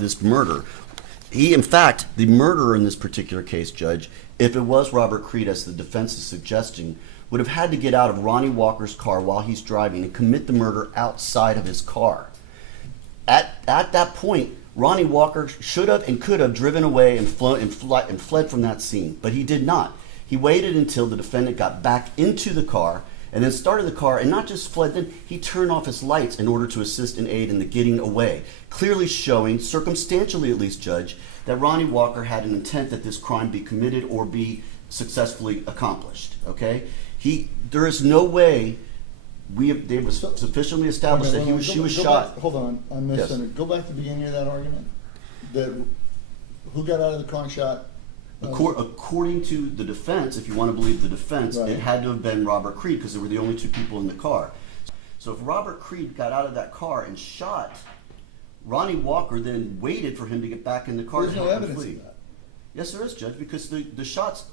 of this murder. In fact, the murderer in this particular case, Judge, if it was Robert Creed, as the defense is suggesting, would have had to get out of Ronny Walker's car while he's driving and commit the murder outside of his car. At that point, Ronny Walker should have and could have driven away and fled from that scene, but he did not. He waited until the defendant got back into the car and then started the car, and not just fled, then he turned off his lights in order to assist and aid in the getting away, clearly showing, circumstantially at least, Judge, that Ronny Walker had an intent that this crime be committed or be successfully accomplished. Okay, there is no way they were sufficiently established that she was shot. Hold on, I misunderstood. Go back to the beginning of that argument. Who got out of the car and shot? According to the defense, if you want to believe the defense, right, it had to have been Robert Creed because they were the only two people in the car. So if Robert Creed got out of that car and shot, Ronny Walker then waited for him to get back in the car. There's no evidence of that. Yes, there is, Judge, because the shots,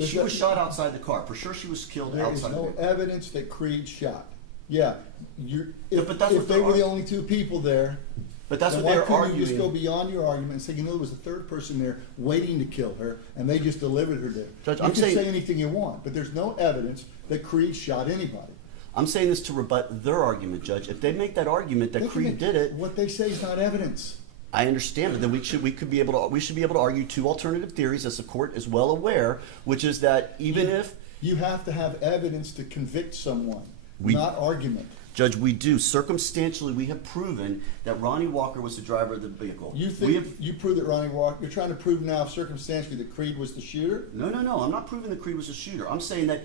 she was shot outside the car. For sure she was killed outside the car. There is no evidence that Creed shot. Yeah, if they were the only two people there, but that's then what they're why couldn't arguing. you just go beyond your argument and say, there was a third person there waiting to kill her, and they just delivered her there. Judge, you can say anything you want, but there's no evidence that Creed shot anybody. I'm saying this to rebut their argument, Judge. If they make that argument that Creed did it, what they say is not evidence. I understand it. Then we should be able to argue two alternative theories, as the court is well aware, which is that even if you have to have evidence to convict someone, not argument. Judge, we do. Circumstantially, we have proven that Ronny Walker was the driver of the vehicle. You think you prove that Ronny Walker? You're trying to prove now circumstantially that Creed was the shooter? No. I'm not proving that Creed was the shooter. I'm saying that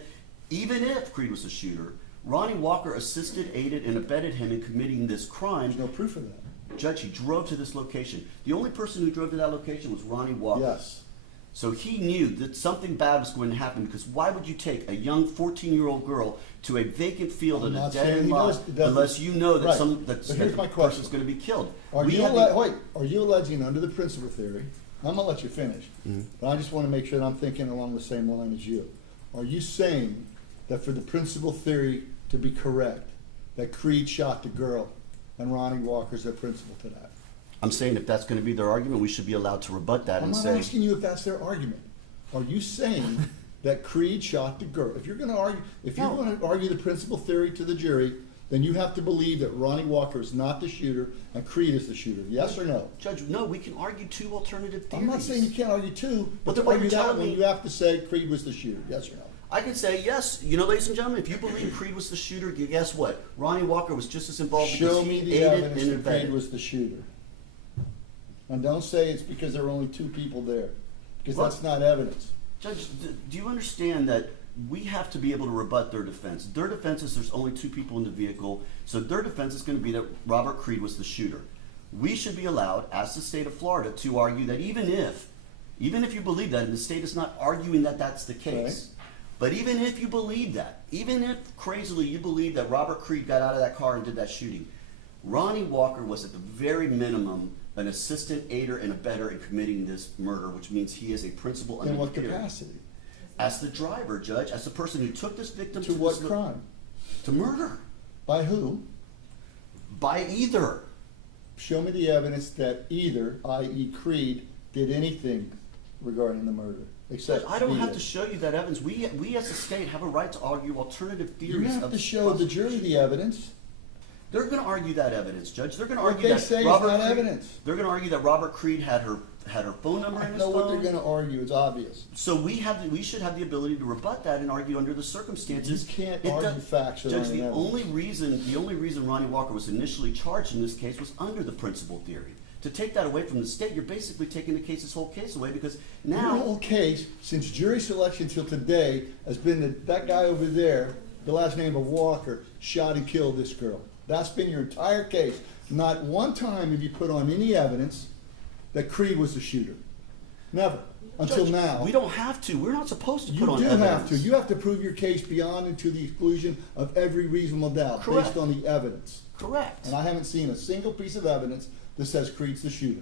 even if Creed was the shooter, Ronny Walker assisted, aided, and abetted him in committing this crime. There's no proof of that. Judge, he drove to this location. The only person who drove to that location was Ronny Walker. Yes. So he knew that something bad was going to happen, because why would you take a young 14-year-old girl to a vacant field in a dead-end lot unless you know that that person's going to be killed? Are you alleging under the principal theory? I'm going to let you finish, but I just want to make sure that I'm thinking along the same line as you. Are you saying that for the principal theory to be correct, that Creed shot the girl and Ronny Walker's the principal to that? I'm saying if that's going to be their argument, we should be allowed to rebut that and say... I'm not asking you if that's their argument. Are you saying that Creed shot the girl? If you're going to argue, the principal theory to the jury, then you have to believe that Ronny Walker is not the shooter and Creed is the shooter. Yes or no? Judge, no, we can argue two alternative theories. I'm not saying you can't argue two, but to argue that one, you have to say Creed was the shooter. Yes or no? I can say yes. Ladies and gentlemen, if you believe Creed was the shooter, guess what? Ronny Walker was just as involved because he aided and abetted. Creed was the shooter. And don't say it's because there were only two people there, because that's not evidence. Judge, do you understand that we have to be able to rebut their defense? Their defense is there's only two people in the vehicle, so their defense is going to be that Robert Creed was the shooter. We should be allowed, as the state of Florida, to argue that even if you believe that, and the state is not arguing that that's the case, but even if you believe that, even if crazily you believe that Robert Creed got out of that car and did that shooting, Ronny Walker was at the very minimum an assistant, aider, and abettor in committing this murder, which means he is a principal under the theory. In what capacity? As the driver, Judge, as the person who took this victim to what crime? To murder. By who? By either. Show me the evidence that either, i.e. Creed, did anything regarding the murder. Except I don't have to show you that evidence. We as a state have a right to argue alternative theories. You have to show the jury the evidence. They're going to argue that evidence, Judge. They're going to argue that Robert Creed, evidence. They're going to argue that Robert Creed had her phone number in his phone. I know what they're going to argue. It's obvious. So we should have the ability to rebut that and argue under the circumstances. You can't argue facts. Judge, the only reason Ronny Walker was initially charged in this case was under the principal theory. To take that away from the state, you're basically taking this whole case away, because now your whole case, since jury selection till today, has been that guy over there, the last name of Walker, shot and killed this girl. That's been your entire case. Not one time have you put on any evidence that Creed was the shooter. Never. Until Judge, now. We don't have to. We're not supposed to put on evidence. You do have to. You have to prove your case beyond and to the exclusion of every reasonable doubt. Correct. Based on the evidence. Correct. And I haven't seen a single piece of evidence that says Creed's the shooter.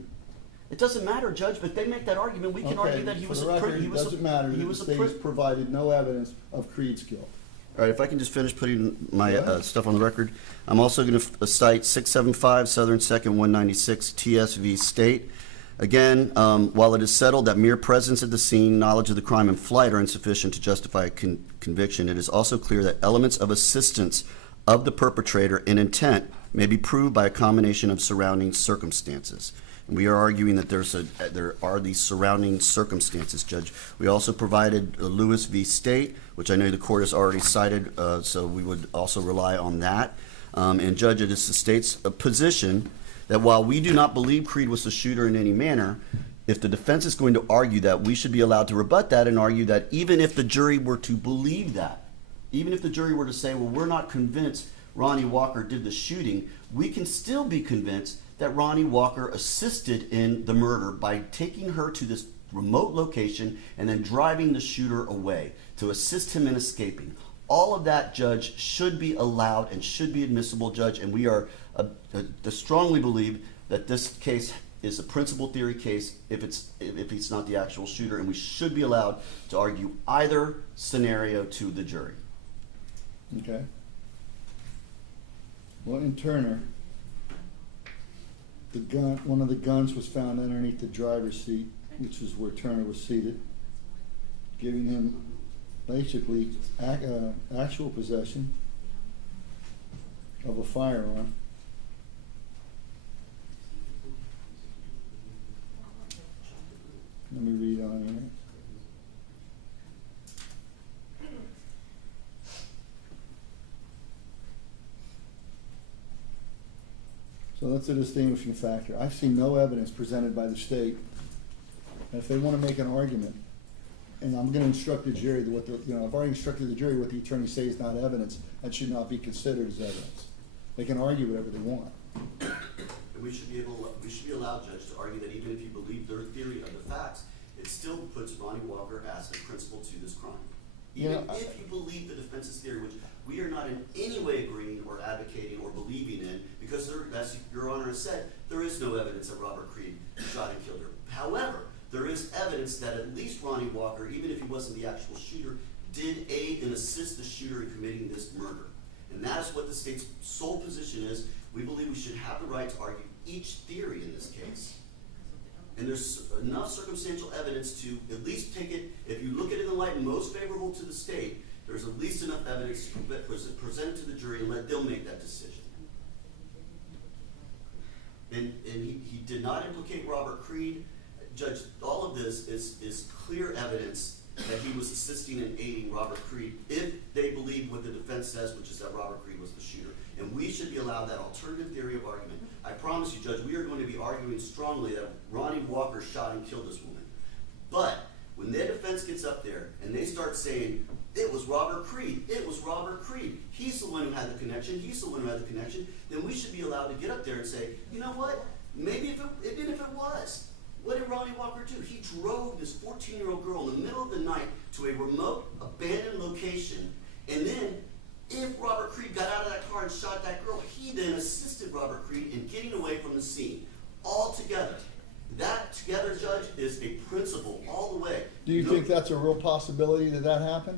It doesn't matter, Judge, but they make that argument. We can argue that he was a It doesn't matter. The state has provided no evidence of Creed's guilt. All right, if I can just finish putting my Go ahead. stuff on the record. I'm also going to cite 675 Southern 2nd 196 TSV State. Again, while it is settled that mere presence at the scene, knowledge of the crime, and flight are insufficient to justify a conviction, it is also clear that elements of assistance of the perpetrator in intent may be proved by a combination of surrounding circumstances. And we are arguing that there are these surrounding circumstances, Judge. We also provided Lewis v. State, which I know the court has already cited, so we would also rely on that. And Judge, it is the state's position that while we do not believe Creed was the shooter in any manner, if the defense is going to argue that, we should be allowed to rebut that and argue that even if the jury were to believe that, even if the jury were to say, well, we're not convinced Ronny Walker did the shooting, we can still be convinced that Ronny Walker assisted in the murder by taking her to this remote location and then driving the shooter away to assist him in escaping. All of that, Judge, should be allowed and should be admissible, Judge, and we are strongly believe that this case is a principal theory case if he's not the actual shooter, and we should be allowed to argue either scenario to the jury. Okay. Well, in Turner, one of the guns was found underneath the driver's seat, which is where Turner was seated, giving him basically actual possession of a firearm. Let me read on here. So that's a distinguishing factor. I've seen no evidence presented by the state. And if they want to make an argument, and I'm going to instruct the jury that I've already instructed the jury what the attorney says is not evidence, that should not be considered as evidence. They can argue whatever they want. We should be allowed, Judge, to argue that even if you believe their theory of the facts, it still puts Ronny Walker as a principal to this crime. Even if you believe the defense's theory, which we are not in any way agreeing or advocating or believing in, because as Your Honor has said, there is no evidence that Robert Creed shot and killed her. However, there is evidence that at least Ronny Walker, even if he wasn't the actual shooter, did aid and assist the shooter in committing this murder. And that is what the state's sole position is. We believe we should have the right to argue each theory in this case. And there's enough circumstantial evidence to at least take it, if you look at it in the light most favorable to the state, there's at least enough evidence to present to the jury and let them make that decision. And he did not implicate Robert Creed. Judge, all of this is clear evidence that he was assisting and aiding Robert Creed if they believe what the defense says, which is that Robert Creed was the shooter. And we should be allowed that alternative theory of argument. I promise you, Judge, we are going to be arguing strongly that Ronny Walker shot and killed this woman. But when their defense gets up there and they start saying, it was Robert Creed, it was Robert Creed, he's the one who had the connection, he's the one who had the connection, then we should be allowed to get up there and say, you know what, maybe even if it was, what did Ronny Walker do? He drove this 14-year-old girl in the middle of the night to a remote, abandoned location, and then if Robert Creed got out of that car and shot that girl, he then assisted Robert Creed in getting away from the scene. All together. That together, Judge, is a principle all the way. Do you think that's a real possibility that happened?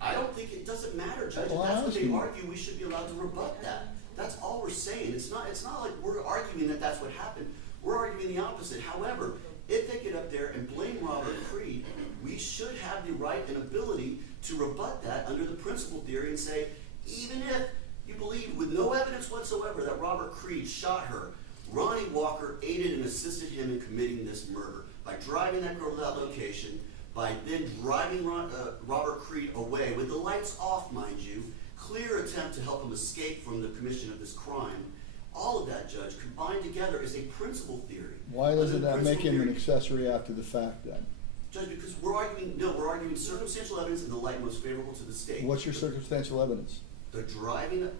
I don't think it doesn't matter, Judge. Well, if that's what they argue, we should be allowed to rebut that. That's all we're saying. It's not like we're arguing that that's what happened. We're arguing the opposite. However, if they get up there and blame Robert Creed, we should have the right and ability to rebut that under the principle theory and say, even if you believe with no evidence whatsoever that Robert Creed shot her, Ronny Walker aided and assisted him in committing this murder by driving that girl to that location, by then driving Robert Creed away with the lights off, mind you, clear attempt to help him escape from the commission of this crime. All of that, Judge, combined together is a principle theory. Why doesn't that make him an accessory after the fact then? Judge, because we're arguing circumstantial evidence in the light most favorable to the state. What's your circumstantial evidence? The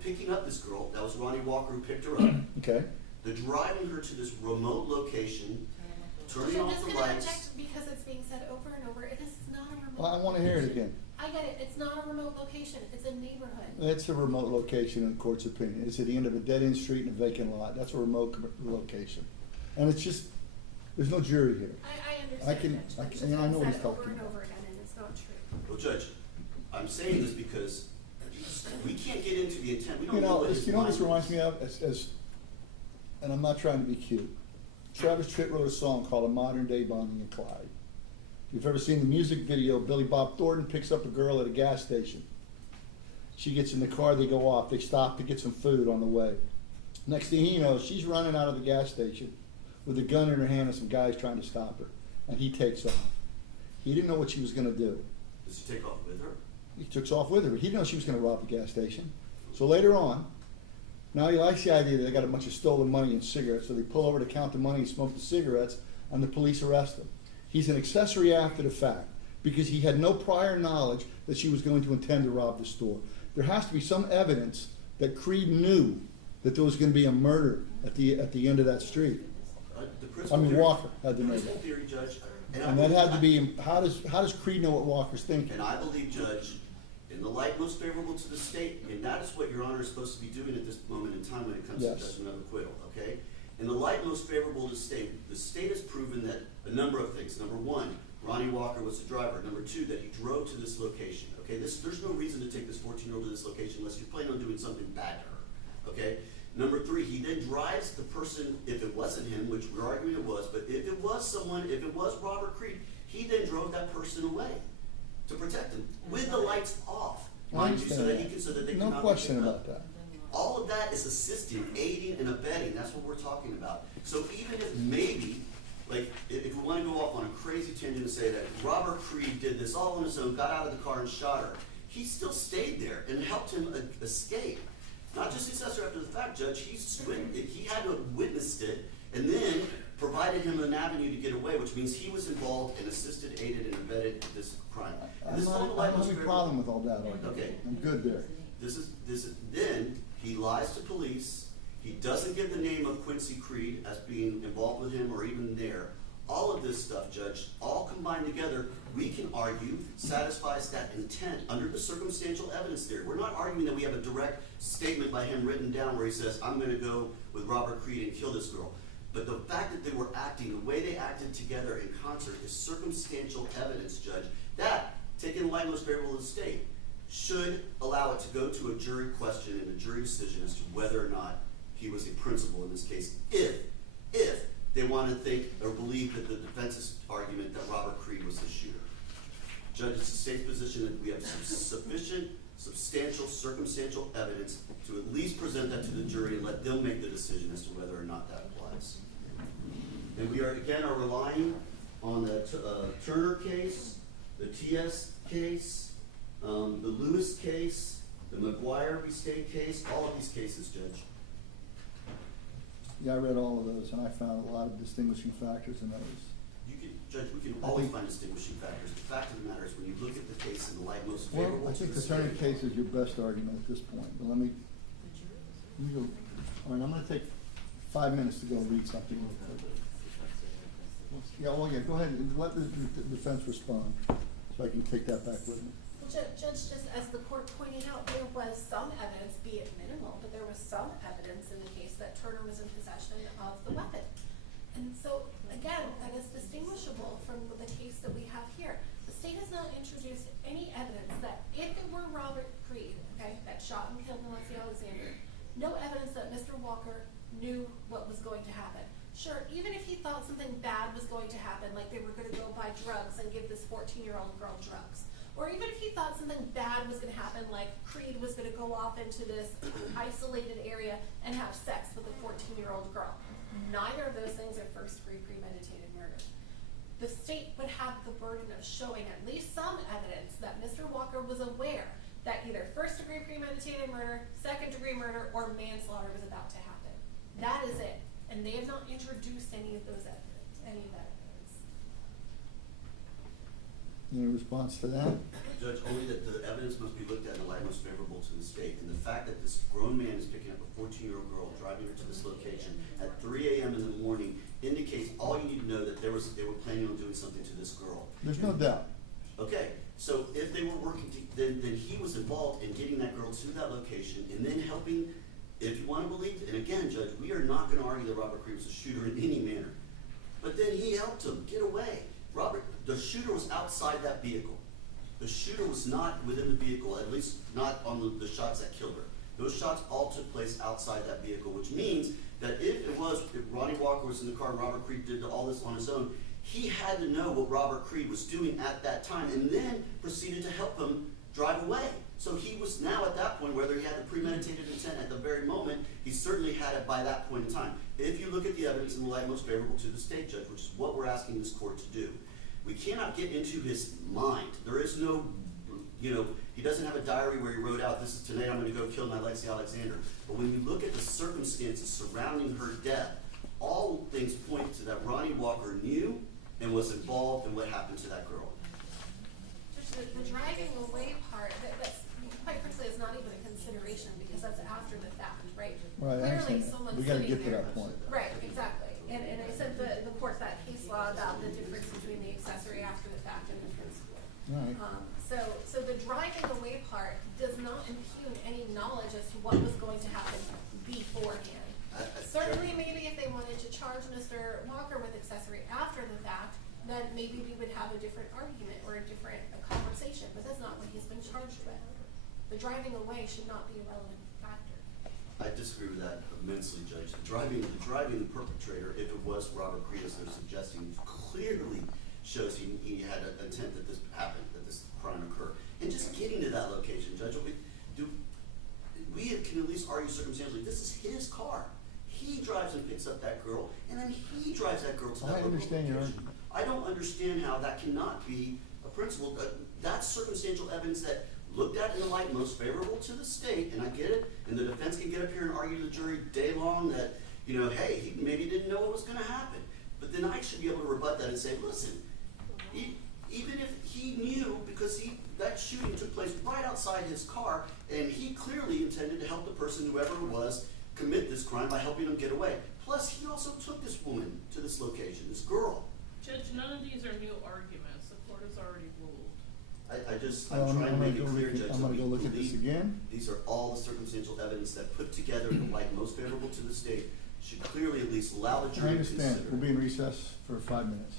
picking up this girl, that was Ronny Walker who picked her up. Okay. The driving her to this remote location, turning off the lights. I'm just going to object because it's being said over and over. It is not a remote Well, I want to hear it again. I get it. It's not a remote location. It's a neighborhood. It's a remote location in the court's opinion. It's at the end of a dead-end street in a vacant lot. That's a remote location. And it's just, there's no jury here. I understand. I know what he's talking over and about. over again, and it's not true. Well, Judge, I'm saying this because we can't get into the intent. We don't You know know, what this, his you know what this mind reminds is. me of? And I'm not trying to be cute. Travis Tritt wrote a song called A Modern Day Bonnie and Clyde. If you've ever seen the music video, Billy Bob Thornton picks up a girl at a gas station. She gets in the car, they go off, they stop to get some food on the way. Next thing you know, she's running out of the gas station with a gun in her hand and some guys trying to stop her. And he takes off. He didn't know what she was gonna do. Does he take off with her? He took off with her, but he didn't know she was gonna rob the gas station. So later on, now he likes the idea that they got a bunch of stolen money and cigarettes, so they pull over to count the money and smoke the cigarettes, and the police arrest him. He's an accessory after the fact, because he had no prior knowledge that she was going to intend to rob the store. There has to be some evidence that Creed knew that there was gonna be a murder at the end of that street. The principal theory, Walker had to the know principal that. theory, Judge, And that had to be, how does Creed know what Walker's thinking? and I believe, Judge, in the light most favorable to the state, and that is what Your Honor is supposed to be doing at this moment in time when it comes Yes. to judgment of acquittal, okay? In the light most favorable to the state has proven that a number of things. Number one, Ronny Walker was the driver. Number two, that he drove to this location, okay? There's no reason to take this 14-year-old to this location unless you're planning on doing something bad to her, okay? Number three, he then drives the person, if it wasn't him, which we're arguing it was, but if it was someone, if it was Robert Creed, he then drove that person away to protect him with the lights off, I mind you, understand so that they can No not question be picked about up. that. All of that is assisting, aiding, and abetting. That's what we're talking about. So even if maybe, like, if we want to go off on a crazy tangent and say that Robert Creed did this all on his own, got out of the car and shot her, he still stayed there and helped him escape. Not just successor after the fact, Judge. He had to have witnessed it and then provided him an avenue to get away, which means he was involved and assisted, aided, and abetted this crime. And I'm this is all the not, light I don't most have a favorable. problem with all that argument. Okay. I'm good there. Then he lies to police. He doesn't give the name of Quincy Creed as being involved with him or even there. All of this stuff, Judge, all combined together, we can argue satisfies that intent under the circumstantial evidence theory. We're not arguing that we have a direct statement by him written down where he says, I'm gonna go with Robert Creed and kill this girl. But the fact that they were acting, the way they acted together in concert is circumstantial evidence, Judge, that, taken the light most favorable to the state, should allow it to go to a jury question and a jury decision as to whether or not he was a principal in this case, if they want to think or believe that the defense's argument that Robert Creed was the shooter. Judge, it's the state's position that we have sufficient, substantial, circumstantial evidence to at least present that to the jury and let them make the decision as to whether or not that applies. And we are relying on the Turner case, the TS case, the Lewis case, the McGuire v. State case, all of these cases, Judge. Yeah, I read all of those, and I found a lot of distinguishing factors in those. Judge, we can always find distinguishing factors. The fact of the matter is when you look at the case in the light most Well, favorable I to think the the Turner state. case is your best argument at this point, but let me go. All right, I'm gonna take 5 minutes to go read something real quick. Yeah, well, yeah, go ahead and let the defense respond, so I can take that back with me. Well, Judge, just as the court pointed out, there was some evidence, be it minimal, but there was some evidence in the case that Turner was in possession of the weapon. And so, again, that is distinguishable from the case that we have here. The state has not introduced any evidence that if it were Robert Creed, okay, that shot and killed Nilexia Alexander, no evidence that Mr. Walker knew what was going to happen. Sure, even if he thought something bad was going to happen, like they were going to go buy drugs and give this 14-year-old girl drugs, or even if he thought something bad was going to happen, like Creed was going to go off into this isolated area and have sex with a 14-year-old girl. Neither of those things are first-degree premeditated murder. The state would have the burden of showing at least some evidence that Mr. Walker was aware that either first-degree premeditated murder, second-degree murder, or manslaughter was about to happen. That is it. And they have not introduced any of those evidence, any of that evidence. Any response to that? Judge, only that the evidence must be looked at in the light most favorable to the state. And the fact that this grown man is picking up a 14-year-old girl, driving her to this location at 3 a.m. in the morning indicates all you need to know that they were planning on doing something to this girl. There's no doubt. Okay, so if they were working, then he was involved in getting that girl to that location and then helping, if you want to believe, and again, Judge, we are not going to argue that Robert Creed was a shooter in any manner. But then he helped him get away. The shooter was outside that vehicle. the shooter was not within the vehicle, at least not on the shots that killed her. Those shots all took place outside that vehicle, which means that if Ronny Walker was in the car and Robert Creed did all this on his own, he had to know what Robert Creed was doing at that time and then proceeded to help him drive away. So he was now at that point, whether he had the premeditated intent at the very moment, he certainly had it by that point in time. If you look at the evidence in the light most favorable to the state judge, which is what we're asking this court to do, we cannot get into his mind. There is no, he doesn't have a diary where he wrote out, this is tonight I'm going to go kill Nilexia Alexander. But when you look at the circumstances surrounding her death, all things point to that Ronny Walker knew and was involved in what happened to that girl. The driving away part, that's quite frankly is not even a consideration because that's after the fact, right? Right, I Clearly understand. someone's We gotta sitting get to there- that point. Right, exactly. And I sent the court that case law about the difference between the accessory after the fact and the principal. Right. So the driving away part does not impugn any knowledge as to what was going to happen beforehand. Certainly, maybe if they wanted to charge Mr. Walker with accessory after the fact, then maybe we would have a different argument or a different conversation, but that's not what he's been charged with. The driving away should not be a relevant factor. I disagree with that immensely, Judge. The driving the perpetrator, if it was Robert Creed as they're suggesting, clearly shows he had an intent that this happened, that this crime occurred. And just getting to that location, Judge, we can at least argue circumstantially, this is his car. He drives and picks up that girl, and then he drives that girl to that location. I understand your argument. I don't understand how that cannot be a principle. That's circumstantial evidence that looked at in the light most favorable to the state, and I get it, and the defense can get up here and argue to the jury day long that, hey, he maybe didn't know what was going to happen. But then I should be able to rebut that and say, listen, even if he knew, because that shooting took place right outside his car, and he clearly intended to help the person, whoever it was, commit this crime by helping him get away. Plus, he also took this woman to this location, this girl. Judge, none of these are new arguments. The court has already ruled. I'm trying to make it clear, Judge, I'm that gonna we go look at this believe again. these are all the circumstantial evidence that put together in the light most favorable to the state should clearly at least allow the I jury to consider. understand. We'll be in recess for 5 minutes.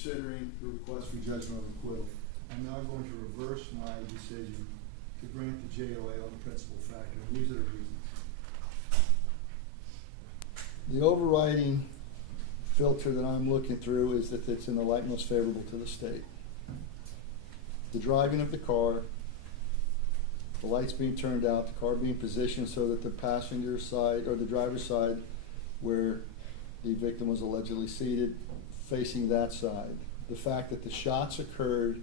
considering the request for judgment of acquittal, I'm now going to reverse my decision to grant the JOA on the principal factor, and these are the reasons. The overriding filter that I'm looking through is that it's in the light most favorable to the state. The driving of the car, the lights being turned out, the car being positioned so that the passenger side, or the driver's side, where the victim was allegedly seated, facing that side. The fact that the shots occurred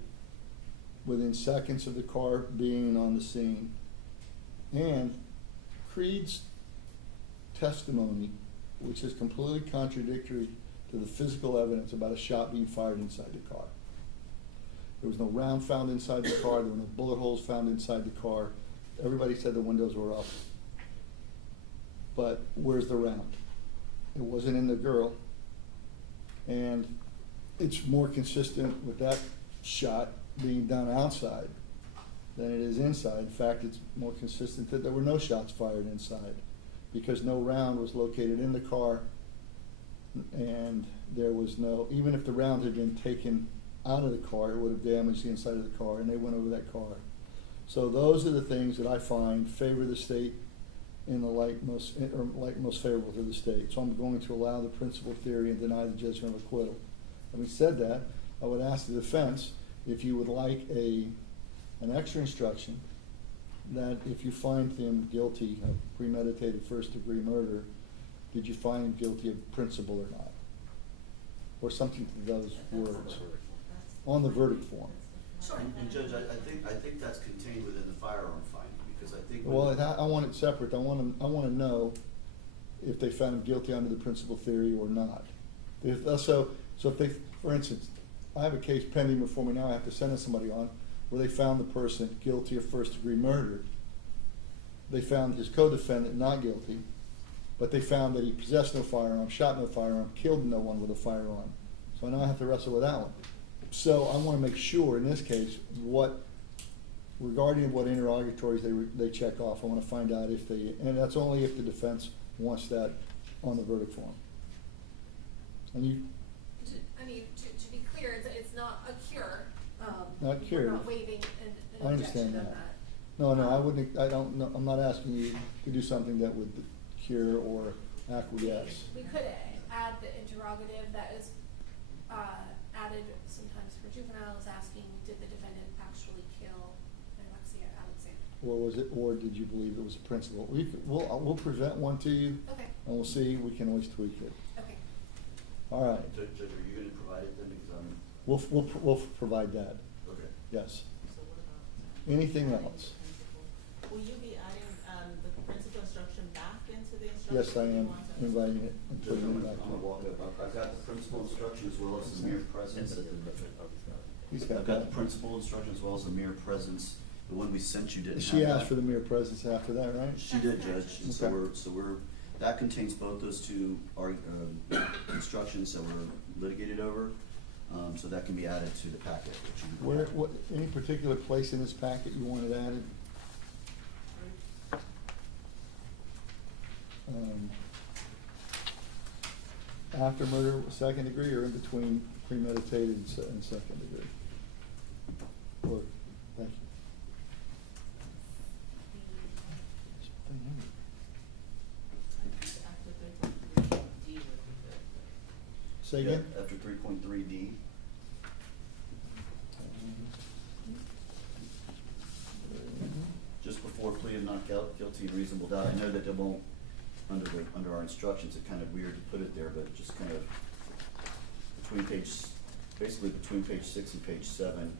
within seconds of the car being on the scene. And Creed's testimony, which is completely contradictory to the physical evidence about a shot being fired inside the car. There was no round found inside the car, there were no bullet holes found inside the car. Everybody said the windows were up. But where's the round? It wasn't in the girl. And it's more consistent with that shot being done outside than it is inside. In fact, it's more consistent that there were no shots fired inside, because no round was located in the car, and there was no, even if the round had been taken out of the car, it would have damaged the inside of the car, and they went over that car. So those are the things that I find favor the state in the light most favorable to the state. So I'm going to allow the principal theory and deny the judgment of acquittal. Having said that, I would ask the defense if you would like an extra instruction that if you find him guilty of premeditated first-degree murder, did you find him guilty of principal or not? Or something to those words on the verdict form. Sure. And Judge, I think that's contained within the firearm finding, because I think. Well, I want it separate. I want to know if they found him guilty under the principal theory or not. So if they, for instance, I have a case pending before me now, I have to send somebody on, where they found the person guilty of first-degree murder. They found his co-defendant not guilty, but they found that he possessed no firearm, shot no firearm, killed no one with a firearm. So now I have to wrestle with that one. So I want to make sure in this case regarding what interrogatories they check off, I want to find out if they, and that's only if the defense wants that on the verdict form. And you, I mean, to be clear, it's not a cure. Not cure. We're not waiving an I understand objection of that. that. No, I wouldn't, I don't know, I'm not asking you to do something that would cure or acquiesce. We could add the interrogative that is added sometimes for juveniles, asking, did the defendant actually kill Nilexia Alexander? Or did you believe it was a principal? We'll present one to you, Okay, and we'll see, we can always tweak it. okay. All right, Judge, are you gonna provide it then, because I'm, we'll provide that, okay. yes. So what about? Anything else? Will you be adding, the principal instruction back into the instruction? Yes, I am inviting it and Judge, putting I'm it back. gonna walk up. I've got the principal instruction as well as the mere presence at the. He's got I've got that. the principal instruction as well as the mere presence. The one we sent you didn't have She asked that. for the mere presence after that, right? She did, Judge, and Okay. so we're, that contains both those two instructions that were litigated over, so that can be added to the packet. Which you- What, any particular place in this packet you wanted added? After murder, second degree, or in between premeditated and second degree? Or, thank you. After 3.3D would be good. Say Yeah, again? after 3.3D. Just before plea of not guilty and reasonable doubt. I know that it won't, under our instructions, it's kind of weird to put it there, but just kind of basically between page 6 and page 7,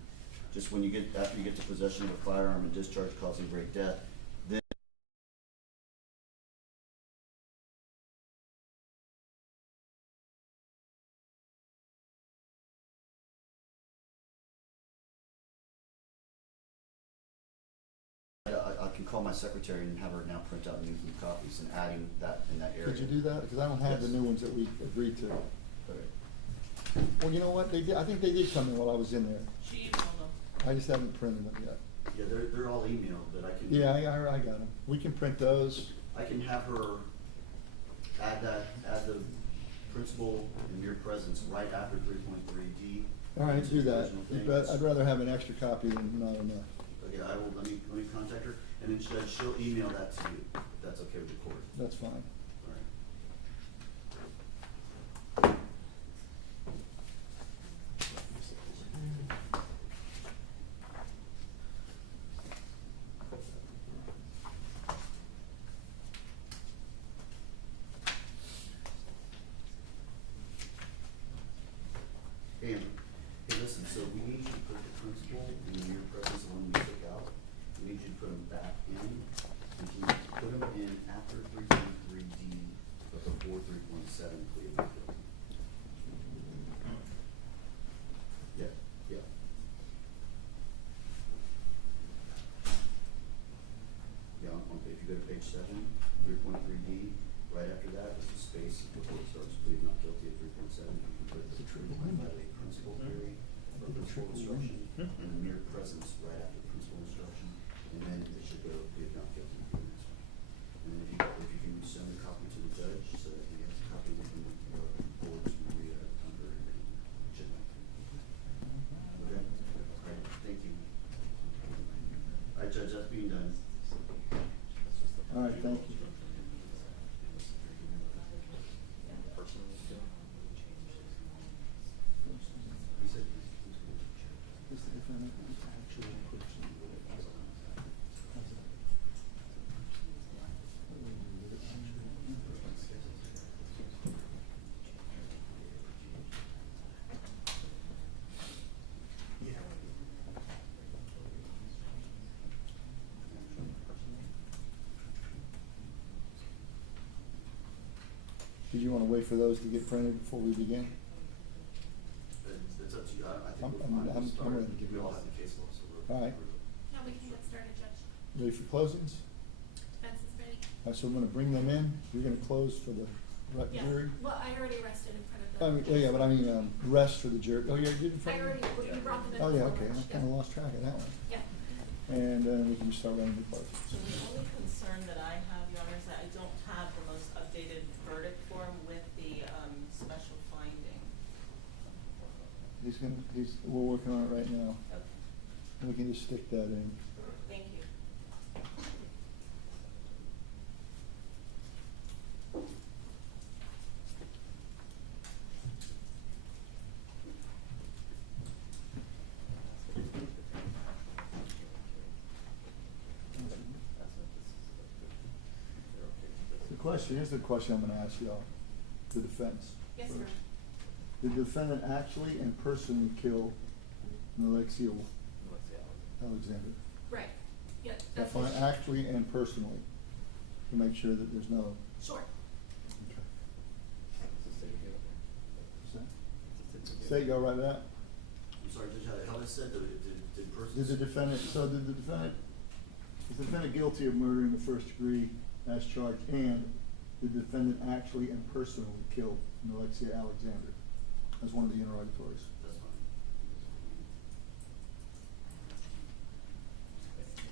just when you get, after you get to possession of a firearm and discharge causing great death, then I can call my secretary and have her now print out new copies and adding that in that area. Could you do that? Because I don't have the Yes. new ones that we agreed to. Okay. Well, you know what? They did, I think they did come in while I was in there. She emailed them. I just haven't printed them yet. Yeah, they're all emailed, but I can. Yeah, I got them. We can print those. I can have her add the principal and mere presence right after 3.3D. All right, do that. Original thing. But I'd rather have an extra copy than not enough. Okay, I will, let me contact her, and then she'll email that to you, if that's okay with the court. That's fine. All right. Hey, listen, so we need you to put the principal and the mere presence, the one we took out, we need you to put them back in. And can you put them in after 3.3D, but before 3.7, plead not guilty? Yeah, yeah. Yeah, if you go to page 7, 3.3D, right after that, there's a space before it starts plead not guilty at 3.7. You can put the violate principal theory, or principal instruction, and the mere presence right after the principal instruction, and then it should go plead not guilty for the next one. And then if you can send a copy to the judge, so that he has a copy that can forward to Maria under and Jim. Okay? All right, thank you. All right, Judge, that's being done. All right, thank you. He said, Is the defendant an actual person? Did you want to wait for those to get printed before we begin? it's up to you. I think I'm- we're I'm- fine. I'm We'll start. ready to give We you all this. have the case law, so we're. All right. Now we can get started, Judge. Ready for closings? Defense is ready. All right, so I'm gonna bring them in. You're gonna close for the Yeah. jury? Well, I already rested in front of I mean, the. well, yeah, but I mean, rest for the jury. Oh, yeah, you did in I front of already, me? you brought them in. Oh, yeah, before okay. I lunch. kinda Yeah. lost track of that one. Yeah. And then we can just start running the closings. So the only concern that I have, Your Honor, is that I don't have the most updated verdict form with the, special finding. We're working on it right now. Okay, We can just stick that in. thank you. Here's the question I'm gonna ask y'all, the defense. Yes, sir. Did the defendant actually and personally kill Nilexia Alexander? Right. Yeah. That's fine, actually and personally, to make sure that there's no. Sure. State, you all right with that? I'm sorry, Judge, how I said, did persons? Did the defendant is the defendant guilty of murder in the first degree as charged, and did the defendant actually and personally kill Nilexia Alexander? As one of the interrogatories. That's fine.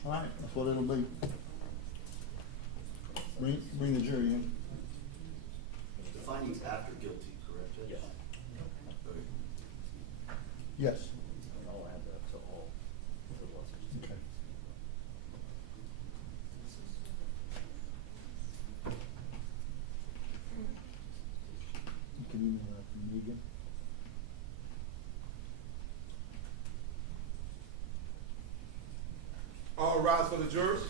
All right, that's what it'll be. Bring the jury in. The findings after guilty, correct, Judge? Yes. Okay. Yes. I'll add that to all the lessons. Okay. You can email that to me again. All rise for the jurors.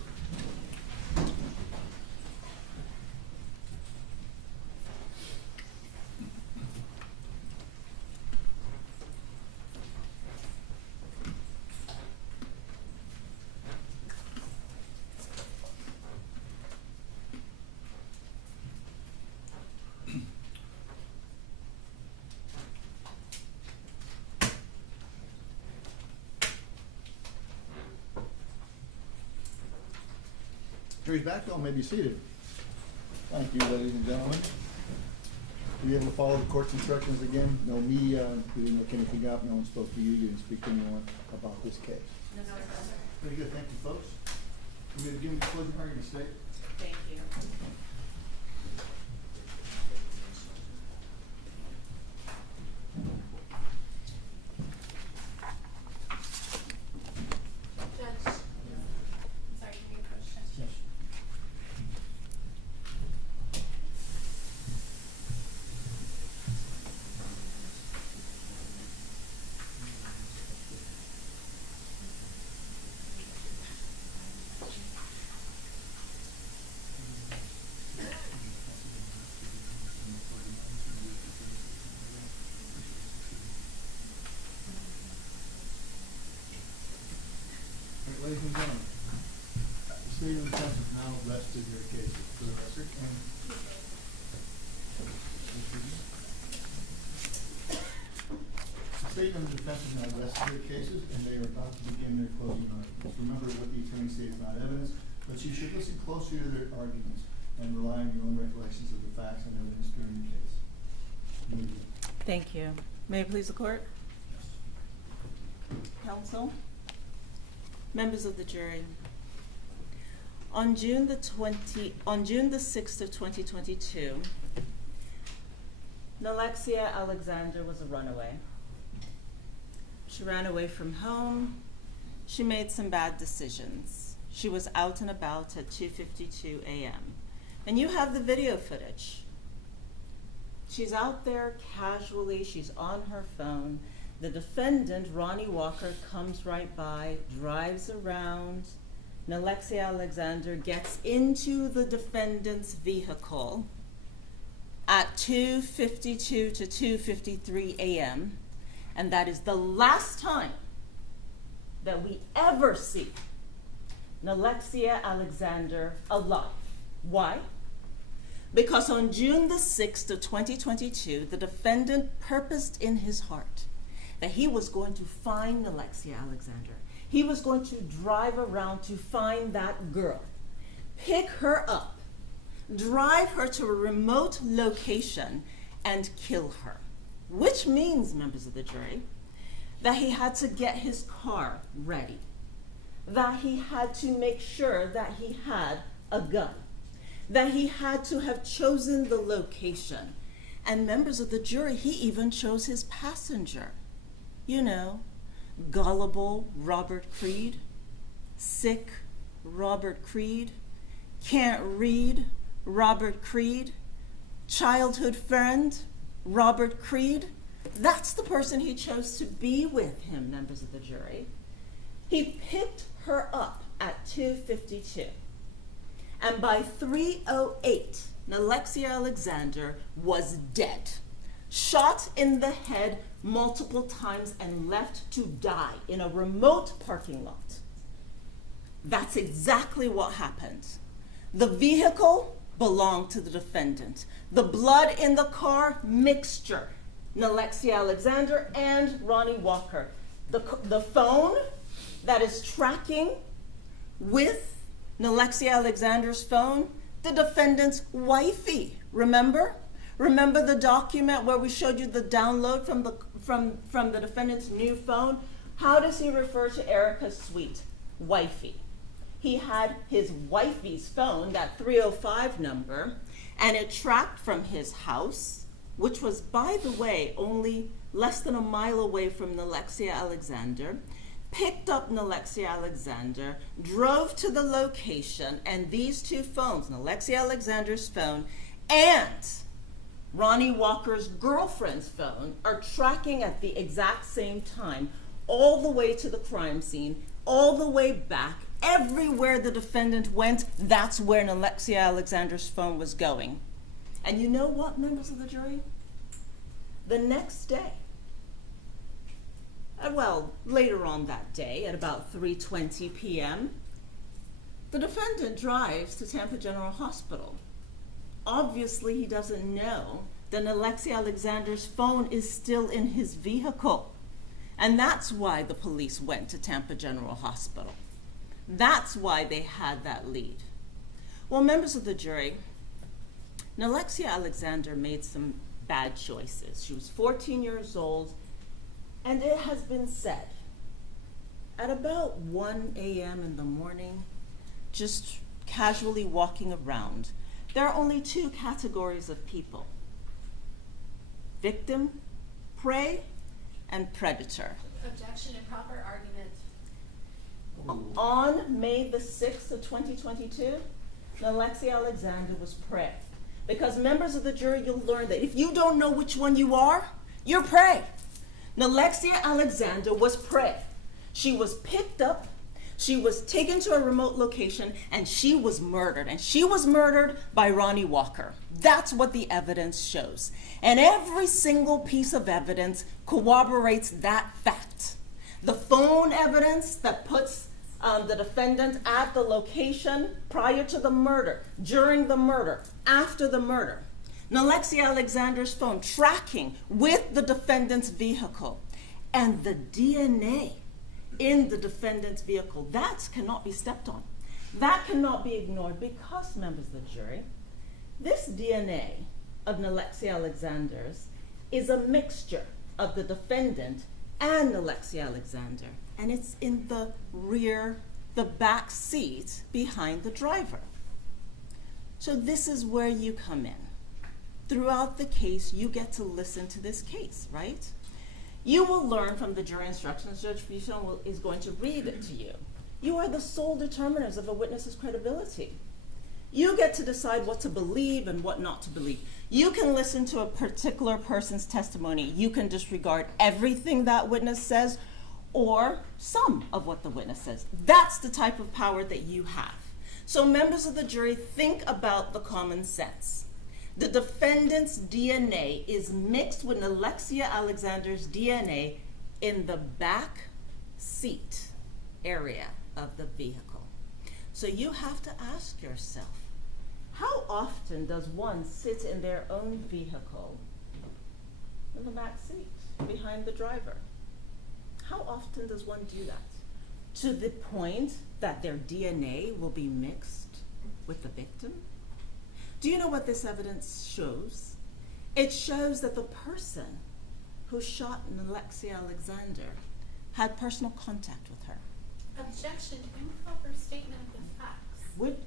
Jury's back, y'all may be seated. Thank you, ladies and gentlemen. Were you able to follow the court's instructions again? No media, you didn't look anything up, no one spoke to you, you didn't speak to anyone about this case. No, sir. Very good, thank you, folks. You gonna give me the closing argument, State? Thank you. statement of defense is not resting their cases, and they are about to begin their closing arguments. Remember what the attorneys say is not evidence, but you should listen closely to their arguments and rely on your own recollections of the facts and evidence during the case. Move it. Thank you. May it please the court? Counsel? Members of the jury. On June the 6th of 2022, Nilexia Alexander was a runaway. She ran away from home. She made some bad decisions. She was out and about at 2:52 a.m. And you have the video footage. She's out there casually, she's on her phone. The defendant, Ronny Walker, comes right by, drives around. Nilexia Alexander gets into the defendant's vehicle at 2:52 to 2:53 a.m. And that is the last time that we ever see Nilexia Alexander alive. Why? Because on June the 6th of 2022, the defendant purposed in his heart that he was going to find Nilexia Alexander. He was going to drive around to find that girl, pick her up, drive her to a remote location, and kill her. Which means, members of the jury, that he had to get his car ready, that he had to make sure that he had a gun, that he had to have chosen the location. And members of the jury, he even chose his passenger. You know, gullible Robert Creed, sick Robert Creed, can't read Robert Creed, childhood friend Robert Creed. That's the person he chose to be with him, members of the jury. He picked her up at 2:52. And by 3:08, Nilexia Alexander was dead, shot in the head multiple times and left to die in a remote parking lot. That's exactly what happened. The vehicle belonged to the defendant. The blood in the car, mixture. Nilexia Alexander and Ronny Walker. The phone that is tracking with Nilexia Alexander's phone, the defendant's wifey, remember? Remember the document where we showed you the download from the defendant's new phone? How does he refer to Erica's suite? Wifey. He had his wifey's phone, that 305 number, and it tracked from his house, which was, by the way, only less than a mile away from Nilexia Alexander, picked up Nilexia Alexander, drove to the location, and these two phones, Nilexia Alexander's phone and Ronny Walker's girlfriend's phone, are tracking at the exact same time, all the way to the crime scene, all the way back. Everywhere the defendant went, that's where Nilexia Alexander's phone was going. And you know what, members of the jury? The next day, later on that day, at about 3:20 p.m., the defendant drives to Tampa General Hospital. Obviously, he doesn't know that Nilexia Alexander's phone is still in his vehicle. And that's why the police went to Tampa General Hospital. That's why they had that lead. Well, members of the jury, Nilexia Alexander made some bad choices. She was 14 years old, and it has been said, at about 1 a.m. in the morning, just casually walking around, there are only two categories of people: victim, prey, and predator. Objection, improper argument. On May the 6th of 2022, Nilexia Alexander was prey. Because members of the jury, you'll learn that if you don't know which one you are, you're prey. Nilexia Alexander was prey. She was picked up, she was taken to a remote location, and she was murdered. And she was murdered by Ronny Walker. That's what the evidence shows. And every single piece of evidence corroborates that fact. The phone evidence that puts the defendant at the location prior to the murder, during the murder, after the murder. Nilexia Alexander's phone tracking with the defendant's vehicle. and the DNA in the defendant's vehicle, that cannot be stepped on. That cannot be ignored because, members of the jury, this DNA of Nilexia Alexander's is a mixture of the defendant and Nilexia Alexander, and it's in the rear, the back seat behind the driver. So this is where you come in. Throughout the case, you get to listen to this case, right? You will learn from the jury instructions. Judge Fuson is going to read it to you. You are the sole determiners of a witness's credibility. You get to decide what to believe and what not to believe. You can listen to a particular person's testimony. You can disregard everything that witness says or some of what the witness says. That's the type of power that you have. So members of the jury, think about the common sense. The defendant's DNA is mixed with Nilexia Alexander's DNA in the back seat area of the vehicle. So you have to ask yourself, how often does one sit in their own vehicle in the back seat behind the driver? How often does one do that? To the point that their DNA will be mixed with the victim? Do you know what this evidence shows? It shows that the person who shot Nilexia Alexander had personal contact with her. Objection, improper statement of the facts. Which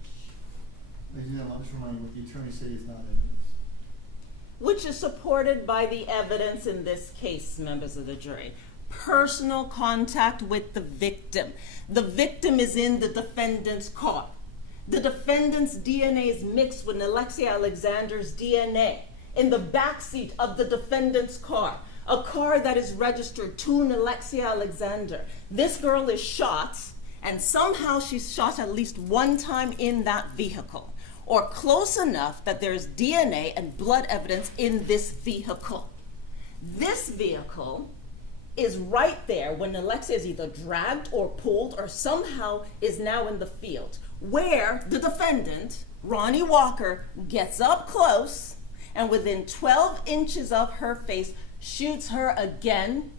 Ladies and gentlemen, I'll just remind you what the attorney said is not evidence. which is supported by the evidence in this case, members of the jury. Personal contact with the victim. The victim is in the defendant's car. The defendant's DNA is mixed with Nilexia Alexander's DNA in the backseat of the defendant's car, a car that is registered to Nilexia Alexander. This girl is shot, and somehow she's shot at least one time in that vehicle, or close enough that there's DNA and blood evidence in this vehicle. This vehicle is right there when Nilexia is either dragged or pulled or somehow is now in the field, where the defendant, Ronny Walker, gets up close and within 12 inches of her face shoots her again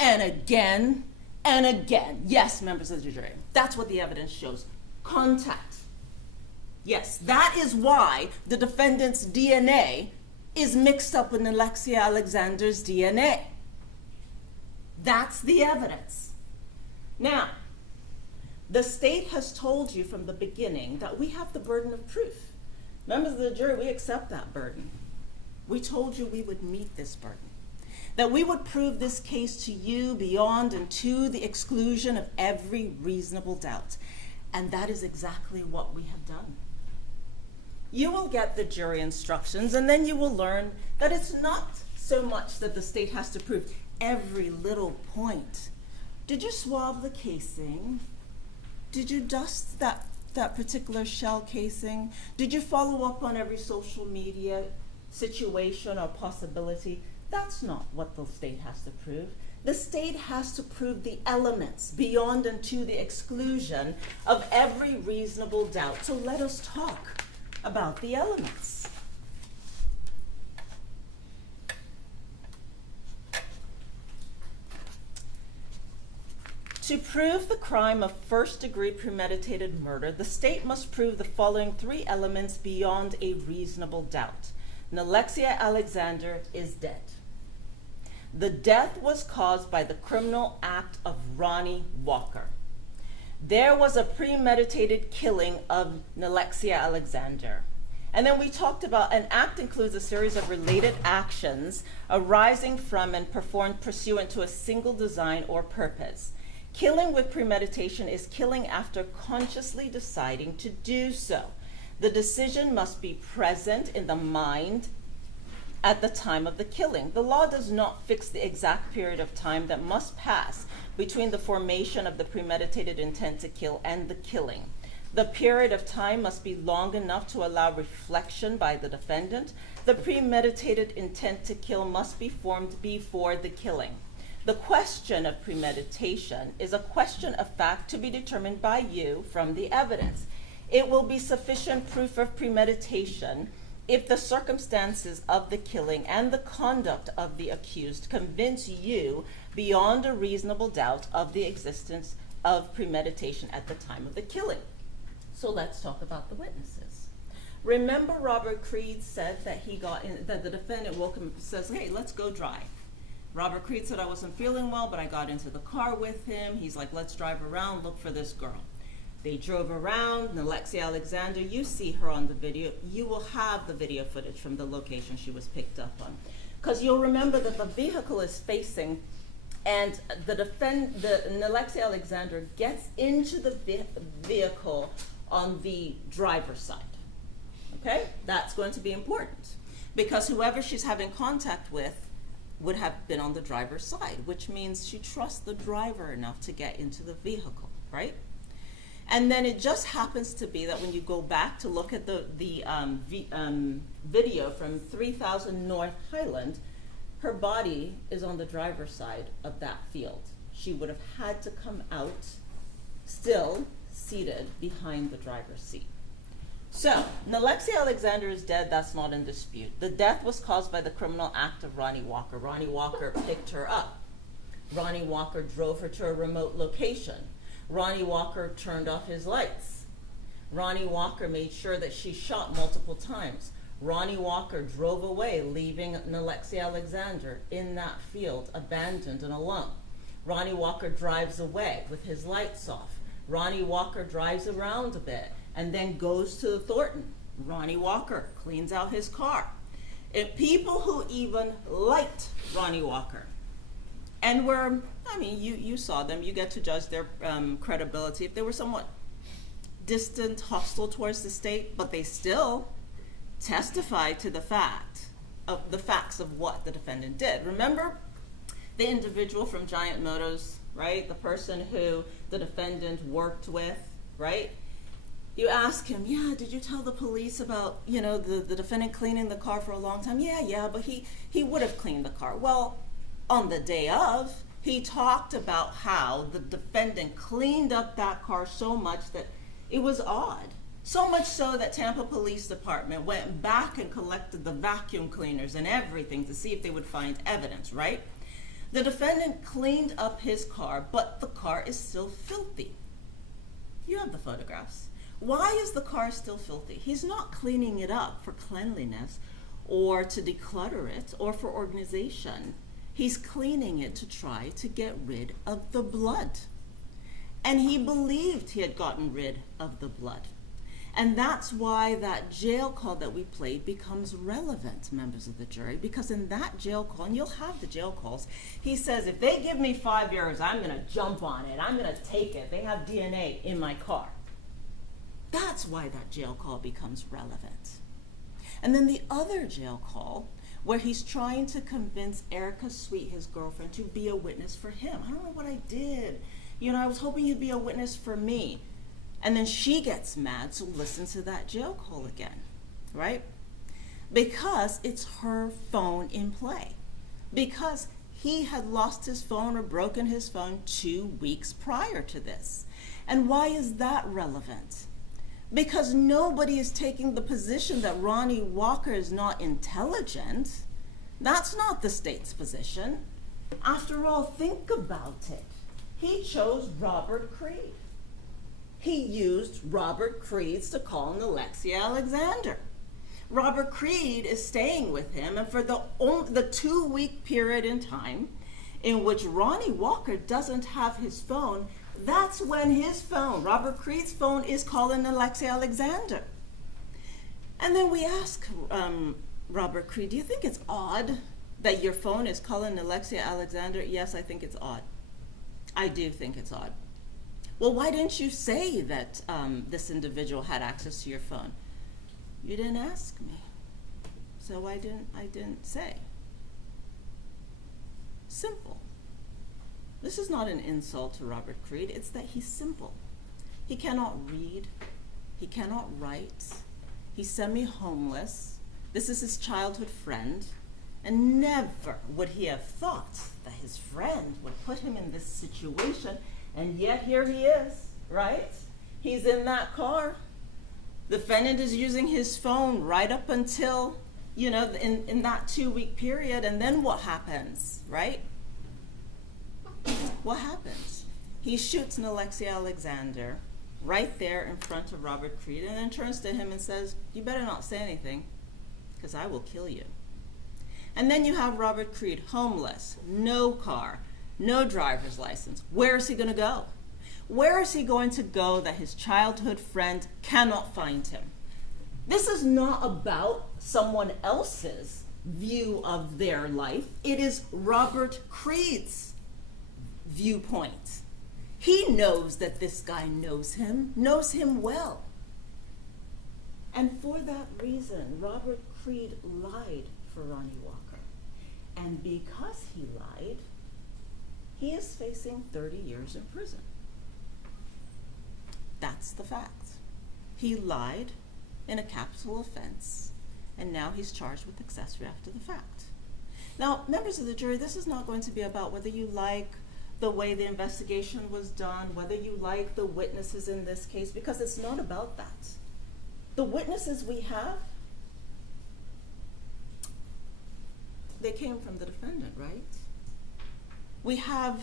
and again and again. Yes, members of the jury, that's what the evidence shows. Contact. Yes, that is why the defendant's DNA is mixed up with Nilexia Alexander's DNA. That's the evidence. Now, the state has told you from the beginning that we have the burden of proof. Members of the jury, we accept that burden. We told you we would meet this burden, that we would prove this case to you beyond and to the exclusion of every reasonable doubt. And that is exactly what we have done. You will get the jury instructions, and then you will learn that it's not so much that the state has to prove every little point. Did you swab the casing? Did you dust that particular shell casing? Did you follow up on every social media situation or possibility? That's not what the state has to prove. The state has to prove the elements beyond and to the exclusion of every reasonable doubt. So let us talk about the elements. To prove the crime of first-degree premeditated murder, the state must prove the following three elements beyond a reasonable doubt. Nilexia Alexander is dead. The death was caused by the criminal act of Ronny Walker. There was a premeditated killing of Nilexia Alexander. And then we talked about an act includes a series of related actions arising from and performed pursuant to a single design or purpose. Killing with premeditation is killing after consciously deciding to do so. The decision must be present in the mind at the time of the killing. The law does not fix the exact period of time that must pass between the formation of the premeditated intent to kill and the killing. The period of time must be long enough to allow reflection by the defendant. The premeditated intent to kill must be formed before the killing. The question of premeditation is a question of fact to be determined by you from the evidence. It will be sufficient proof of premeditation if the circumstances of the killing and the conduct of the accused convince you beyond a reasonable doubt of the existence of premeditation at the time of the killing. So let's talk about the witnesses. Remember, Robert Creed said that that the defendant woke him and says, "Hey, let's go drive." Robert Creed said, "I wasn't feeling well, but I got into the car with him." He's like, "Let's drive around, look for this girl." They drove around. Nilexia Alexander, you see her on the video. You will have the video footage from the location she was picked up on. Because you'll remember that the vehicle is facing, and the Nilexia Alexander gets into the vehicle on the driver's side. Okay? That's going to be important. Because whoever she's having contact with would have been on the driver's side, which means she trusts the driver enough to get into the vehicle, right? And then it just happens to be that when you go back to look at the video from 3000 North Highland, her body is on the driver's side of that field. She would have had to come out still seated behind the driver's seat. So, Nilexia Alexander is dead. That's not in dispute. The death was caused by the criminal act of Ronny Walker. Ronny Walker picked her up. Ronny Walker drove her to a remote location. Ronny Walker turned off his lights. Ronny Walker made sure that she shot multiple times. Ronny Walker drove away, leaving Nilexia Alexander in that field, abandoned and alone. Ronny Walker drives away with his lights off. Ronny Walker drives around a bit and then goes to the Thornton. Ronny Walker cleans out his car. And people who even liked Ronny Walker and were, you saw them, you get to judge their credibility. If they were somewhat distant, hostile towards the state, but they still testified to the facts of what the defendant did. Remember the individual from Giant Motors, right? The person who the defendant worked with, right? You ask him, yeah, did you tell the police about, the defendant cleaning the car for a long time? Yeah, but he would have cleaned the car. Well, on the day of, he talked about how the defendant cleaned up that car so much that it was odd. So much so that Tampa Police Department went back and collected the vacuum cleaners and everything to see if they would find evidence, right? The defendant cleaned up his car, but the car is still filthy. You have the photographs. Why is the car still filthy? He's not cleaning it up for cleanliness or to declutter it or for organization. He's cleaning it to try to get rid of the blood. And he believed he had gotten rid of the blood. And that's why that jail call that we played becomes relevant, members of the jury, because in that jail call, and you'll have the jail calls, he says, if they give me 5 years, I'm going to jump on it. I'm going to take it. They have DNA in my car. That's why that jail call becomes relevant. And then the other jail call, where he's trying to convince Erica Sweet, his girlfriend, to be a witness for him. I don't know what I did. I was hoping you'd be a witness for me. And then she gets mad, so listen to that jail call again, right? Because it's her phone in play. Because he had lost his phone or broken his phone 2 weeks prior to this. And why is that relevant? Because nobody is taking the position that Ronny Walker is not intelligent. That's not the state's position. After all, think about it. He chose Robert Creed. He used Robert Creed to call Nilexia Alexander. Robert Creed is staying with him, and for the 2-week period in time in which Ronny Walker doesn't have his phone, that's when his phone, Robert Creed's phone, is calling Nilexia Alexander. And then we ask Robert Creed, do you think it's odd that your phone is calling Nilexia Alexander? Yes, I think it's odd. I do think it's odd. Well, why didn't you say that this individual had access to your phone? You didn't ask me, so I didn't say. Simple. This is not an insult to Robert Creed. It's that he's simple. He cannot read. He cannot write. He's semi-homeless. This is his childhood friend. And never would he have thought that his friend would put him in this situation. And yet here he is, right? He's in that car. The defendant is using his phone right up until, in that 2-week period. And then what happens, right? What happens? He shoots Nilexia Alexander right there in front of Robert Creed and then turns to him and says, "You better not say anything, because I will kill you." And then you have Robert Creed, homeless, no car, no driver's license. Where is he going to go? Where is he going to go that his childhood friend cannot find him? This is not about someone else's view of their life. It is Robert Creed's viewpoint. He knows that this guy knows him well. And for that reason, Robert Creed lied for Ronny Walker. And because he lied, he is facing 30 years in prison. That's the fact. He lied in a capital offense, and now he's charged with accessory after the fact. Now, members of the jury, this is not going to be about whether you like the way the investigation was done, whether you like the witnesses in this case, because it's not about that. The witnesses we have, they came from the defendant, right? We have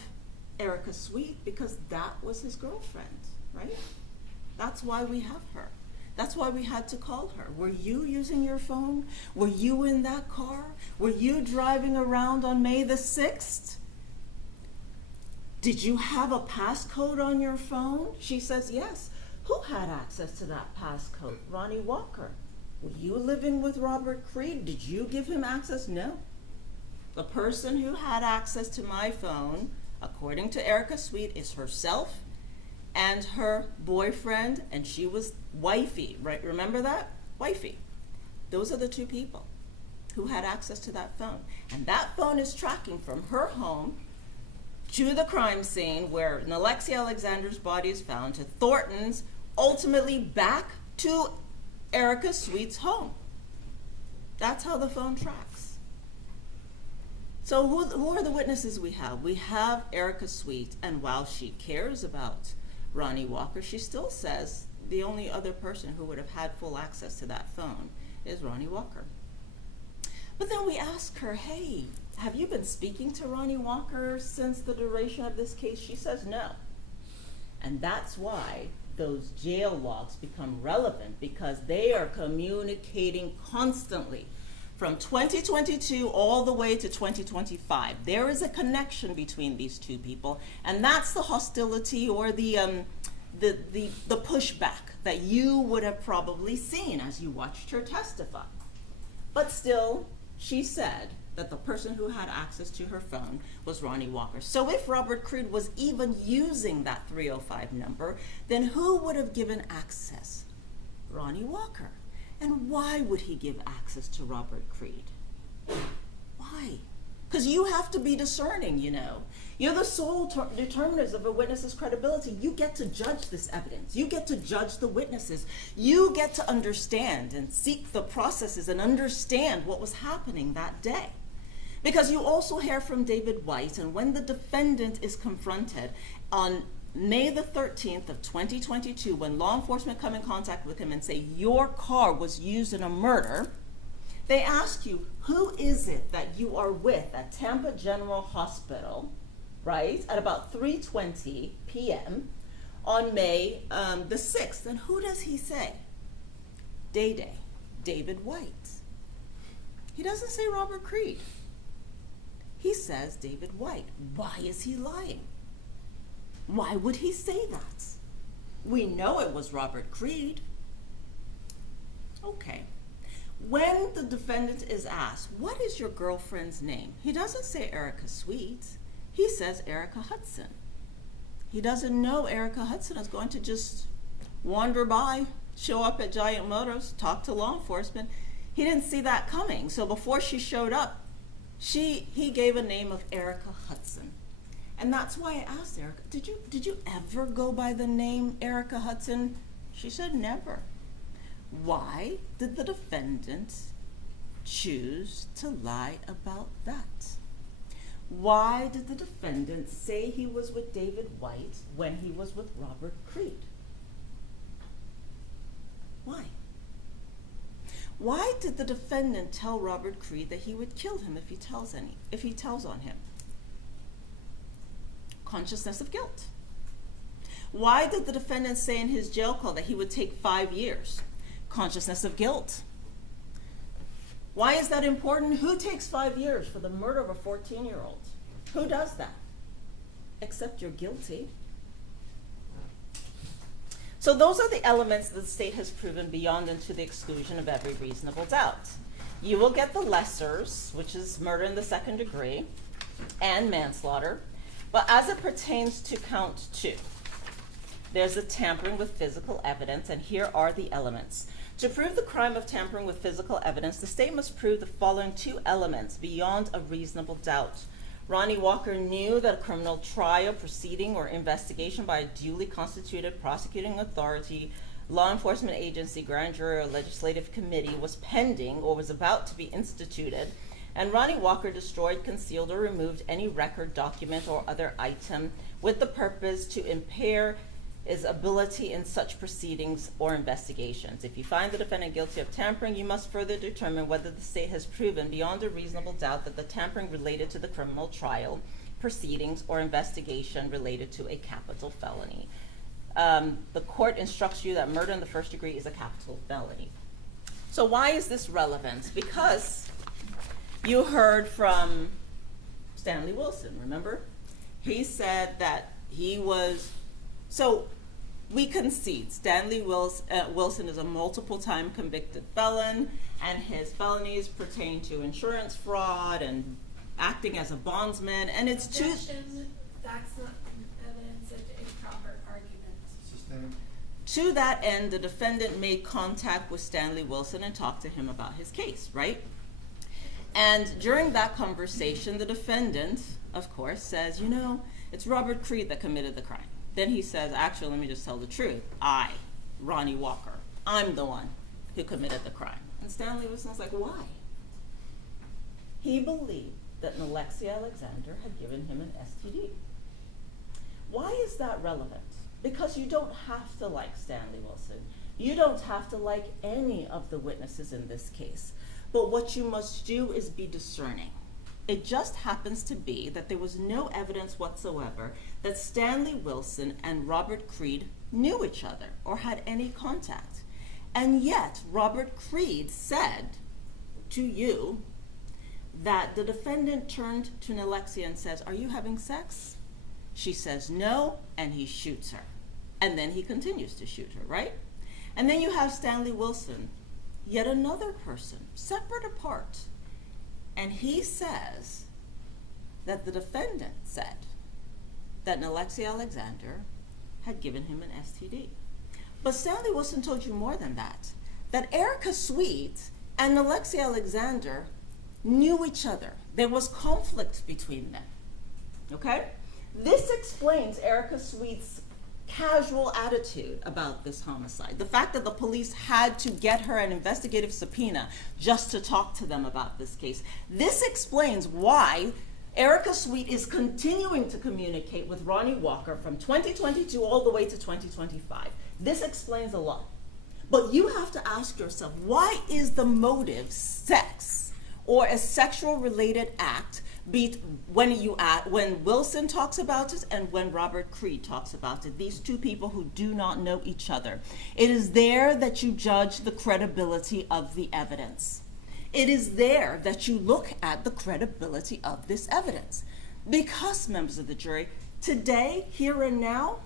Erica Sweet because that was his girlfriend, right? That's why we have her. That's why we had to call her. Were you using your phone? Were you in that car? Were you driving around on May the 6th? Did you have a passcode on your phone? She says yes. Who had access to that passcode? Ronny Walker. Were you living with Robert Creed? Did you give him access? No. The person who had access to my phone, according to Erica Sweet, is herself and her boyfriend, and she was wifey, right? Remember that? Wifey. Those are the two people who had access to that phone. And that phone is tracking from her home to the crime scene where Nilexia Alexander's body is found, to Thornton's, ultimately back to Erica Sweet's home. That's how the phone tracks. So who are the witnesses we have? We have Erica Sweet, and while she cares about Ronny Walker, she still says the only other person who would have had full access to that phone is Ronny Walker. But then we ask her, hey, have you been speaking to Ronny Walker since the duration of this case? She says no. And that's why those jail logs become relevant, because they are communicating constantly from 2022 all the way to 2025. There is a connection between these two people, and that's the hostility or the pushback that you would have probably seen as you watched her testify. But still, she said that the person who had access to her phone was Ronny Walker. So if Robert Creed was even using that 305 number, then who would have given access? Ronny Walker. And why would he give access to Robert Creed? Why? Because you have to be discerning, you know. You're the sole determiners of a witness's credibility. You get to judge this evidence. You get to judge the witnesses. You get to understand and seek the processes and understand what was happening that day. Because you also hear from David White, and when the defendant is confronted on May the 13th of 2022, when law enforcement come in contact with him and say, your car was used in a murder, they ask you, who is it that you are with at Tampa General Hospital, right, at about 3:20 p.m. on May the 6th? And who does he say? Day, David White. He doesn't say Robert Creed. He says David White. Why is he lying? Why would he say that? We know it was Robert Creed. Okay. When the defendant is asked, what is your girlfriend's name? He doesn't say Erica Sweet. He says Erica Hudson. He doesn't know Erica Hudson is going to just wander by, show up at Giant Motors, talk to law enforcement. He didn't see that coming. So before she showed up, he gave a name of Erica Hudson. And that's why I asked Erica, did you ever go by the name Erica Hudson? She said never. Why did the defendant choose to lie about that? Why did the defendant say he was with David White when he was with Robert Creed? Why? Why did the defendant tell Robert Creed that he would kill him if he tells on him? Consciousness of guilt. Why did the defendant say in his jail call that he would take 5 years? Consciousness of guilt. Why is that important? Who takes 5 years for the murder of a 14-year-old? Who does that? Except you're guilty. So those are the elements that the state has proven beyond and to the exclusion of every reasonable doubt. You will get the lessers, which is murder in the second degree and manslaughter. But as it pertains to count 2, there's a tampering with physical evidence, and here are the elements. To prove the crime of tampering with physical evidence, the state must prove the following 2 elements beyond a reasonable doubt. Ronny Walker knew that a criminal trial, proceeding, or investigation by a duly constituted prosecuting authority, law enforcement agency, grand jury, or legislative committee was pending or was about to be instituted, and Ronny Walker destroyed, concealed, or removed any record, document, or other item with the purpose to impair his ability in such proceedings or investigations. If you find the defendant guilty of tampering, you must further determine whether the state has proven beyond a reasonable doubt that the tampering related to the criminal trial, proceedings, or investigation related to a capital felony. The court instructs you that murder in the first degree is a capital felony. So why is this relevant? Because you heard from Stanley Wilson, remember? He said that he was, so we concede Stanley Wilson is a multiple-time convicted felon, and his felonies pertain to insurance fraud and acting as a bondsman, and it's too... Objection, that's not evidence of a proper argument. Sustained. To that end, the defendant made contact with Stanley Wilson and talked to him about his case, right? And during that conversation, the defendant, of course, says, you know, it's Robert Creed that committed the crime. Then he says, actually, let me just tell the truth. I, Ronny Walker, I'm the one who committed the crime. And Stanley Wilson's like, why? He believed that Nilexia Alexander had given him an STD. Why is that relevant? Because you don't have to like Stanley Wilson. You don't have to like any of the witnesses in this case. But what you must do is be discerning. It just happens to be that there was no evidence whatsoever that Stanley Wilson and Robert Creed knew each other or had any contact. And yet, Robert Creed said to you that the defendant turned to Nilexia and says, are you having sex? She says no, and he shoots her. And then he continues to shoot her, right? And then you have Stanley Wilson, yet another person, separate apart. And he says that the defendant said that Nilexia Alexander had given him an STD. But Stanley Wilson told you more than that Erica Sweet and Nilexia Alexander knew each other. There was conflict between them, okay? This explains Erica Sweet's casual attitude about this homicide. The fact that the police had to get her an investigative subpoena just to talk to them about this case. This explains why Erica Sweet is continuing to communicate with Ronny Walker from 2022 all the way to 2025. This explains a lot. But you have to ask yourself, why is the motive sex or a sexual related act when Wilson talks about it and when Robert Creed talks about it, these two people who do not know each other? It is there that you judge the credibility of the evidence. It is there that you look at the credibility of this evidence. Because, members of the jury, today, here and now,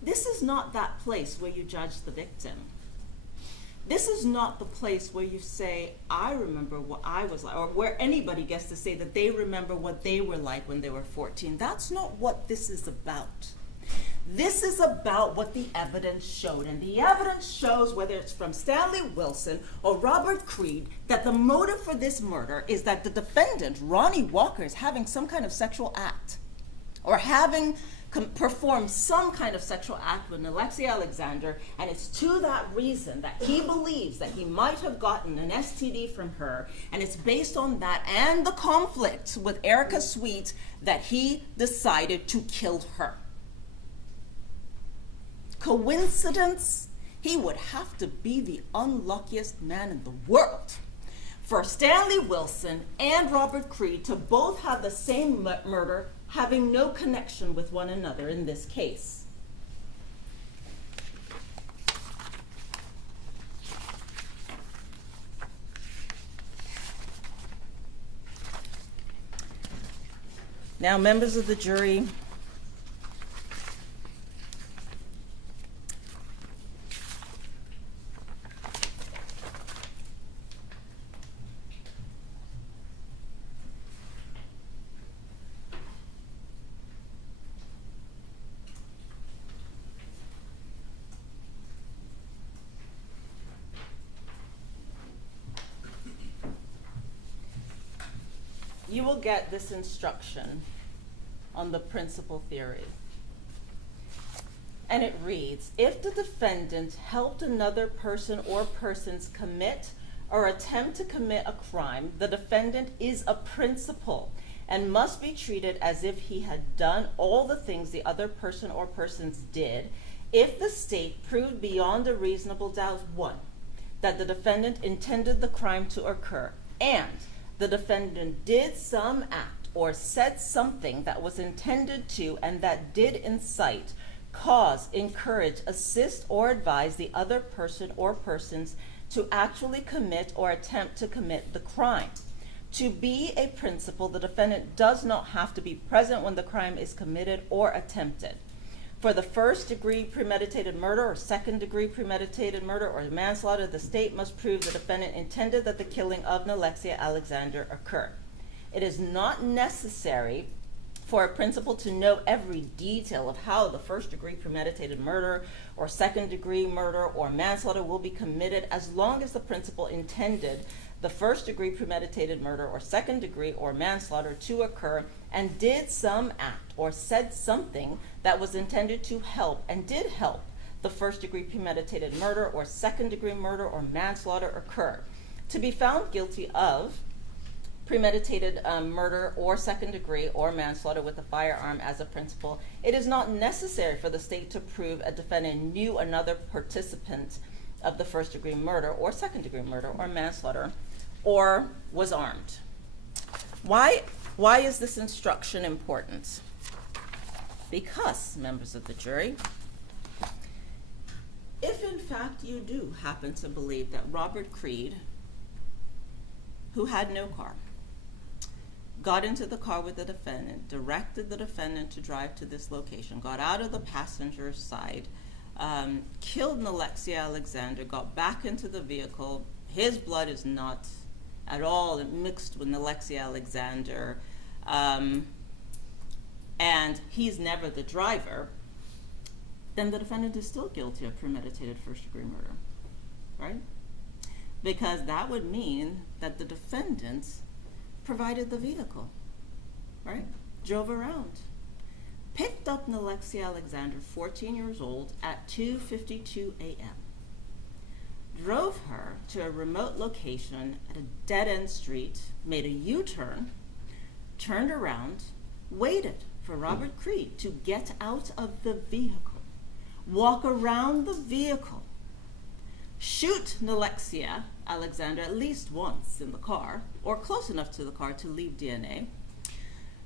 this is not that place where you judge the victim. This is not the place where you say, I remember what I was like, or where anybody gets to say that they remember what they were like when they were 14. That's not what this is about. This is about what the evidence showed. And the evidence shows, whether it's from Stanley Wilson or Robert Creed, that the motive for this murder is that the defendant, Ronny Walker, is having some kind of sexual act or having performed some kind of sexual act with Nilexia Alexander, and it's to that reason that he believes that he might have gotten an STD from her, and it's based on that and the conflict with Erica Sweet that he decided to kill her. Coincidence? He would have to be the unluckiest man in the world for Stanley Wilson and Robert Creed to both have the same murder having no connection with one another in this case. Now, members of the jury, you will get this instruction on the principal theory. And it reads, if the defendant helped another person or persons commit or attempt to commit a crime, the defendant is a principal and must be treated as if he had done all the things the other person or persons did, if the state proved beyond a reasonable doubt, 1, that the defendant intended the crime to occur, and the defendant did some act or said something that was intended to and that did incite, cause, encourage, assist, or advise the other person or persons to actually commit or attempt to commit the crime. To be a principal, the defendant does not have to be present when the crime is committed or attempted. For the first-degree premeditated murder or second-degree premeditated murder or manslaughter, the state must prove the defendant intended that the killing of Nilexia Alexander occur. It is not necessary for a principal to know every detail of how the first-degree premeditated murder or second-degree murder or manslaughter will be committed, as long as the principal intended the first-degree premeditated murder or second-degree or manslaughter to occur and did some act or said something that was intended to help and did help the first-degree premeditated murder or second-degree murder or manslaughter occur. To be found guilty of premeditated murder or second degree or manslaughter with a firearm as a principal, it is not necessary for the state to prove a defendant knew another participant of the first degree murder or second degree murder or manslaughter or was armed. Why is this instruction important? Because, members of the jury, if in fact you do happen to believe that Robert Creed, who had no car, got into the car with the defendant, directed the defendant to drive to this location, got out of the passenger side, killed Nilexia Alexander, got back into the vehicle, his blood is not at all mixed with Nilexia Alexander, and he's never the driver, then the defendant is still guilty of premeditated first-degree murder, right? Because that would mean that the defendant provided the vehicle, right? Drove around, picked up Nilexia Alexander, 14 years old, at 2:52 a.m., drove her to a remote location at a dead-end street, made a U-turn, turned around, waited for Robert Creed to get out of the vehicle, walk around the vehicle, shoot Nilexia Alexander at least once in the car, or close enough to the car to leave DNA,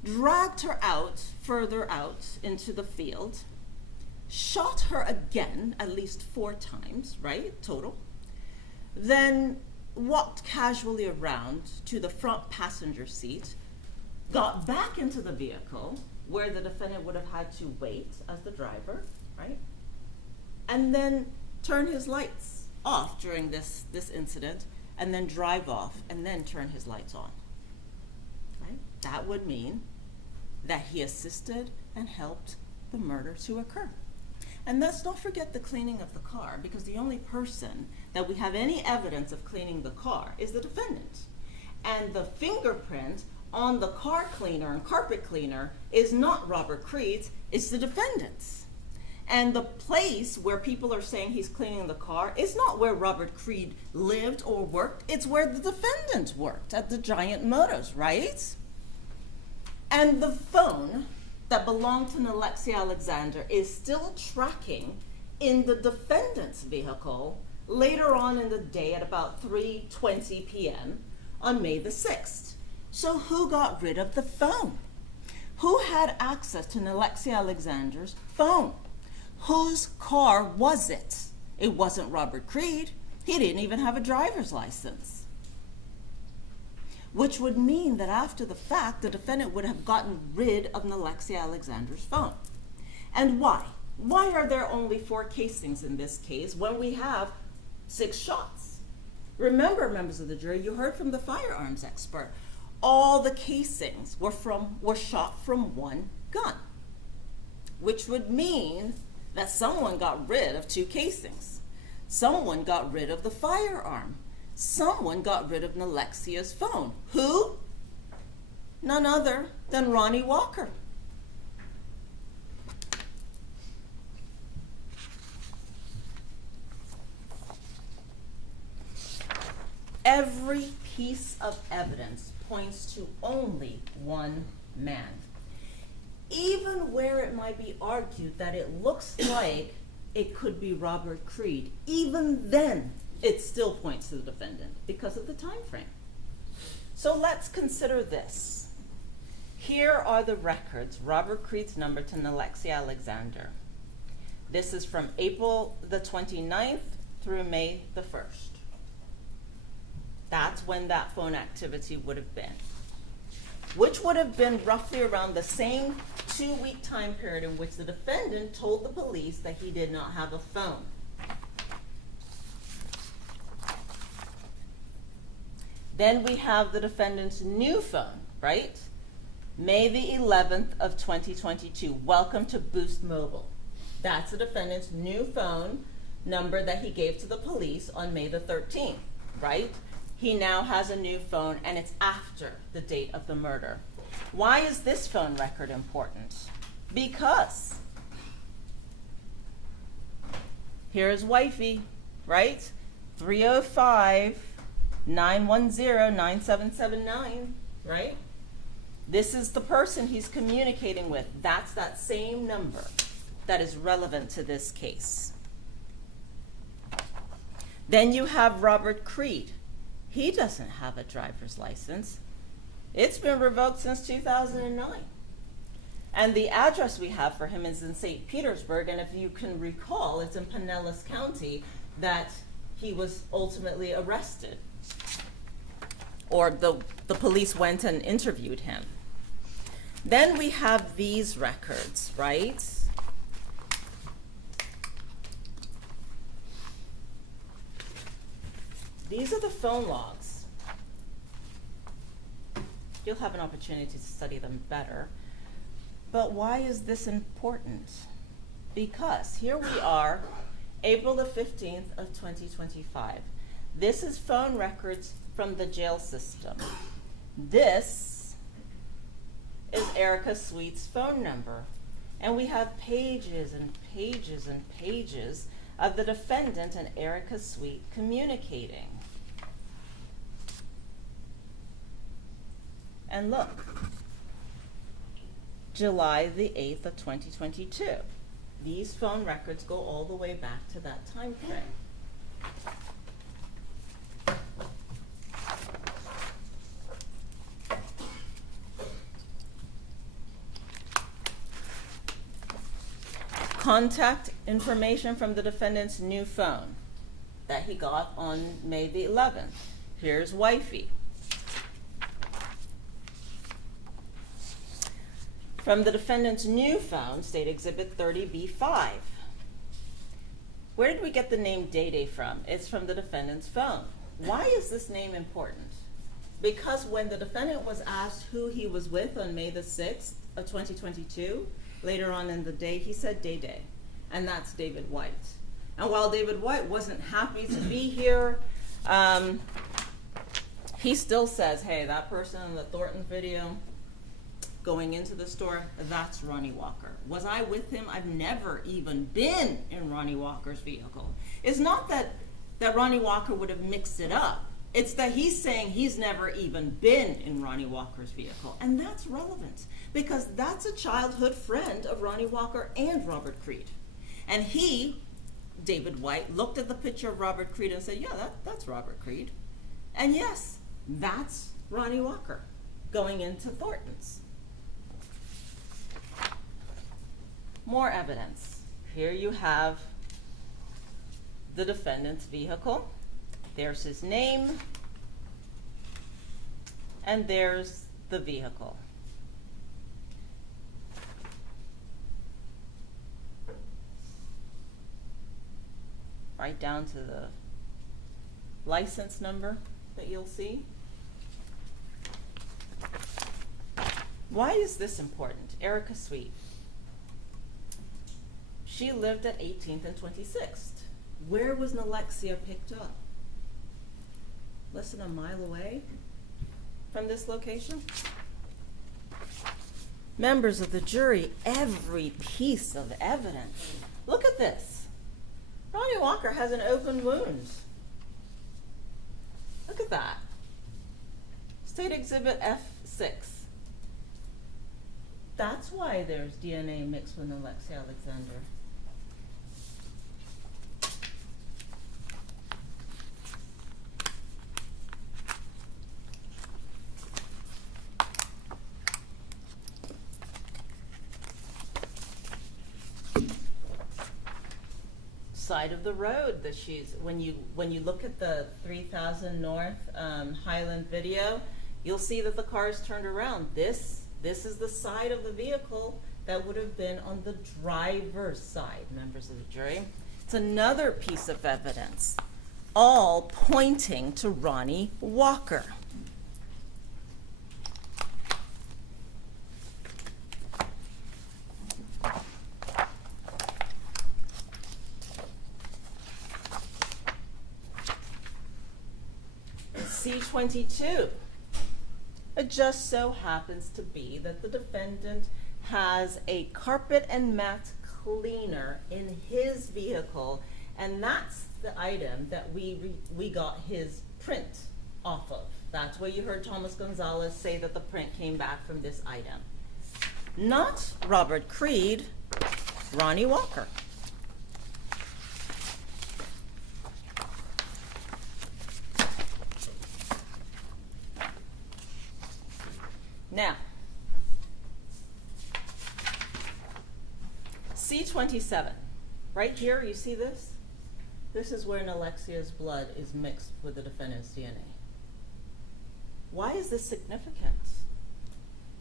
dragged her out, further out into the field, shot her again at least 4 times, right, total, then walked casually around to the front passenger seat, got back into the vehicle where the defendant would have had to wait as the driver, right, and then turn his lights off during this incident, and then drive off, and then turn his lights on, right? That would mean that he assisted and helped the murder to occur. And let's not forget the cleaning of the car, because the only person that we have any evidence of cleaning the car is the defendant. And the fingerprint on the car cleaner and carpet cleaner is not Robert Creed's, it's the defendant's. And the place where people are saying he's cleaning the car is not where Robert Creed lived or worked, it's where the defendant worked, at the Giant Motors, right? And the phone that belonged to Nilexia Alexander is still tracking in the defendant's vehicle later on in the day at about 3:20 p.m. on May the 6th. So who got rid of the phone? Who had access to Nilexia Alexander's phone? Whose car was it? It wasn't Robert Creed. He didn't even have a driver's license. Which would mean that after the fact, the defendant would have gotten rid of Nilexia Alexander's phone. And why? Why are there only 4 casings in this case when we have 6 shots? Remember, members of the jury, you heard from the firearms expert. All the casings were shot from one gun, which would mean that someone got rid of 2 casings. Someone got rid of the firearm. Someone got rid of Nilexia's phone. Who? None other than Ronny Walker. Every piece of evidence points to only one man. Even where it might be argued that it looks like it could be Robert Creed, even then it still points to the defendant because of the time frame. So let's consider this. Here are the records, Robert Creed's number to Nilexia Alexander. This is from April the 29th through May the 1st. That's when that phone activity would have been, which would have been roughly around the same 2-week time period in which the defendant told the police that he did not have a phone. Then we have the defendant's new phone, right? May the 11th of 2022. Welcome to Boost Mobile. That's the defendant's new phone number that he gave to the police on May the 13th, right? He now has a new phone, and it's after the date of the murder. Why is this phone record important? Because here's wifey, right? 305-910-9779, right? This is the person he's communicating with. That's that same number that is relevant to this case. Then you have Robert Creed. He doesn't have a driver's license. It's been revoked since 2009. And the address we have for him is in St. Petersburg, and if you can recall, it's in Pinellas County that he was ultimately arrested. Or the police went and interviewed him. Then we have these records, right? These are the phone logs. You'll have an opportunity to study them better. But why is this important? Because here we are, April the 15th of 2025. This is phone records from the jail system. This is Erica Sweet's phone number. And we have pages and pages and pages of the defendant and Erica Sweet communicating. And look, July the 8th of 2022. These phone records go all the way back to that time frame. Contact information from the defendant's new phone that he got on May the 11th. Here's wifey. From the defendant's new phone, State Exhibit 30B5. Where did we get the name Day Day from? It's from the defendant's phone. Why is this name important? Because when the defendant was asked who he was with on May the 6th of 2022, later on in the day, he said Day Day, and that's David White. And while David White wasn't happy to be here, he still says, hey, that person in the Thornton video going into the store, that's Ronny Walker. Was I with him? I've never even been in Ronny Walker's vehicle. It's not that Ronny Walker would have mixed it up. It's that he's saying he's never even been in Ronny Walker's vehicle. And that's relevant because that's a childhood friend of Ronny Walker and Robert Creed. And he, David White, looked at the picture of Robert Creed and said, yeah, that's Robert Creed. And yes, that's Ronny Walker going into Thornton's. more evidence. Here you have the defendant's vehicle. There's his name. And there's the vehicle. Right down to the license number that you'll see. Why is this important? Erica Sweet. She lived at 18th and 26th. Where was Nilexia picked up? Less than a mile away from this location? Members of the jury, every piece of evidence. Look at this. Ronny Walker has an open wound. Look at that. State Exhibit F6. That's why there's DNA mixed with Nilexia Alexander. Side of the road that when you look at the 3000 North Highland video, you'll see that the car is turned around. This is the side of the vehicle that would have been on the driver's side, members of the jury. It's another piece of evidence, all pointing to Ronny Walker. C-22. It just so happens to be that the defendant has a carpet and mat cleaner in his vehicle, and that's the item that we got his print off of. That's where you heard Thomas Gonzalez say that the print came back from this item. Not Robert Creed, Ronny Walker. Now, C-27, right here, you see this? This is where Nilexia's blood is mixed with the defendant's DNA. Why is this significant?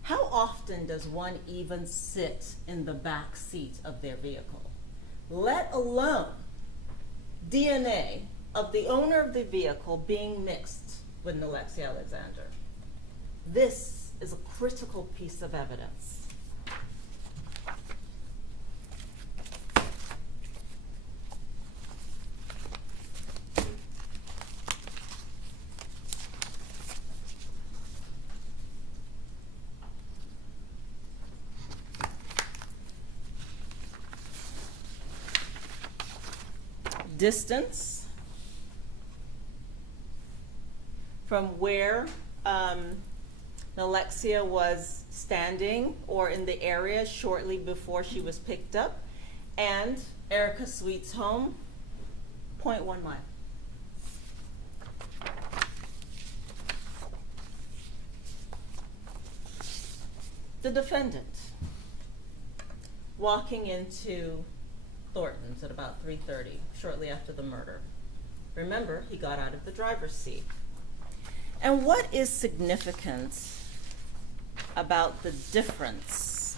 How often does one even sit in the back seat of their vehicle, let alone DNA of the owner of the vehicle being mixed with Nilexia Alexander? This is a critical piece of evidence. Distance from where Nilexia was standing or in the area shortly before she was picked up, and Erica Sweet's home, 0.1 mile. The defendant walking into Thornton's at about 3:30, shortly after the murder. Remember, he got out of the driver's seat. And what is significant about the difference?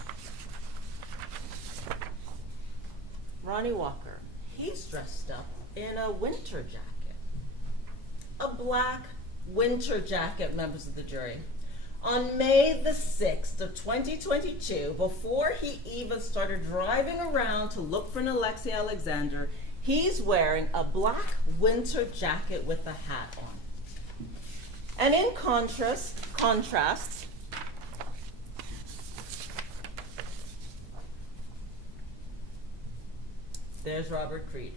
Ronny Walker, he's dressed up in a winter jacket. A black winter jacket, members of the jury. On May the 6th of 2022, before he even started driving around to look for Nilexia Alexander, he's wearing a black winter jacket with a hat on. And in contrast, there's Robert Creed.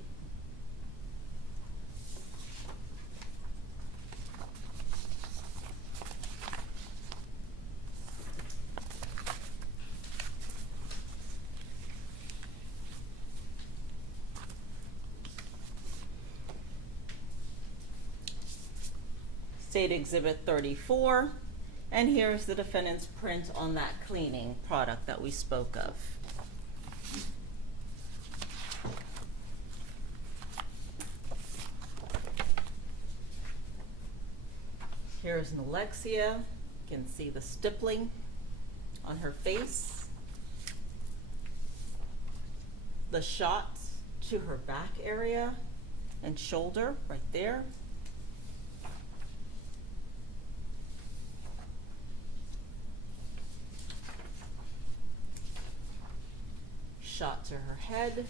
State Exhibit 34, and here's the defendant's print on that cleaning product that we spoke of. Here's Nilexia. You can see the stippling on her face. The shot to her back area and shoulder right there. Shot to her head.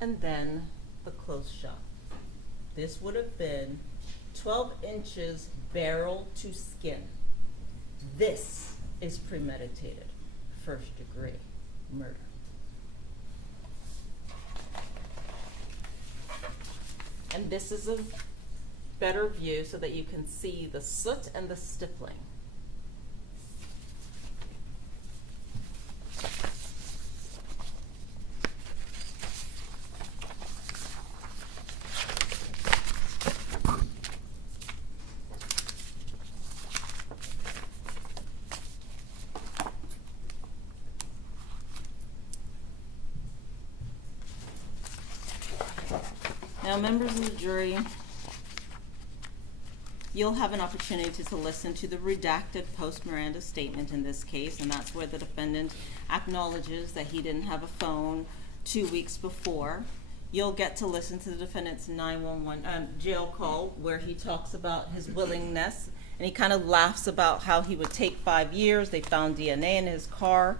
And then the close shot. This would have been 12 inches barrel to skin. This is premeditated first degree murder. And this is a better view so that you can see the soot and the stippling. Now, members of the jury, you'll have an opportunity to listen to the redacted post-Miranda statement in this case, and that's where the defendant acknowledges that he didn't have a phone 2 weeks before. You'll get to listen to the defendant's 911 jail call where he talks about his willingness, and he kind of laughs about how he would take 5 years. They found DNA in his car.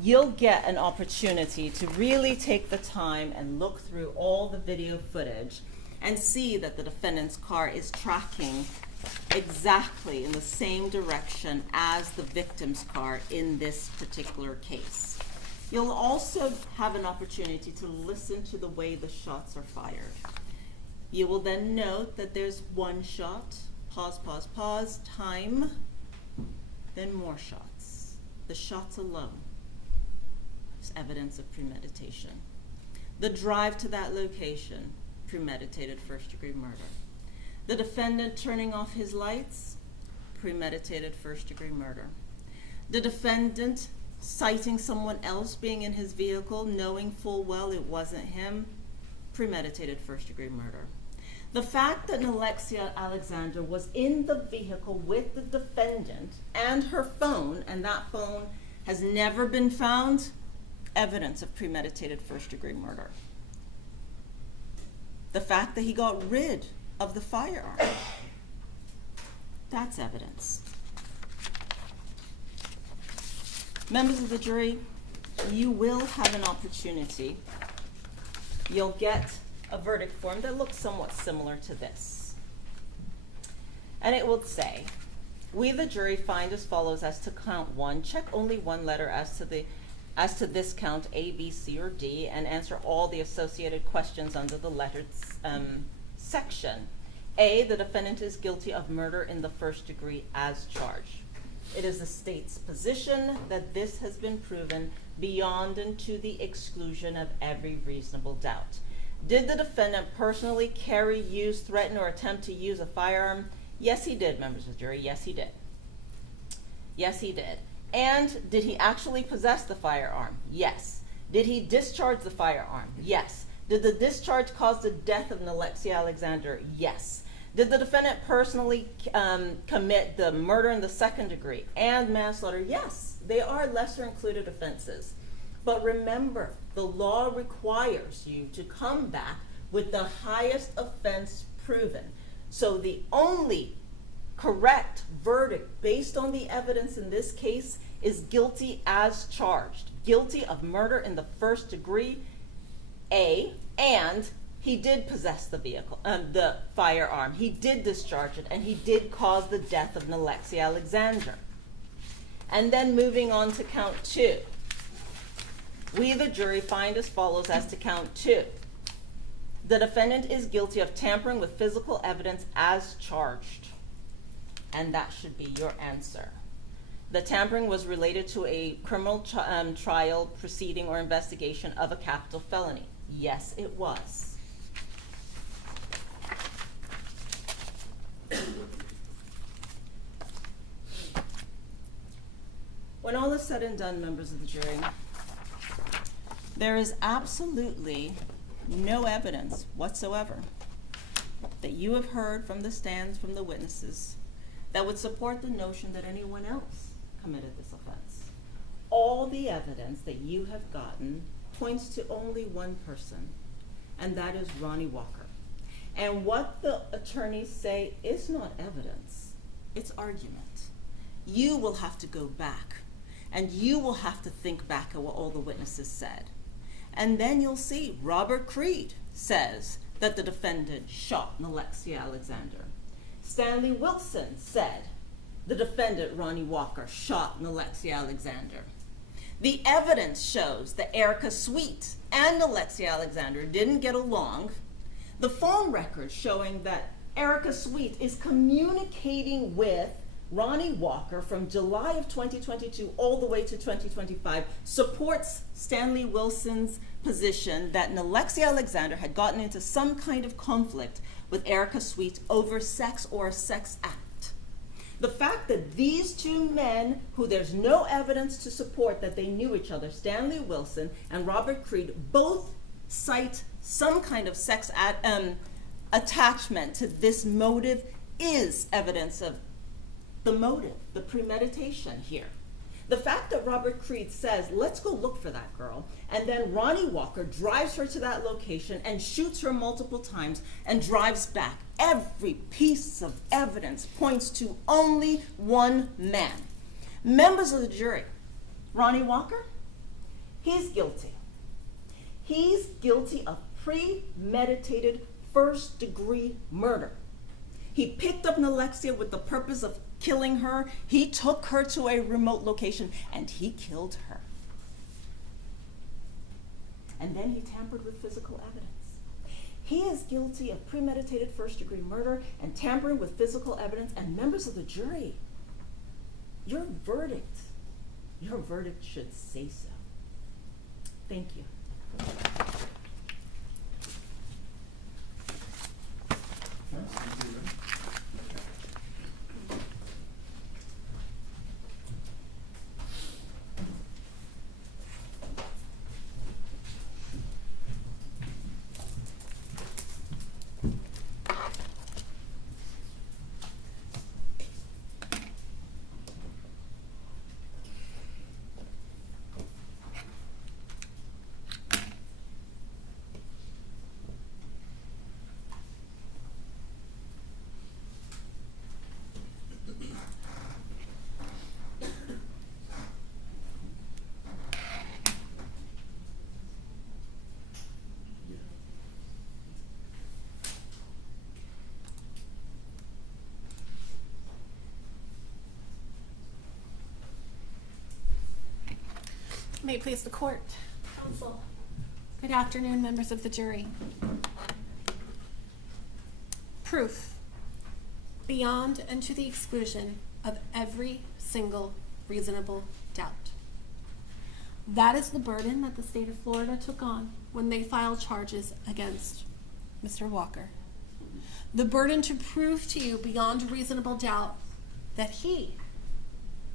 You'll get an opportunity to really take the time and look through all the video footage and see that the defendant's car is tracking exactly in the same direction as the victim's car in this particular case. You'll also have an opportunity to listen to the way the shots are fired. You will then note that there's one shot, pause, pause, pause, time, then more shots. The shots alone is evidence of premeditation. The drive to that location, premeditated first-degree murder. The defendant turning off his lights, premeditated first-degree murder. The defendant citing someone else being in his vehicle, knowing full well it wasn't him, premeditated first-degree murder. The fact that Nilexia Alexander was in the vehicle with the defendant and her phone, and that phone has never been found, evidence of premeditated first-degree murder. The fact that he got rid of the firearm, that's evidence. Members of the jury, you will have an opportunity. You'll get a verdict form that looks somewhat similar to this. And it will say, we the jury find as follows as to count 1, check only one letter as to this count A, B, C, or D, and answer all the associated questions under the letters section. A, the defendant is guilty of murder in the first degree as charged. It is the state's position that this has been proven beyond and to the exclusion of every reasonable doubt. Did the defendant personally carry, use, threaten, or attempt to use a firearm? Yes, he did, members of the jury. Yes, he did. Yes, he did. And did he actually possess the firearm? Yes. Did he discharge the firearm? Yes. Did the discharge cause the death of Nilexia Alexander? Yes. Did the defendant personally commit the murder in the second degree and manslaughter? Yes. They are lesser included offenses. But remember, the law requires you to come back with the highest offense proven. So the only correct verdict based on the evidence in this case is guilty as charged. Guilty of murder in the first degree, A, and he did possess the vehicle, the firearm. He did discharge it, and he did cause the death of Nilexia Alexander. And then moving on to count 2. We, the jury, find as follows as to count 2. The defendant is guilty of tampering with physical evidence as charged. And that should be your answer. The tampering was related to a criminal trial, proceeding, or investigation of a capital felony. Yes, it was. When When all is said and done, members of the jury, there is absolutely no evidence whatsoever that you have heard from the stands from the witnesses that would support the notion that anyone else committed this offense. All the evidence that you have gotten points to only one person, and that is Ronny Walker. And what the attorneys say is not evidence, it's argument. You will have to go back, and you will have to think back at what all the witnesses said. And then you'll see Robert Creed says that the defendant shot Nilexia Alexander. Stanley Wilson said the defendant, Ronny Walker, shot Nilexia Alexander. The evidence shows that Erica Sweet and Nilexia Alexander didn't get along. The phone records showing that Erica Sweet is communicating with Ronny Walker from July of 2022 all the way to 2025 supports Stanley Wilson's position that Nilexia Alexander had gotten into some kind of conflict with Erica Sweet over sex or a sex act. The fact that these two men, who there's no evidence to support that they knew each other, Stanley Wilson and Robert Creed, both cite some kind of sex attachment to this motive is evidence of the motive, the premeditation here. The fact that Robert Creed says, let's go look for that girl, and then Ronny Walker drives her to that location and shoots her multiple times and drives back. Every piece of evidence points to only one man. Members of the jury, Ronny Walker, he's guilty. He's guilty of premeditated first-degree murder. He picked up Nilexia with the purpose of killing her. He took her to a remote location and he killed her. And then he tampered with physical evidence. He is guilty of premeditated first-degree murder and tampering with physical evidence. And members of the jury, your verdict should say so. Thank you. May it please the court. Counsel. Good afternoon, members of the jury. Proof beyond and to the exclusion of every single reasonable doubt. That is the burden that the state of Florida took on when they filed charges against Mr. Walker. The burden to prove to you beyond reasonable doubt that he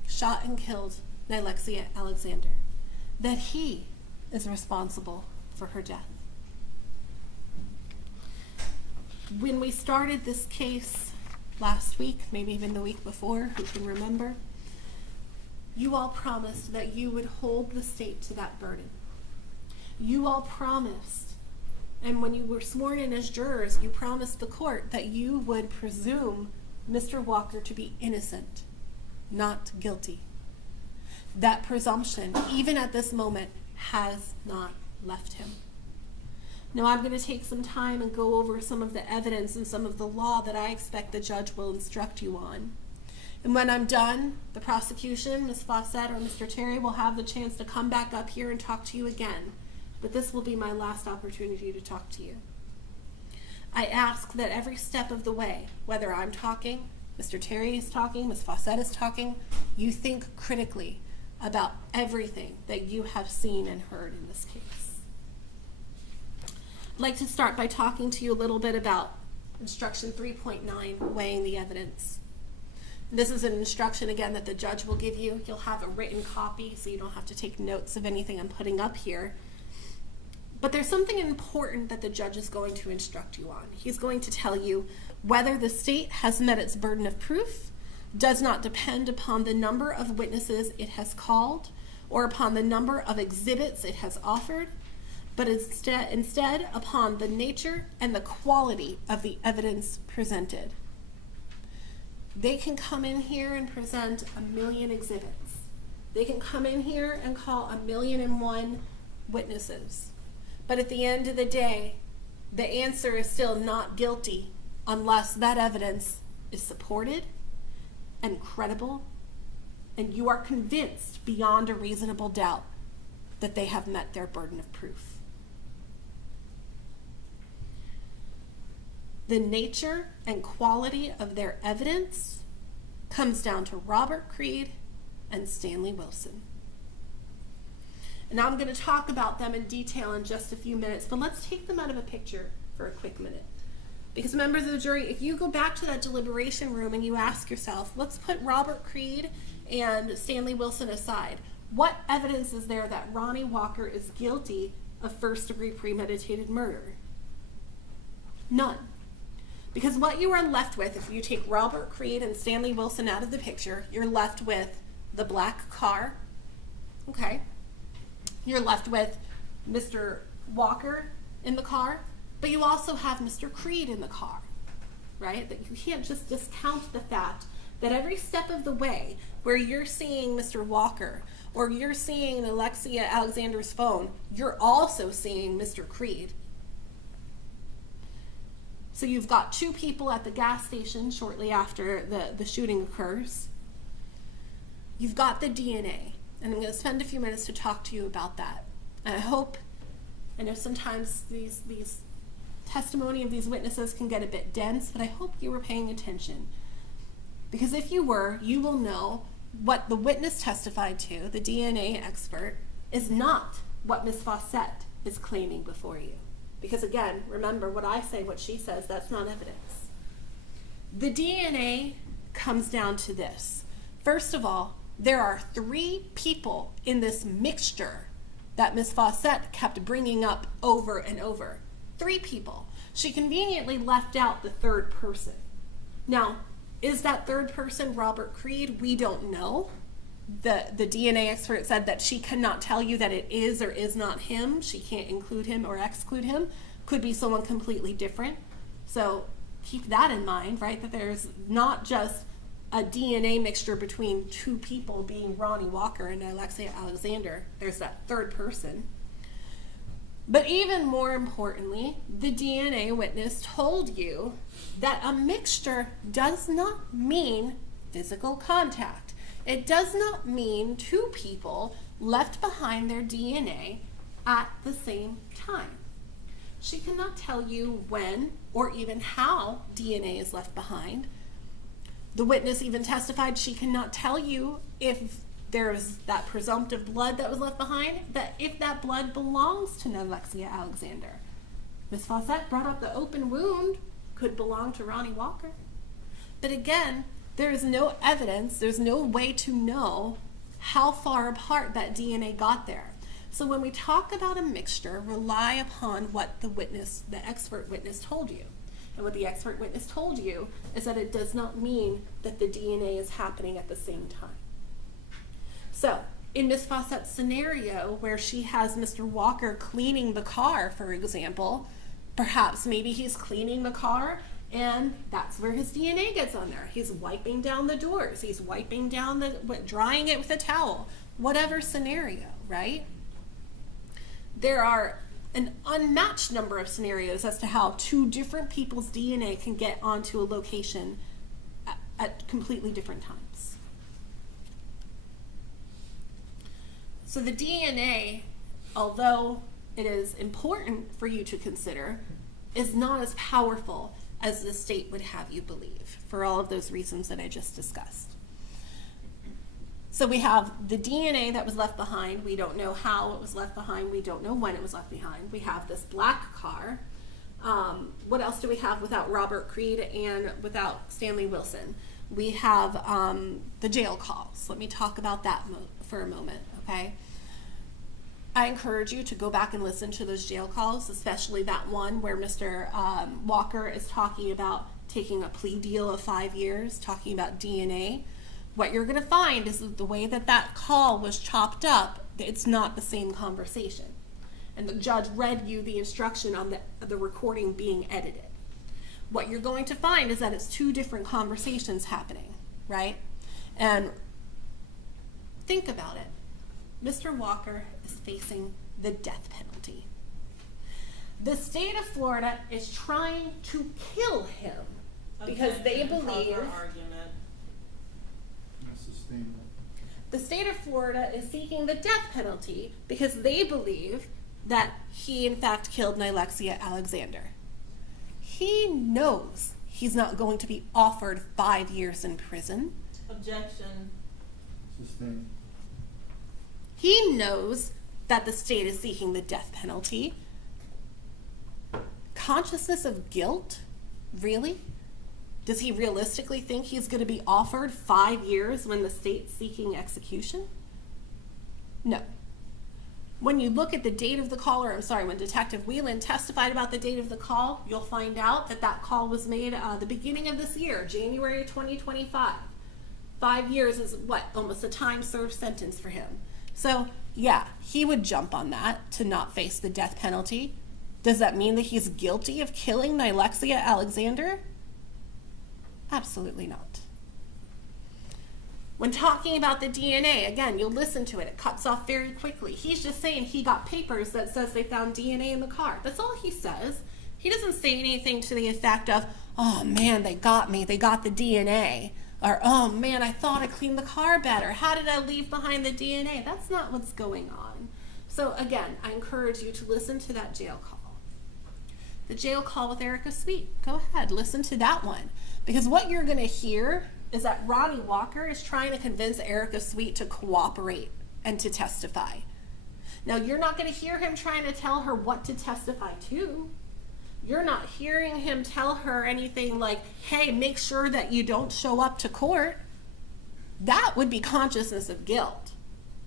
shot and killed Nilexia Alexander, that he is responsible for her death. When we started this case last week, maybe even the week before, who can remember, you all promised that you would hold the state to that burden. You all promised, and when you were sworn in as jurors, you promised the court that you would presume Mr. Walker to be innocent, not guilty. That presumption, even at this moment, has not left him. Now I'm going to take some time and go over some of the evidence and some of the law that I expect the judge will instruct you on. And when I'm done, the prosecution, Ms. Fawcett or Mr. Terry, will have the chance to come back up here and talk to you again. But this will be my last opportunity to talk to you. I ask that every step of the way, whether I'm talking, Mr. Terry is talking, Ms. Fawcett is talking, you think critically about everything that you have seen and heard in this case. I'd like to start by talking to you a little bit about Instruction 3.9, weighing the evidence. This is an instruction, again, that the judge will give you. You'll have a written copy, so you don't have to take notes of anything I'm putting up here. But there's something important that the judge is going to instruct you on. He's going to tell you whether the state has met its burden of proof does not depend upon the number of witnesses it has called or upon the number of exhibits it has offered, but instead upon the nature and the quality of the evidence presented. They can come in here and present 1,000,000 exhibits. They can come in here and call 1,000,001 witnesses. But at the end of the day, the answer is still not guilty unless that evidence is supported and credible, and you are convinced beyond a reasonable doubt that they have met their burden of proof. The nature and quality of their evidence comes down to Robert Creed and Stanley Wilson. And now I'm going to talk about them in detail in just a few minutes, but let's take them out of a picture for a quick minute. Because members of the jury, if you go back to that deliberation room and you ask yourself, let's put Robert Creed and Stanley Wilson aside. What evidence is there that Ronny Walker is guilty of first-degree premeditated murder? None. Because what you are left with, if you take Robert Creed and Stanley Wilson out of the picture, you're left with the black car, okay? You're left with Mr. Walker in the car, but you also have Mr. Creed in the car, right? That you can't just discount the fact that every step of the way where you're seeing Mr. Walker or you're seeing Nilexia Alexander's phone, you're also seeing Mr. Creed. So you've got two people at the gas station shortly after the shooting occurs. You've got the DNA, and I'm going to spend a few minutes to talk to you about that. And I know sometimes these testimony of these witnesses can get a bit dense, but I hope you were paying attention. Because if you were, you will know what the witness testified to, the DNA expert, is not what Ms. Fawcett is claiming before you. Because again, remember what I say, what she says, that's not evidence. The DNA comes down to this. First of all, there are 3 people in this mixture that Ms. Fawcett kept bringing up over and over. 3 people. She conveniently left out the third person. Now, is that third person Robert Creed? We don't know. The DNA expert said that she cannot tell you that it is or is not him. She can't include him or exclude him. Could be someone completely different. So keep that in mind, right? That there's not just a DNA mixture between 2 people being Ronny Walker and Nilexia Alexander. There's that third person. But even more importantly, the DNA witness told you that a mixture does not mean physical contact. It does not mean 2 people left behind their DNA at the same time. She cannot tell you when or even how DNA is left behind. The witness even testified she cannot tell you if there's that presumptive blood that was left behind, that if that blood belongs to Nilexia Alexander. Ms. Fawcett brought up the open wound could belong to Ronny Walker. But again, there is no evidence, there's no way to know how far apart that DNA got there. So when we talk about a mixture, rely upon what the expert witness told you. And what the expert witness told you is that it does not mean that the DNA is happening at the same time. So in Ms. Fawcett's scenario where she has Mr. Walker cleaning the car, for example, perhaps maybe he's cleaning the car and that's where his DNA gets on there. He's wiping down the doors. He's wiping down drying it with a towel. Whatever scenario, right? There are an unmatched number of scenarios as to how 2 different people's DNA can get onto a location at completely different times. So the DNA, although it is important for you to consider, is not as powerful as the state would have you believe, for all of those reasons that I just discussed. So we have the DNA that was left behind. We don't know how it was left behind. We don't know when it was left behind. We have this black car. What else do we have without Robert Creed and without Stanley Wilson? we have the jail calls. Let me talk about that for a moment, okay? I encourage you to go back and listen to those jail calls, especially that one where Mr. Walker is talking about taking a plea deal of 5 years, talking about DNA. What you're going to find is that the way that that call was chopped up, it's not the same conversation. And the judge read you the instruction on the recording being edited. What you're going to find is that it's two different conversations happening, right? And think about it. Mr. Walker is facing the death penalty. The state of Florida is trying to kill him because they Objection, believe counter argument. Not sustainable. the state of Florida is seeking the death penalty because they believe that he in fact killed Nilexia Alexander. He knows he's not going to be offered 5 years in prison. Objection. Sustained. He knows that the state is seeking the death penalty. Consciousness of guilt? Really? Does he realistically think he's going to be offered 5 years when the state's seeking execution? No. When you look at the date of the call, or I'm sorry, when Detective Whelan testified about the date of the call, you'll find out that that call was made the beginning of this year, January 2025. 5 years is what? Almost a time served sentence for him. So, yeah, he would jump on that to not face the death penalty. Does that mean that he's guilty of killing Nilexia Alexander? Absolutely not. When talking about the DNA, again, you'll listen to it. It cuts off very quickly. He's just saying he got papers that says they found DNA in the car. That's all he says. He doesn't say anything to the effect of, oh man, they got me. They got the DNA. Or, oh man, I thought I cleaned the car better. How did I leave behind the DNA? That's not what's going on. So again, I encourage you to listen to that jail call. The jail call with Erica Sweet. Go ahead, listen to that one. Because what you're going to hear is that Ronny Walker is trying to convince Erica Sweet to cooperate and to testify. Now, you're not going to hear him trying to tell her what to testify to. You're not hearing him tell her anything like, hey, make sure that you don't show up to court. That would be consciousness of guilt.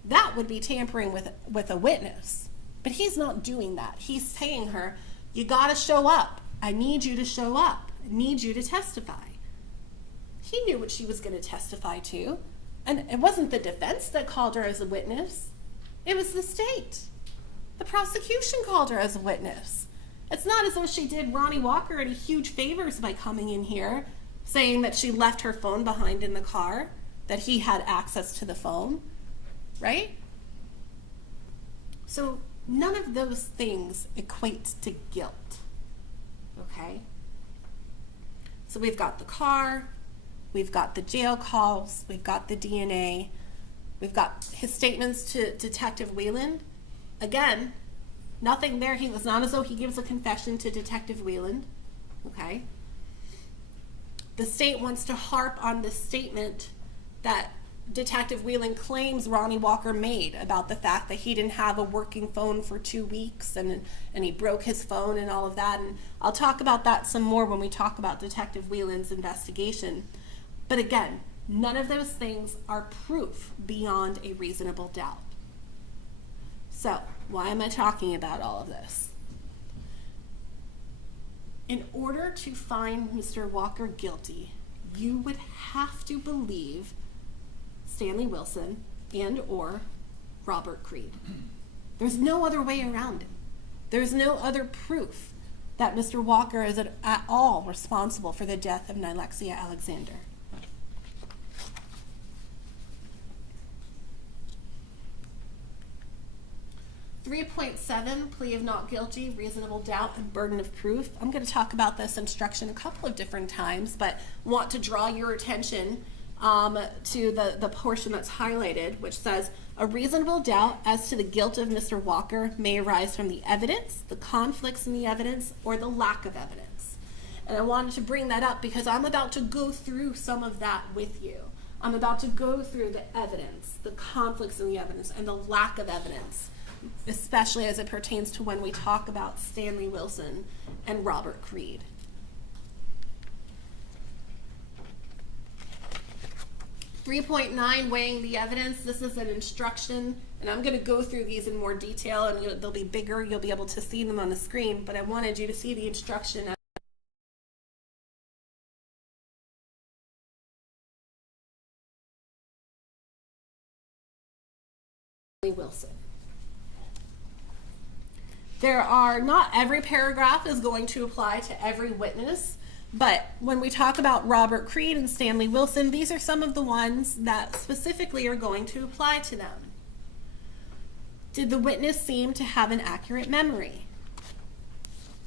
That would be tampering with a witness. But he's not doing that. He's saying her, you got to show up. I need you to show up. I need you to testify. He knew what she was going to testify to. And it wasn't the defense that called her as a witness. It was the state. The prosecution called her as a witness. It's not as though she did Ronny Walker any huge favors by coming in here saying that she left her phone behind in the car, that he had access to the phone, right? So none of those things equate to guilt, okay? So we've got the car, we've got the jail calls, we've got the DNA, we've got his statements to Detective Whelan. Again, nothing there. He was not as though he gives a confession to Detective Whelan, okay? The state wants to harp on this statement that Detective Whelan claims Ronny Walker made about the fact that he didn't have a working phone for 2 weeks and he broke his phone and all of that. And I'll talk about that some more when we talk about Detective Whelan's investigation. But again, none of those things are proof beyond a reasonable doubt. So, why am I talking about all of this? In order to find Mr. Walker guilty, you would have to believe Stanley Wilson and or Robert Creed. There's no other way around it. There's no other proof that Mr. Walker is at all responsible for the death of Nilexia Alexander. .7, plea of not guilty, reasonable doubt, and burden of proof. I'm going to talk about this instruction a couple of different times, but want to draw your attention to the portion that's highlighted, which says, a reasonable doubt as to the guilt of Mr. Walker may arise from the evidence, the conflicts in the evidence, or the lack of evidence. And I wanted to bring that up because I'm about to go through some of that with you. I'm about to go through the evidence, the conflicts in the evidence, and the lack of evidence, especially as it pertains to when we talk about Stanley Wilson and Robert Creed. 3.9, weighing the evidence. This is an instruction, and I'm going to go through these in more detail, and they'll be bigger. You'll be able to see them on the screen, but I wanted you to see the instruction. Wilson. Not every paragraph is going to apply to every witness, but when we talk about Robert Creed and Stanley Wilson, these are some of the ones that specifically are going to apply to them. Did the witness seem to have an accurate memory?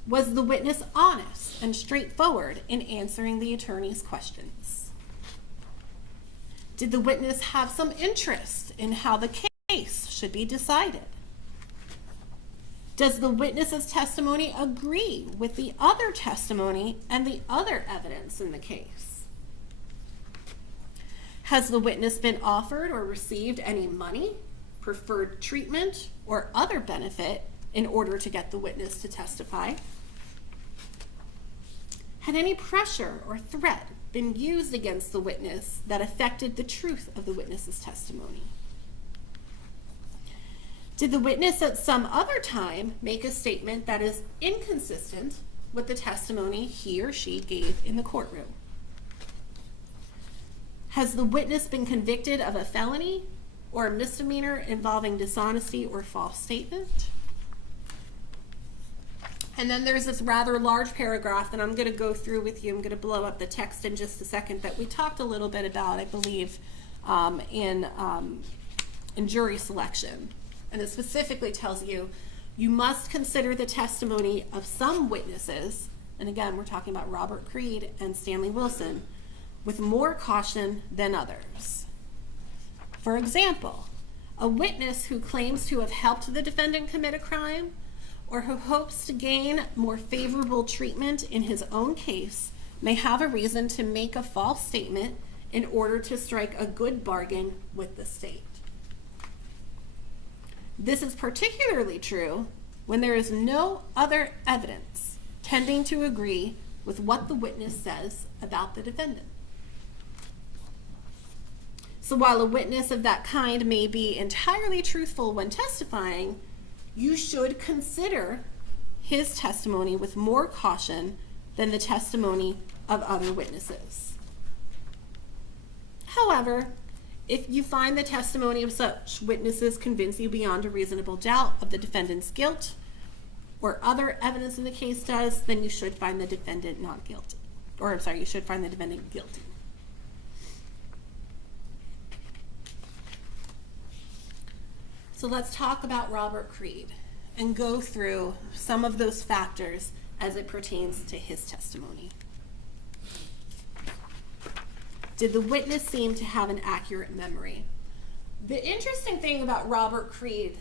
Was the witness honest and straightforward in answering the attorney's questions? Did the witness have some interest in how the case should be decided? Does the witness's testimony agree with the other testimony and the other evidence in the case? Has the witness been offered or received any money, preferred treatment, or other benefit in order to get the witness to testify? Had any pressure or threat been used against the witness that affected the truth of the witness's testimony? Did the witness at some other time make a statement that is inconsistent with the testimony he or she gave in the courtroom? Has the witness been convicted of a felony or a misdemeanor involving dishonesty or false statement? And then there's this rather large paragraph that I'm going to go through with you. I'm going to blow up the text in just a second that we talked a little bit about, I believe, in jury selection. And it specifically tells you, you must consider the testimony of some witnesses, and again, we're talking about Robert Creed and Stanley Wilson, with more caution than others. For example, a witness who claims to have helped the defendant commit a crime or who hopes to gain more favorable treatment in his own case may have a reason to make a false statement in order to strike a good bargain with the state. This is particularly true when there is no other evidence tending to agree with what the witness says about the defendant. So while a witness of that kind may be entirely truthful when testifying, you should consider his testimony with more caution than the testimony of other witnesses. However, if you find the testimony of such witnesses convince you beyond a reasonable doubt of the defendant's guilt, or other evidence in the case does, then you should find the defendant not guilty. You should find the defendant guilty. So let's talk about Robert Creed and go through some of those factors as it pertains to his testimony. Did the witness seem to have an accurate memory? The interesting thing about Robert Creed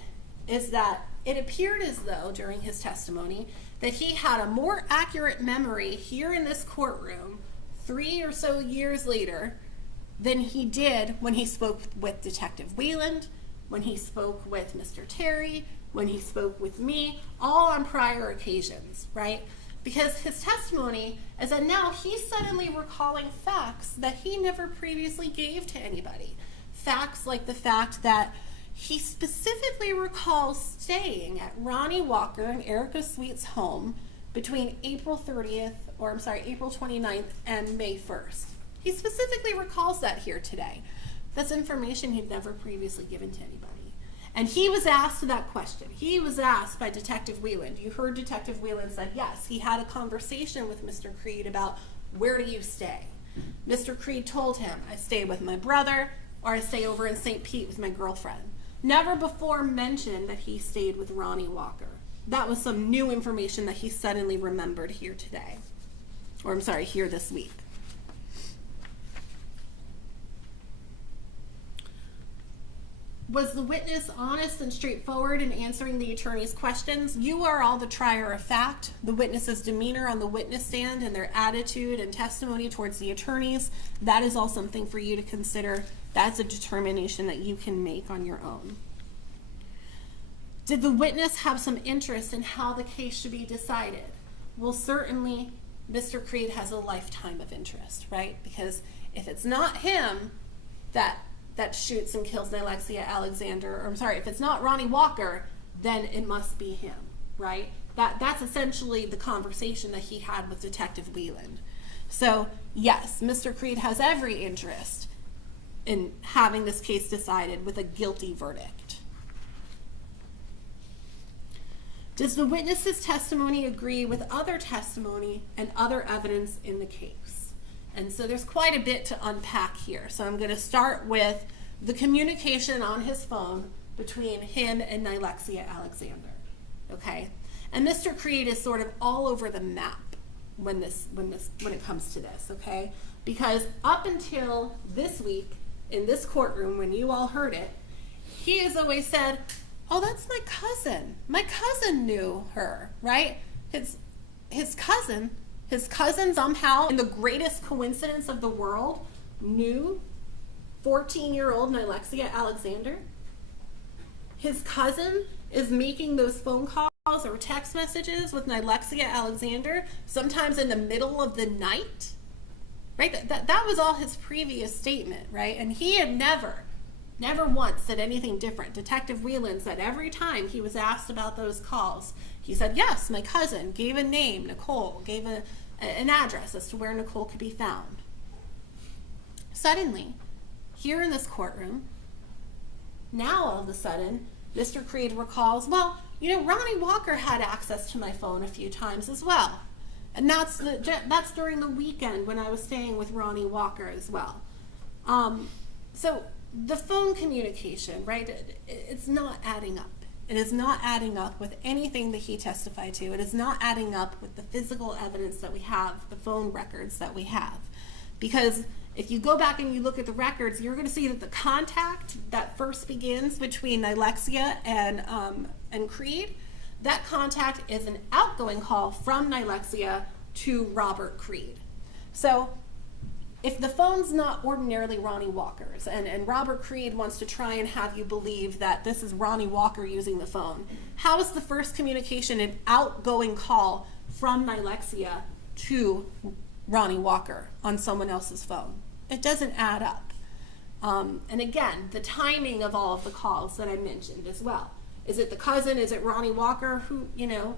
is that it appeared as though during his testimony that he had a more accurate memory here in this courtroom 3 or so years later than he did when he spoke with Detective Wheeland, when he spoke with Mr. Terry, when he spoke with me, all on prior occasions, right? Because his testimony is that now he's suddenly recalling facts that he never previously gave to anybody. Facts like the fact that he specifically recalls staying at Ronny Walker and Erica Sweet's home between April 29th and May 1st. He specifically recalls that here today. That's information he'd never previously given to anybody. And he was asked that question. He was asked by Detective Wheeland. You heard Detective Wheeland said, yes, he had a conversation with Mr. Creed about where do you stay? Mr. Creed told him, I stay with my brother, or I stay over in St. Pete with my girlfriend. Never before mentioned that he stayed with Ronny Walker. That was some new information that he suddenly remembered here today. Here this week. Was the witness honest and straightforward in answering the attorney's questions? You are all the trier of fact. The witness's demeanor on the witness stand and their attitude and testimony towards the attorneys, that is all something for you to consider. That's a determination that you can make on your own. Did the witness have some interest in how the case should be decided? Well, certainly Mr. Creed has a lifetime of interest, right? Because if it's not him, that shoots and kills Nilexia Alexander, or I'm sorry, if it's not Ronny Walker, then it must be him, right? That's essentially the conversation that he had with Detective Whelan. So yes, Mr. Creed has every interest in having this case decided with a guilty verdict. Does the witness's testimony agree with other testimony and other evidence in the case? And so there's quite a bit to unpack here. So I'm going to start with the communication on his phone between him and Nilexia Alexander. Okay? And Mr. Creed is sort of all over the map when it comes to this, okay? Because up until this week in this courtroom, when you all heard it, he has always said, "Oh, that's my cousin. My cousin knew her," right? His cousin somehow, in the greatest coincidence of the world, knew 14-year-old Nilexia Alexander. His cousin is making those phone calls or text messages with Nilexia Alexander, sometimes in the middle of the night, right? That was all his previous statement, right? And he had never once said anything different. Detective Whelan said every time he was asked about those calls, he said, yes, my cousin, gave a name, Nicole, gave an address as to where Nicole could be found. Suddenly, here in this courtroom, now all of a sudden, Mr. Creed recalls, well, you know, Ronny Walker had access to my phone a few times as well. And that's during the weekend when I was staying with Ronny Walker as well. So the phone communication, right, it's not adding up. It is not adding up with anything that he testified to. It is not adding up with the physical evidence that we have, the phone records that we have. Because if you go back and you look at the records, you're going to see that the contact that first begins between Nilexia and Creed, that contact is an outgoing call from Nilexia to Robert Creed. So if the phone's not ordinarily Ronny Walker's, and Robert Creed wants to try and have you believe that this is Ronny Walker using the phone, how is the first communication an outgoing call from Nilexia to Ronny Walker on someone else's phone? It doesn't add up. And again, the timing of all of the calls that I mentioned as well. Is it the cousin? Is it Ronny Walker? Who, you know?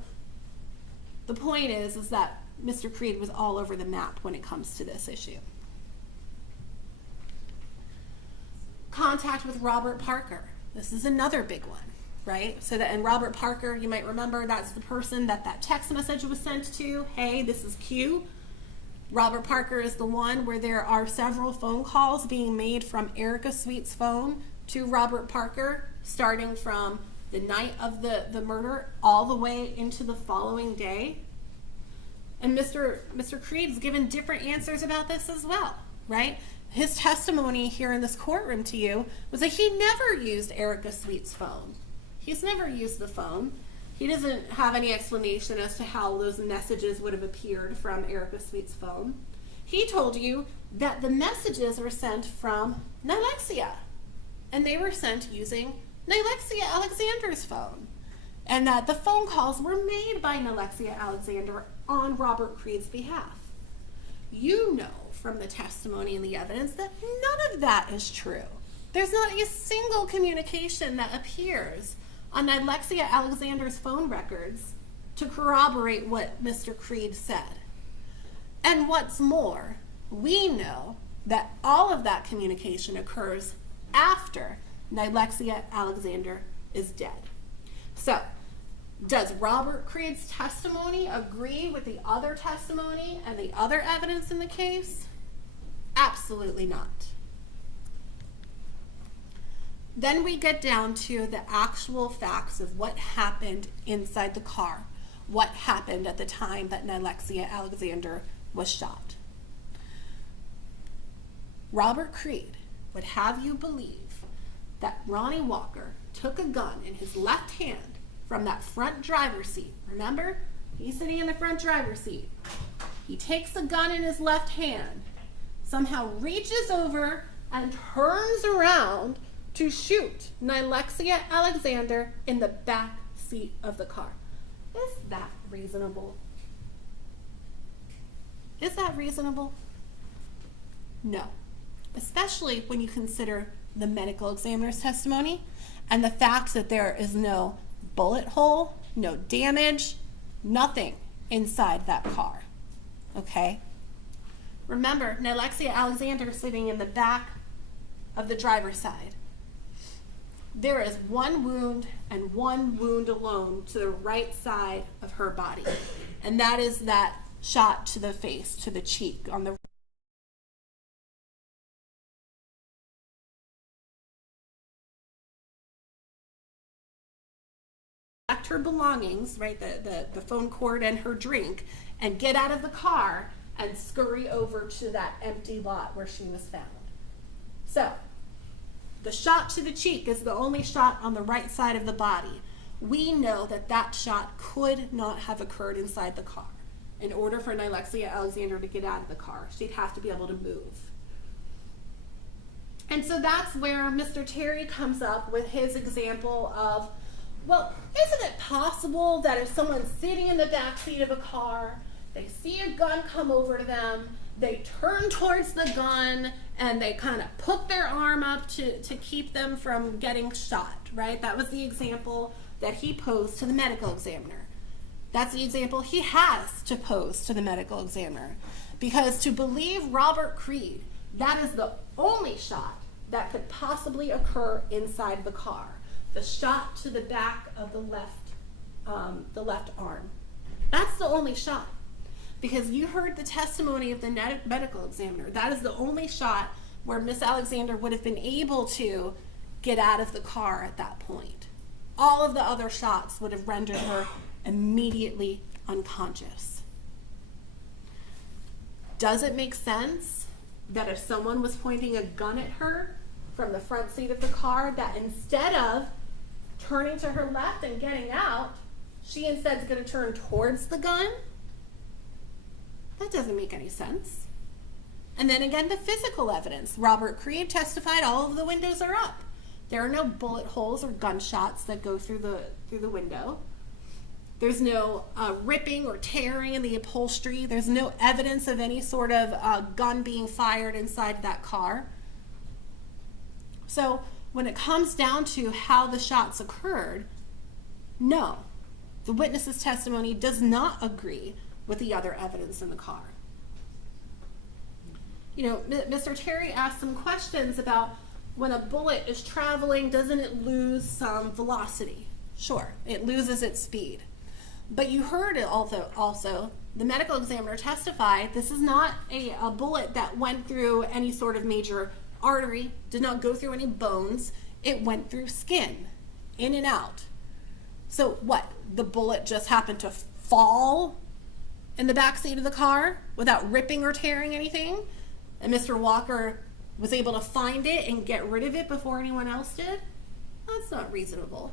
The point is that Mr. Creed was all over the map when it comes to this issue. Contact with Robert Parker. This is another big one, right? So that, and Robert Parker, you might remember, that's the person that text message was sent to. Hey, this is Q. Robert Parker is the one where there are several phone calls being made from Erica Sweet's phone to Robert Parker, starting from the night of the murder all the way into the following day. And Mr. Creed's given different answers about this as well, right? His testimony here in this courtroom to you was that he never used Erica Sweet's phone. He's never used the phone. He doesn't have any explanation as to how those messages would have appeared from Erica Sweet's phone. He told you that the messages were sent from Nilexia, and they were sent using Nilexia Alexander's phone, and that the phone calls were made by Nilexia Alexander on Robert Creed's behalf. You know from the testimony and the evidence that none of that is true. There's not a single communication that appears on Nilexia Alexander's phone records to corroborate what Mr. Creed said. And what's more, we know that all of that communication occurs after Nilexia Alexander is dead. So, does Robert Creed's testimony agree with the other testimony and the other evidence in the case? Absolutely not. Then we get down to the actual facts of what happened inside the car, what happened at the time that Nilexia Alexander was shot. Robert Creed would have you believe that Ronny Walker took a gun in his left hand from that front driver's seat. Remember? He's sitting in the front driver's seat. He takes the gun in his left hand, somehow reaches over and turns around to shoot Nilexia Alexander in the back seat of the car. Is that reasonable? Is that reasonable? No. especially when you consider the medical examiner's testimony and the fact that there is no bullet hole, no damage, nothing inside that car, okay? Remember, Nilexia Alexander sitting in the back of the driver's side. There is one wound and one wound alone to the right side of her body, and that is that shot to the face, to the cheek on the her belongings, right, the phone cord and her drink, and get out of the car and scurry over to that empty lot where she was found. So, the shot to the cheek is the only shot on the right side of the body. We know that that shot could not have occurred inside the car. In order for Nilexia Alexander to get out of the car, she'd have to be able to move. And so that's where Mr. Terry comes up with his example of, well, isn't it possible that if someone's sitting in the back seat of a car, they see a gun come over to them, they turn towards the gun, and they kind of put their arm up to keep them from getting shot, right? That was the example that he posed to the medical examiner. That's the example he has to pose to the medical examiner. Because to believe Robert Creed, that is the only shot that could possibly occur inside the car. The shot to the back of the left arm. That's the only shot. Because you heard the testimony of the medical examiner. That is the only shot where Miss Alexander would have been able to get out of the car at that point. All of the other shots would have rendered her immediately unconscious. Does it make sense that if someone was pointing a gun at her from the front seat of the car, that instead of turning to her left and getting out, she instead is going to turn towards the gun? That doesn't make any sense. And then again, the physical evidence. Robert Creed testified all of the windows are up. There are no bullet holes or gunshots that go through the window. There's no ripping or tearing in the upholstery. There's no evidence of any sort of gun being fired inside that car. So when it comes down to how the shots occurred, no, the witness's testimony does not agree with the other evidence in the car. You know, Mr. Terry asked some questions about when a bullet is traveling, doesn't it lose some velocity? Sure, it loses its speed. But you heard it also the medical examiner testified this is not a bullet that went through any sort of major artery, did not go through any bones. It went through skin, in and out. So what, the bullet just happened to fall in the back seat of the car without ripping or tearing anything? And Mr. Walker was able to find it and get rid of it before anyone else did? That's not reasonable.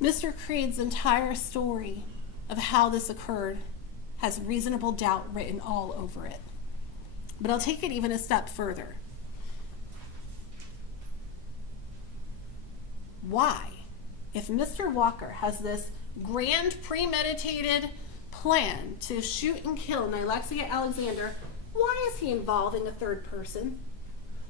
Mr. Creed's entire story of how this occurred has reasonable doubt written all over it. But I'll take it even a step further. Why, if Mr. Walker has this grand premeditated plan to shoot and kill Nilexia Alexander, why is he involving a third person?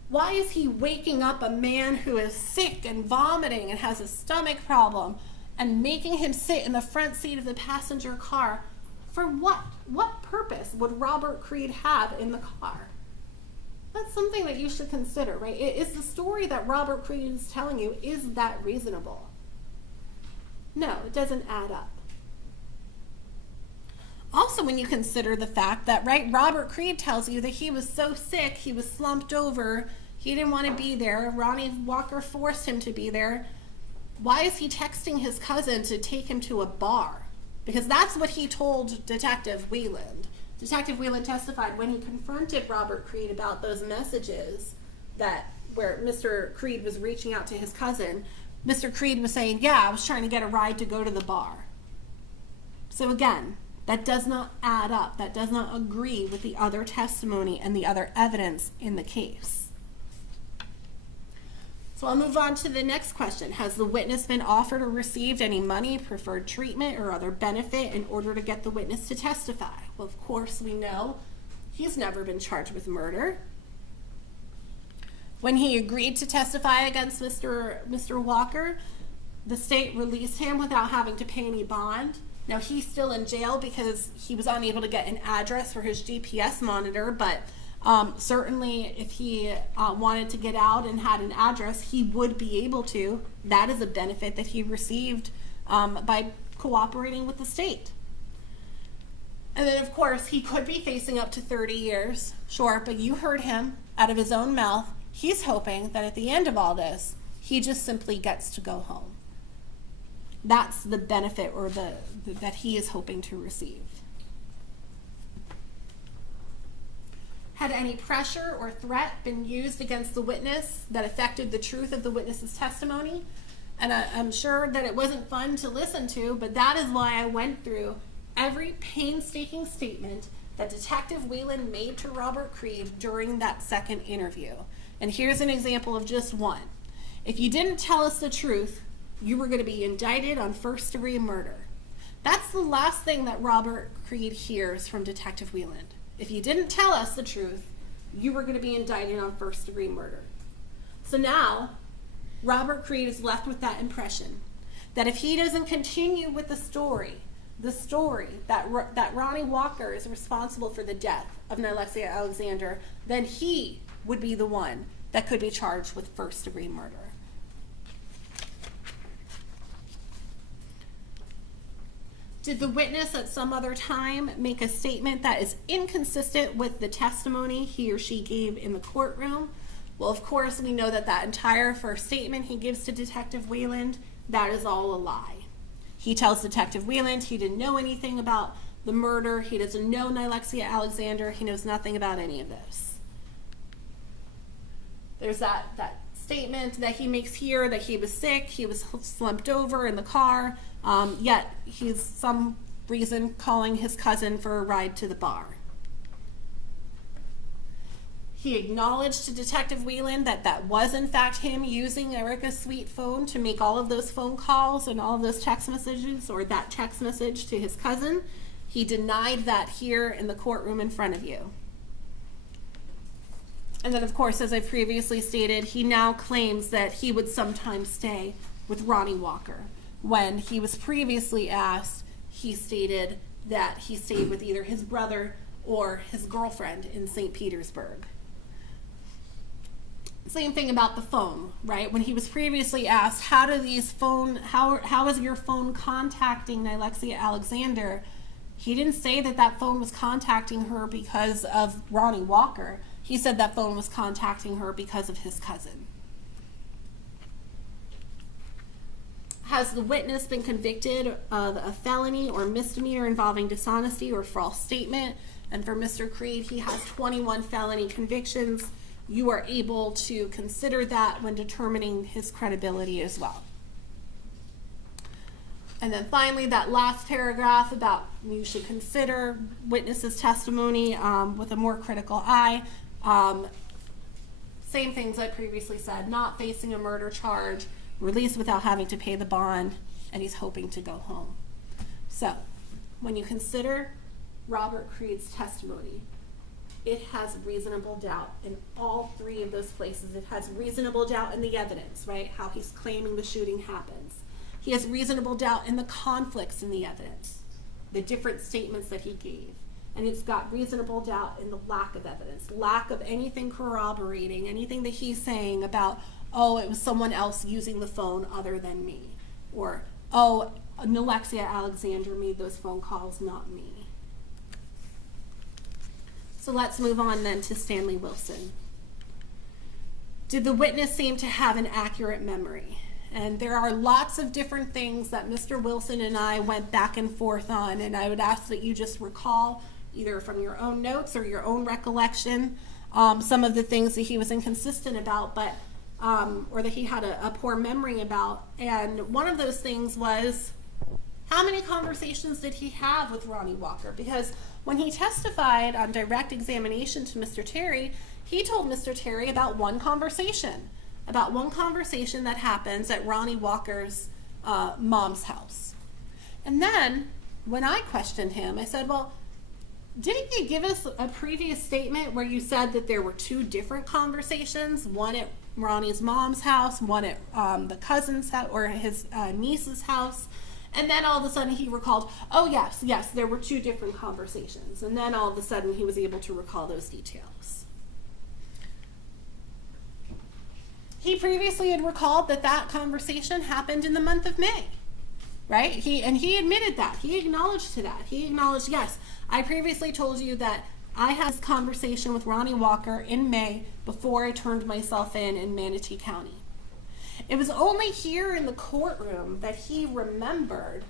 Why is he waking up a man who is sick and vomiting and has a stomach problem and making him sit in the front seat of the passenger car? For what? What purpose would Robert Creed have in the car? That's something that you should consider, right? Is the story that Robert Creed is telling you, is that reasonable? No, it doesn't add up. Also, when you consider the fact that, right, Robert Creed tells you that he was so sick, he was slumped over, he didn't want to be there, Ronny Walker forced him to be there. Why is he texting his cousin to take him to a bar? Because that's what he told Detective Wheeland. Detective Wheeland testified when he confronted Robert Creed about those messages that where Mr. Creed was reaching out to his cousin, Mr. Creed was saying, yeah, I was trying to get a ride to go to the bar. So again, that does not add up. That does not agree with the other testimony and the other evidence in the case. So I'll move on to the next question. Has the witness been offered or received any money, preferred treatment, or other benefit in order to get the witness to testify? Well, of course we know he's never been charged with murder. When he agreed to testify against Mr. Walker, the state released him without having to pay any bond. Now, he's still in jail because he was unable to get an address for his GPS monitor, but certainly if he wanted to get out and had an address, he would be able to. That is a benefit that he received by cooperating with the state. And then, of course, he could be facing up to 30 years, sure, but you heard him out of his own mouth. He's hoping that at the end of all this, he just simply gets to go home. That's the benefit or that he is hoping to receive. Had any pressure or threat been used against the witness that affected the truth of the witness's testimony? And I'm sure that it wasn't fun to listen to, but that is why I went through every painstaking statement that Detective Whelan made to Robert Creed during that second interview. And here's an example of just one. If you didn't tell us the truth, you were going to be indicted on first-degree murder. That's the last thing that Robert Creed hears from Detective Whelan. If you didn't tell us the truth, you were going to be indicted on first-degree murder. So now, Robert Creed is left with that impression that if he doesn't continue with the story that Ronny Walker is responsible for the death of Nilexia Alexander, then he would be the one that could be charged with first-degree murder. Did the witness at some other time make a statement that is inconsistent with the testimony he or she gave in the courtroom? Well, of course, we know that that entire first statement he gives to Detective Whelan, that is all a lie. He tells Detective Whelan he didn't know anything about the murder. He doesn't know Nilexia Alexander. He knows nothing about any of this. There's that statement that he makes here that he was sick, he was slumped over in the car, yet he's some reason calling his cousin for a ride to the bar. He acknowledged to Detective Whelan that that was in fact him using Erica's sweet phone to make all of those phone calls and all of those text messages, or that text message to his cousin. He denied that here in the courtroom in front of you. And then, of course, as I previously stated, he now claims that he would sometimes stay with Ronny Walker. When he was previously asked, he stated that he stayed with either his brother or his girlfriend in St. Petersburg. Same thing about the phone, right? When he was previously asked, how is your phone contacting Nilexia Alexander? He didn't say that that phone was contacting her because of Ronny Walker. He said that phone was contacting her because of his cousin. Has the witness been convicted of a felony or misdemeanor involving dishonesty or false statement? And for Mr. Creed, he has 21 felony convictions. You are able to consider that when determining his credibility as well. And then finally, that last paragraph about you should consider witnesses' testimony with a more critical eye. Same things I previously said, not facing a murder charge, released without having to pay the bond, and he's hoping to go home. So, when you consider Robert Creed's testimony, it has reasonable doubt in all three of those places. It has reasonable doubt in the evidence, right? How he's claiming the shooting happens. He has reasonable doubt in the conflicts in the evidence, the different statements that he gave. And it's got reasonable doubt in the lack of evidence, lack of anything corroborating, anything that he's saying about, oh, it was someone else using the phone other than me. Or, oh, Nilexia Alexander made those phone calls, not me. So let's move on then to Stanley Wilson. Did the witness seem to have an accurate memory? And there are lots of different things that Mr. Wilson and I went back and forth on, and I would ask that you just recall, either from your own notes or your own recollection, some of the things that he was inconsistent about, but or that he had a poor memory about. And one of those things was, how many conversations did he have with Ronny Walker? Because when he testified on direct examination to Mr. Terry, he told Mr. Terry about one conversation that happens at Ronny Walker's mom's house. And then when I questioned him, I said, well, Didn't you give us a previous statement where you said that there were two different conversations, one at Ronnie's mom's house, one at the cousin's house or his niece's house, and then all of a sudden he recalled, oh yes, there were two different conversations, and then all of a sudden he was able to recall those details. He previously had recalled that conversation happened in the month of May, right? He admitted that. He acknowledged to that. He acknowledged, yes, I previously told you that I had this conversation with Ronny Walker in May before I turned myself in Manatee County. It was only here in the courtroom that he remembered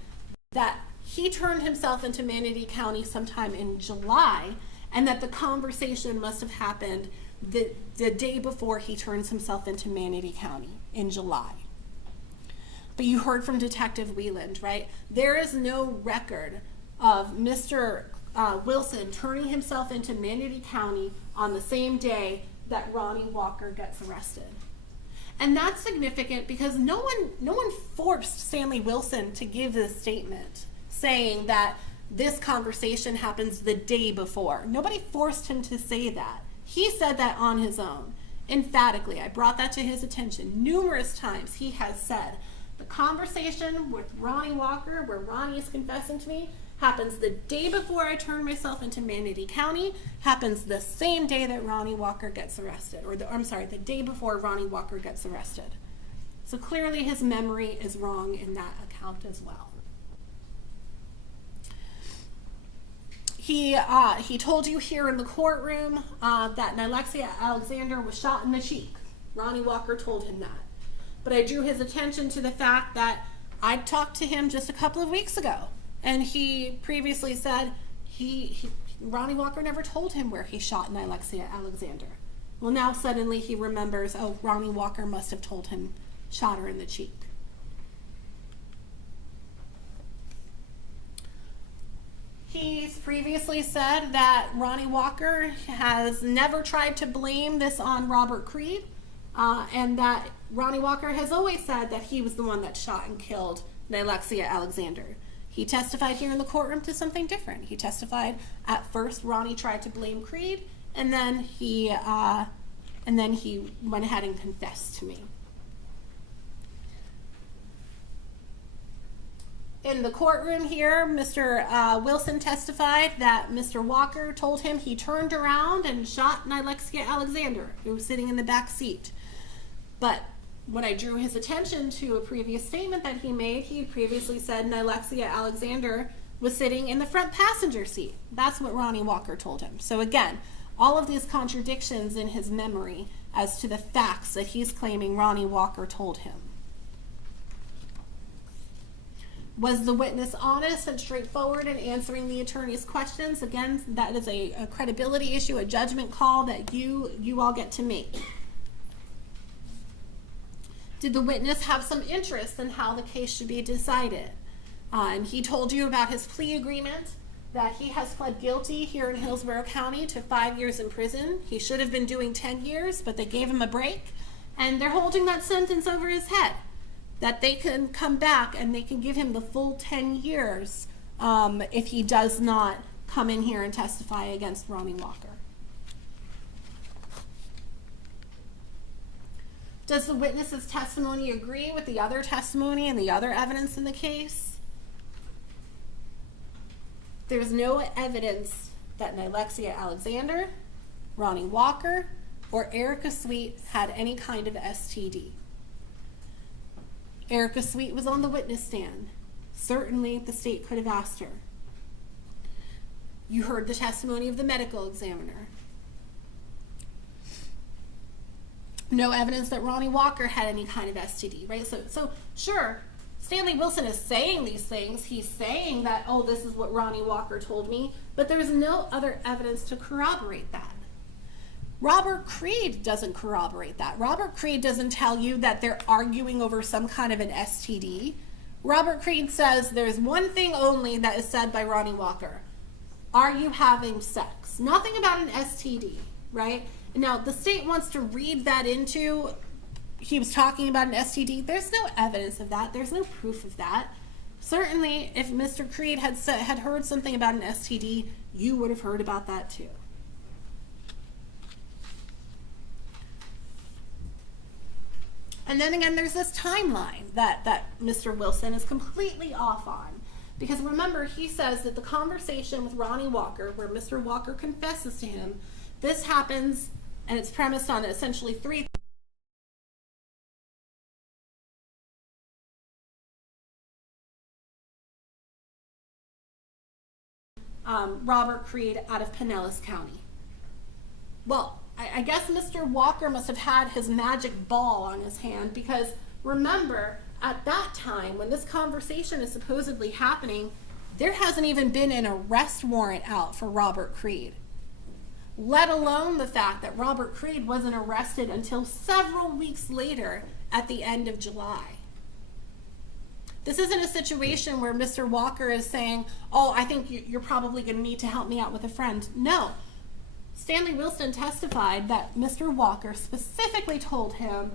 that he turned himself into Manatee County sometime in July, and that the conversation must have happened the day before he turns himself into Manatee County in July. But you heard from Detective Wieland, right? There is no record of Mr. Wilson turning himself into Manatee County on the same day that Ronny Walker gets arrested. And that's significant because no one forced Stanley Wilson to give this statement saying that this conversation happens the day before. Nobody forced him to say that. He said that on his own, emphatically. I brought that to his attention numerous times. He has said, the conversation with Ronny Walker, where Ronny is confessing to me, happens the day before I turn myself into Manatee County, happens the same day that Ronny Walker gets arrested, the day before Ronny Walker gets arrested. So clearly his memory is wrong in that account as well. He told you here in the courtroom that Nilexia Alexander was shot in the cheek. Ronny Walker told him that. But I drew his attention to the fact that I talked to him just a couple of weeks ago, and he previously said Ronny Walker never told him where he shot Nilexia Alexander. Well, now suddenly he remembers, oh, Ronny Walker must have told him, shot her in the cheek. He's previously said that Ronny Walker has never tried to blame this on Robert Creed, and that Ronny Walker has always said that he was the one that shot and killed Nilexia Alexander. He testified here in the courtroom to something different. He testified at first Ronny tried to blame Creed, and then he went ahead and confessed to me. In the courtroom here, Mr. Wilson testified that Mr. Walker told him he turned around and shot Nilexia Alexander, who was sitting in the back seat. But when I drew his attention to a previous statement that he made, he previously said Nilexia Alexander was sitting in the front passenger seat. That's what Ronny Walker told him. So again, all of these contradictions in his memory as to the facts that he's claiming Ronny Walker told him. Was the witness honest and straightforward in answering the attorney's questions? Again, that is a credibility issue, a judgment call that you all get to make. Did the witness have some interest in how the case should be decided? And he told you about his plea agreement, that he has pled guilty here in Hillsborough County to 5 years in prison. He should have been doing 10 years, but they gave him a break, and they're holding that sentence over his head, that they can come back and they can give him the full 10 years if he does not come in here and testify against Ronny Walker. Does the witness's testimony agree with the other testimony and the other evidence in the case? There's no evidence that Nilexia Alexander, Ronny Walker, or Erica Sweet had any kind of STD. Erica Sweet was on the witness stand. Certainly the state could have asked her. You heard the testimony of the medical examiner. No evidence that Ronny Walker had any kind of STD, right? So sure, Stanley Wilson is saying these things. He's saying that, oh, this is what Ronny Walker told me, but there's no other evidence to corroborate that. Robert Creed doesn't corroborate that. Robert Creed doesn't tell you that they're arguing over some kind of an STD. Robert Creed says there's one thing only that is said by Ronny Walker. Are you having sex? Nothing about an STD, right? Now, the state wants to read that into he was talking about an STD. There's no evidence of that. There's no proof of that. Certainly, if Mr. Creed had heard something about an STD, you would have heard about that too. And then again, there's this timeline that Mr. Wilson is completely off on. Because remember, he says that the conversation with Ronny Walker, where Mr. Walker confesses to him, this happens, and it's premised on essentially three. Robert Creed out of Pinellas County. Well, I guess Mr. Walker must have had his magic ball on his hand, because remember, at that time, when this conversation is supposedly happening, there hasn't even been an arrest warrant out for Robert Creed. Let alone the fact that Robert Creed wasn't arrested until several weeks later at the end of July. This isn't a situation where Mr. Walker is saying, oh, I think you're probably going to need to help me out with a friend. No. Stanley Wilson testified that Mr. Walker specifically told him,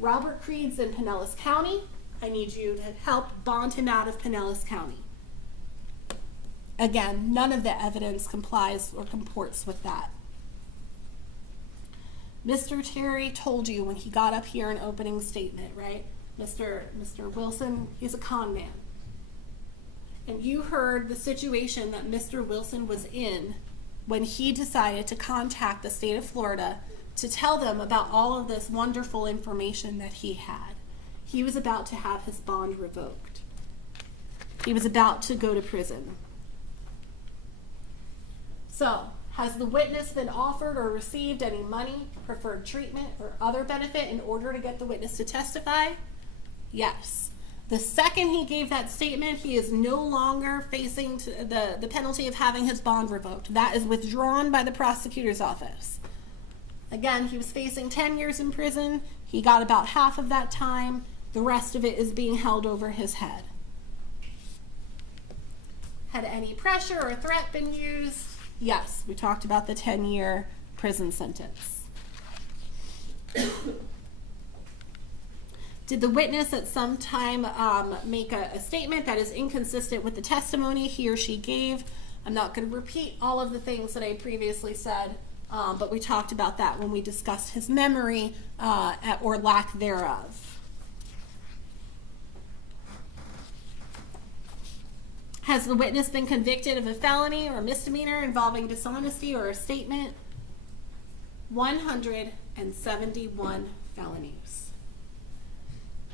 Robert Creed's in Pinellas County. I need you to help bond him out of Pinellas County. Again, none of the evidence complies or comports with that. Mr. Terry told you when he got up here in opening statement, right? Mr. Wilson, he's a con man. And you heard the situation that Mr. Wilson was in when he decided to contact the state of Florida to tell them about all of this wonderful information that he had. He was about to have his bond revoked. He was about to go to prison. So, has the witness been offered or received any money, preferred treatment, or other benefit in order to get the witness to testify? Yes. The second he gave that statement, he is no longer facing the penalty of having his bond revoked. That is withdrawn by the prosecutor's office. Again, he was facing 10 years in prison. He got about half of that time. The rest of it is being held over his head. Had any pressure or threat been used? Yes, we talked about the 10-year prison sentence. Did the witness at some time make a statement that is inconsistent with the testimony he or she gave? I'm not going to repeat all of the things that I previously said, but we talked about that when we discussed his memory or lack thereof. Has the witness been convicted of a felony or misdemeanor involving dishonesty or a statement? 171 felonies.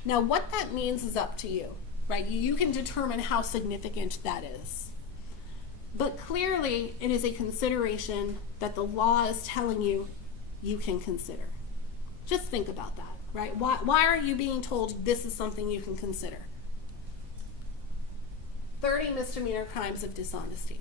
Now, what that means is up to you, right? You can determine how significant that is. But clearly, it is a consideration that the law is telling you you can consider. Just think about that, right? Why are you being told this is something you can consider? 30 misdemeanor crimes of dishonesty.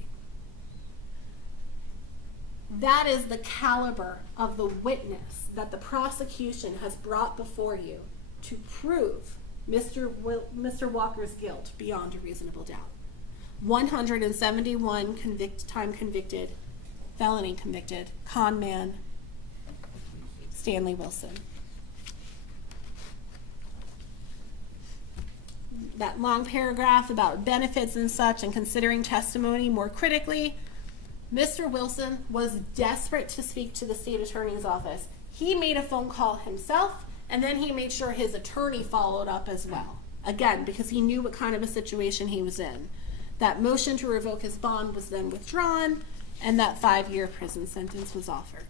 That is the caliber of the witness that the prosecution has brought before you to prove Mr. Walker's guilt beyond a reasonable doubt. 171 time convicted, felony convicted, con man, Stanley Wilson. That long paragraph about benefits and such and considering testimony more critically, Mr. Wilson was desperate to speak to the state attorney's office. He made a phone call himself, and then he made sure his attorney followed up as well. Again, because he knew what kind of a situation he was in. That motion to revoke his bond was then withdrawn, and that 5-year prison sentence was offered.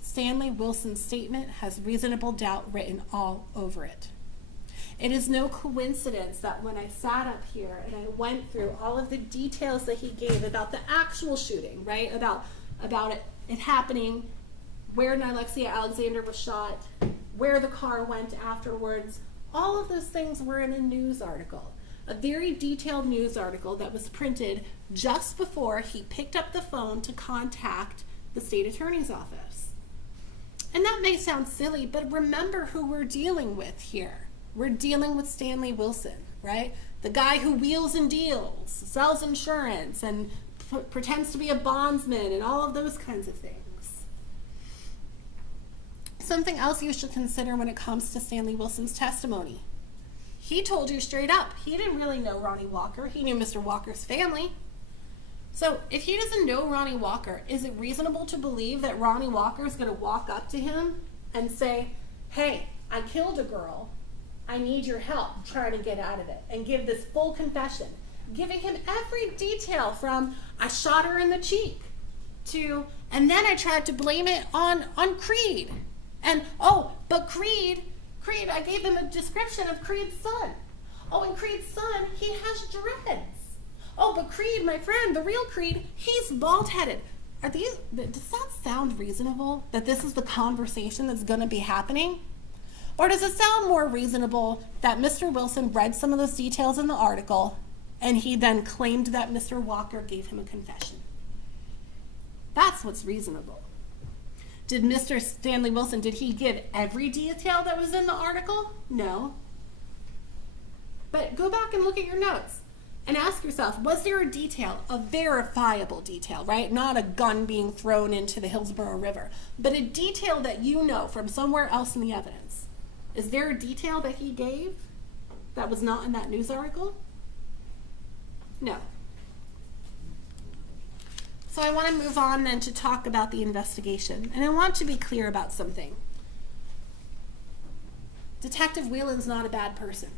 Stanley Wilson's statement has reasonable doubt written all over it. It is no coincidence that when I sat up here and I went through all of the details that he gave about the actual shooting, right? About it happening, where Nilexia Alexander was shot, where the car went afterwards. All of those things were in a news article, a very detailed news article that was printed just before he picked up the phone to contact the state attorney's office. And that may sound silly, but remember who we're dealing with here. We're dealing with Stanley Wilson, right? The guy who wheels and deals, sells insurance, and pretends to be a bondsman, and all of those kinds of things. Something else you should consider when it comes to Stanley Wilson's testimony. he told you straight up, he didn't really know Ronny Walker. He knew Mr. Walker's family. So if he doesn't know Ronny Walker, is it reasonable to believe that Ronny Walker is going to walk up to him and say, hey, I killed a girl. I need your help trying to get out of it, and give this full confession, giving him every detail from I shot her in the cheek to, and then I tried to blame it on Creed. And, oh, but Creed, I gave him a description of Creed's son. Oh, and Creed's son, he has dreads. Oh, but Creed, my friend, the real Creed, he's bald-headed. Does that sound reasonable, that this is the conversation that's going to be happening? Or does it sound more reasonable that Mr. Wilson read some of those details in the article and he then claimed that Mr. Walker gave him a confession? That's what's reasonable. Did Mr. Stanley Wilson, did he give every detail that was in the article? No. But go back and look at your notes and ask yourself, was there a detail, a verifiable detail, right? Not a gun being thrown into the Hillsborough River, but a detail that you know from somewhere else in the evidence. Is there a detail that he gave that was not in that news article? No. So I want to move on then to talk about the investigation. And I want to be clear about something. Detective Whelan's not a bad person,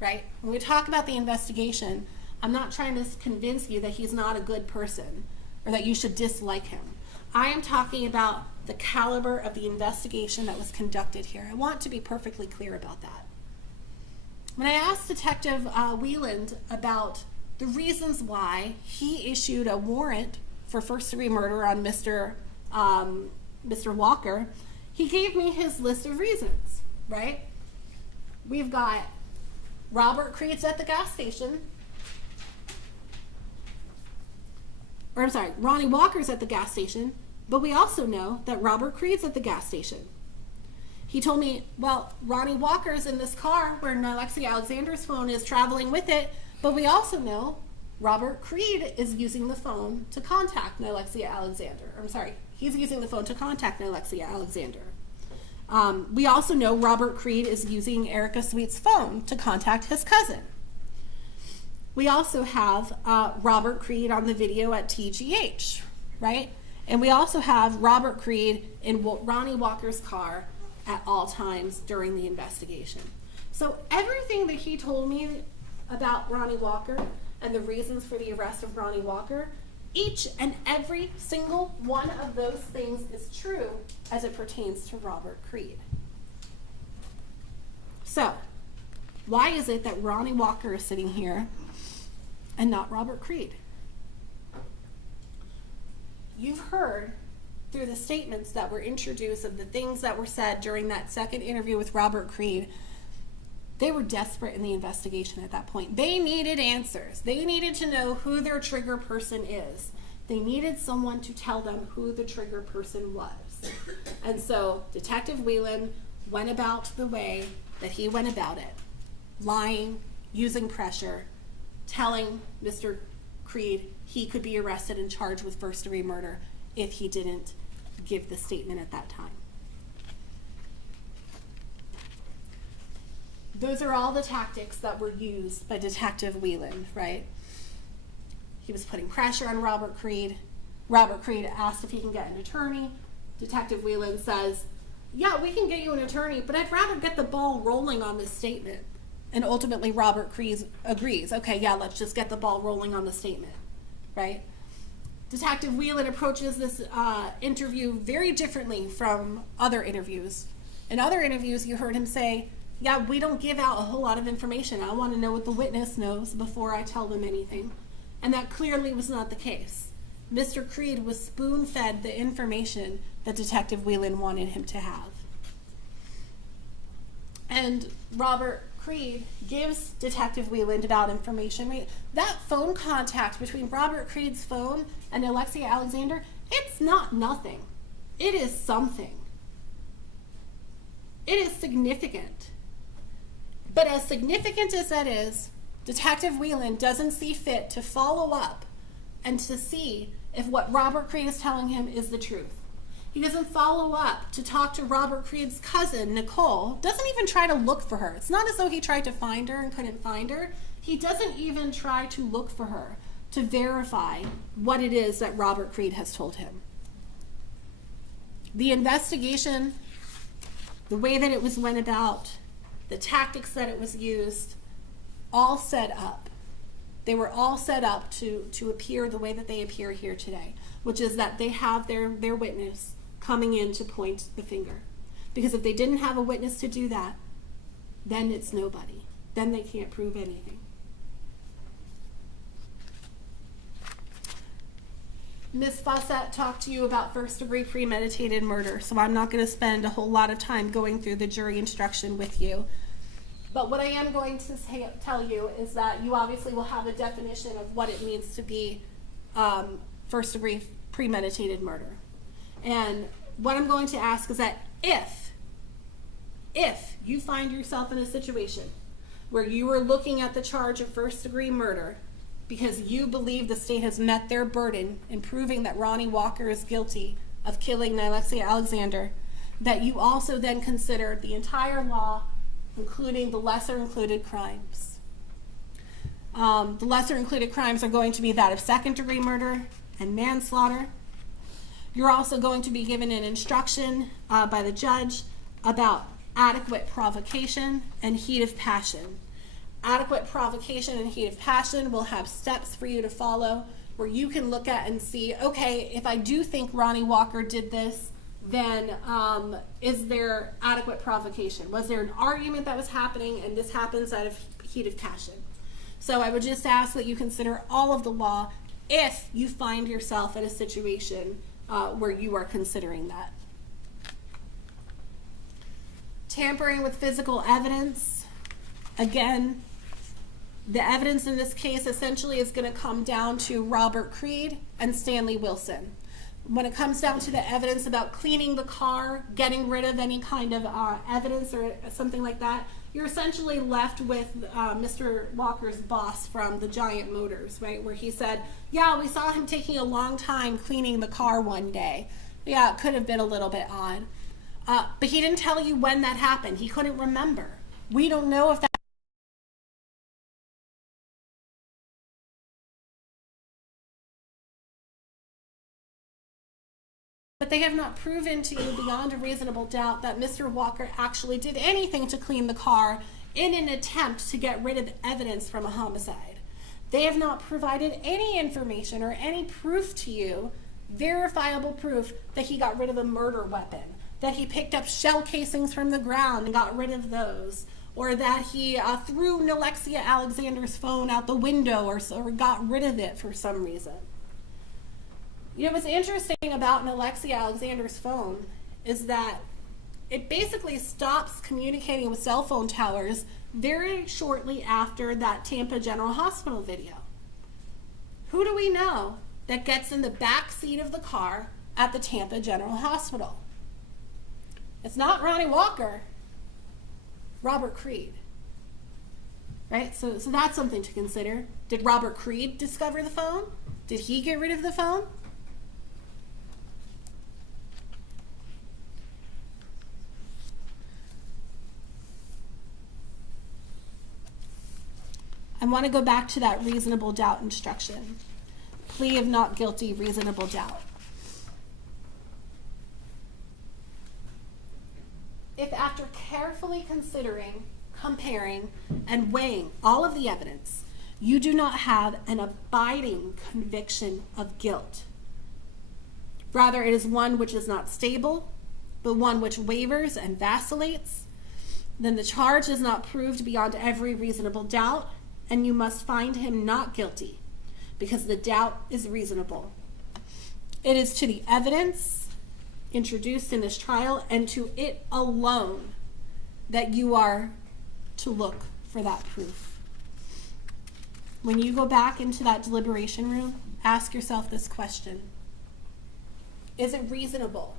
right? When we talk about the investigation, I'm not trying to convince you that he's not a good person or that you should dislike him. I am talking about the caliber of the investigation that was conducted here. I want to be perfectly clear about that. When I asked Detective Whelan about the reasons why he issued a warrant for first-degree murder on Mr. Walker, he gave me his list of reasons, right? We've got Robert Creed's at the gas station. Or I'm sorry, Ronny Walker's at the gas station, but we also know that Robert Creed's at the gas station. He told me, well, Ronny Walker's in this car where Nilexia Alexander's phone is traveling with it, but we also know Robert Creed is using the phone to contact Nilexia Alexander. I'm sorry, he's using the phone to contact Nilexia Alexander. We also know Robert Creed is using Erica Sweet's phone to contact his cousin. We also have Robert Creed on the video at TGH, right? And we also have Robert Creed in Ronny Walker's car at all times during the investigation. So everything that he told me about Ronny Walker and the reasons for the arrest of Ronny Walker, each and every single one of those things is true as it pertains to Robert Creed. So, why is it that Ronny Walker is sitting here and not Robert Creed? You've heard through the statements that were introduced of the things that were said during that second interview with Robert Creed. They were desperate in the investigation at that point. They needed answers. They needed to know who their trigger person is. They needed someone to tell them who the trigger person was. And so Detective Whelan went about the way that he went about it, lying, using pressure, telling Mr. Creed he could be arrested and charged with first-degree murder if he didn't give the statement at that time. Those are all the tactics that were used by Detective Whelan, right? He was putting pressure on Robert Creed. Robert Creed asked if he can get an attorney. Detective Whelan says, yeah, we can get you an attorney, but I'd rather get the ball rolling on this statement. And ultimately Robert Creed agrees. Okay, yeah, let's just get the ball rolling on the statement, right? Detective Whelan approaches this interview very differently from other interviews. In other interviews, you heard him say, yeah, we don't give out a whole lot of information. I want to know what the witness knows before I tell them anything. And that clearly was not the case. Mr. Creed was spoon-fed the information that Detective Whelan wanted him to have. And Robert Creed gives Detective Whelan about information. Right? That phone contact between Robert Creed's phone and Nilexia Alexander, it's not nothing. It is something. It is significant. But as significant as that is, Detective Whelan doesn't see fit to follow up and to see if what Robert Creed is telling him is the truth. He doesn't follow up to talk to Robert Creed's cousin, Nicole. Doesn't even try to look for her. It's not as though he tried to find her and couldn't find her. He doesn't even try to look for her to verify what it is that Robert Creed has told him. The investigation, the way that it went about, the tactics that it was used, all set up. They were all set up to appear the way that they appear here today, which is that they have their witness coming in to point the finger. Because if they didn't have a witness to do that, then it's nobody. Then they can't prove anything. Ms. Fawcett talked to you about first-degree premeditated murder, so I'm not going to spend a whole lot of time going through the jury instruction with you. But what I am going to tell you is that you obviously will have a definition of what it means to be first-degree premeditated murder. And what I'm going to ask is that if you find yourself in a situation where you are looking at the charge of first-degree murder because you believe the state has met their burden in proving that Ronny Walker is guilty of killing Nilexia Alexander, that you also then consider the entire law, including the lesser included crimes. The lesser included crimes are going to be that of second-degree murder and manslaughter. You're also going to be given an instruction by the judge about adequate provocation and heat of passion. Adequate provocation and heat of passion will have steps for you to follow where you can look at and see, okay, if I do think Ronny Walker did this, then is there adequate provocation? Was there an argument that was happening and this happens out of heat of passion? So I would just ask that you consider all of the law if you find yourself in a situation where you are considering that. Tampering with physical evidence. Again, the evidence in this case essentially is going to come down to Robert Creed and Stanley Wilson. When it comes down to the evidence about cleaning the car, getting rid of any kind of evidence or something like that, you're essentially left with Mr. Walker's boss from the Giant Motors, right? Where he said, yeah, we saw him taking a long time cleaning the car one day. Yeah, it could have been a little bit odd. But he didn't tell you when that happened. He couldn't remember. We don't know if that but they have not proven to you beyond a reasonable doubt that Mr. Walker actually did anything to clean the car in an attempt to get rid of evidence from a homicide. They have not provided any information or any proof to you, verifiable proof, that he got rid of a murder weapon, that he picked up shell casings from the ground and got rid of those, or that he threw Nilexia Alexander's phone out the window or got rid of it for some reason. You know, what's interesting about Nilexia Alexander's phone is that it basically stops communicating with cell phone towers very shortly after that Tampa General Hospital video. Who do we know that gets in the back seat of the car at the Tampa General Hospital? It's not Ronny Walker, Robert Creed. Right? So that's something to consider. Did Robert Creed discover the phone? Did he get rid of the phone? I want to go back to that reasonable doubt instruction. Plea of not guilty, reasonable doubt. If after carefully considering, comparing, and weighing all of the evidence, you do not have an abiding conviction of guilt, rather it is one which is not stable, but one which wavers and vacillates, then the charge is not proved beyond every reasonable doubt, and you must find him not guilty, because the doubt is reasonable. It is to the evidence introduced in this trial and to it alone that you are to look for that proof. When you go back into that deliberation room, ask yourself this question. Is it reasonable?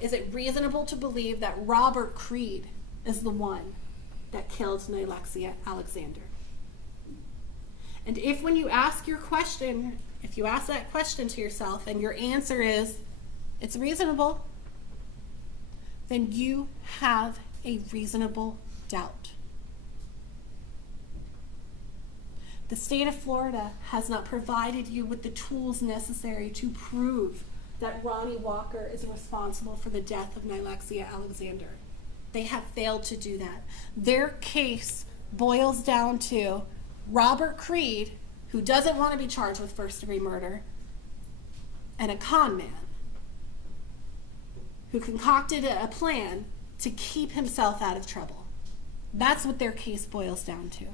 Is it reasonable to believe that Robert Creed is the one that killed Nilexia Alexander? And if when you ask your question, if you ask that question to yourself and your answer is, it's reasonable, then you have a reasonable doubt. The state of Florida has not provided you with the tools necessary to prove that Ronny Walker is responsible for the death of Nilexia Alexander. They have failed to do that. Their case boils down to Robert Creed, who doesn't want to be charged with first-degree murder, and a con man who concocted a plan to keep himself out of trouble. That's what their case boils down to.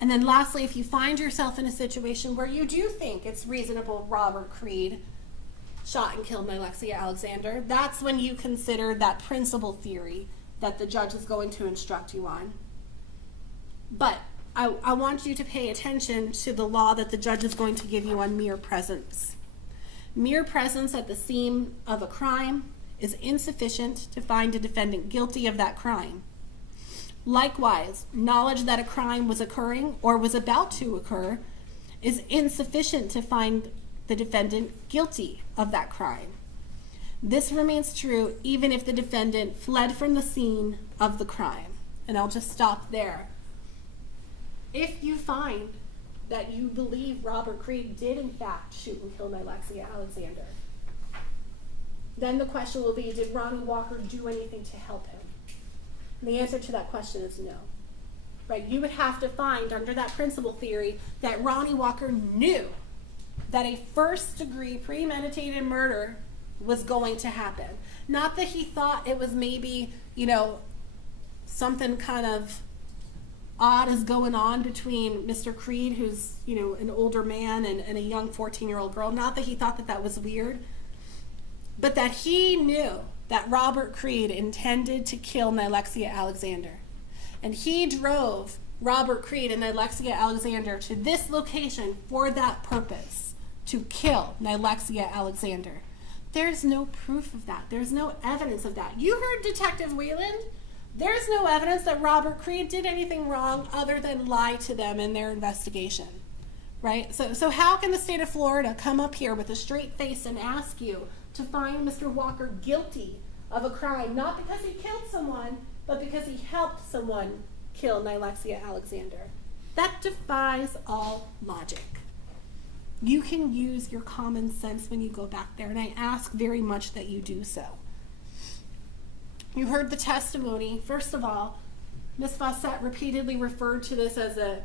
And then lastly, if you find yourself in a situation where you do think it's reasonable Robert Creed shot and killed Nilexia Alexander, that's when you consider that principal theory that the judge is going to instruct you on. But I want you to pay attention to the law that the judge is going to give you on mere presence. Mere presence at the scene of a crime is insufficient to find a defendant guilty of that crime. Likewise, knowledge that a crime was occurring or was about to occur is insufficient to find the defendant guilty of that crime. This remains true even if the defendant fled from the scene of the crime. And I'll just stop there. If you find that you believe Robert Creed did in fact shoot and kill Nilexia Alexander, then the question will be, did Ronny Walker do anything to help him? And the answer to that question is no. Right? You would have to find, under that principal theory, that Ronny Walker knew that a first-degree premeditated murder was going to happen. Not that he thought it was maybe, something kind of odd is going on between Mr. Creed, who's, an older man, and a young 14-year-old girl. Not that he thought that that was weird, but that he knew that Robert Creed intended to kill Nilexia Alexander. And he drove Robert Creed and Nilexia Alexander to this location for that purpose, to kill Nilexia Alexander. There's no proof of that. There's no evidence of that. You heard Detective Whelan. There's no evidence that Robert Creed did anything wrong other than lie to them in their investigation, right? So how can the state of Florida come up here with a straight face and ask you to find Mr. Walker guilty of a crime, not because he killed someone, but because he helped someone kill Nilexia Alexander? That defies all logic. You can use your common sense when you go back there, and I ask very much that you do so. You heard the testimony. First of all, Ms. Fawcett repeatedly referred to this as an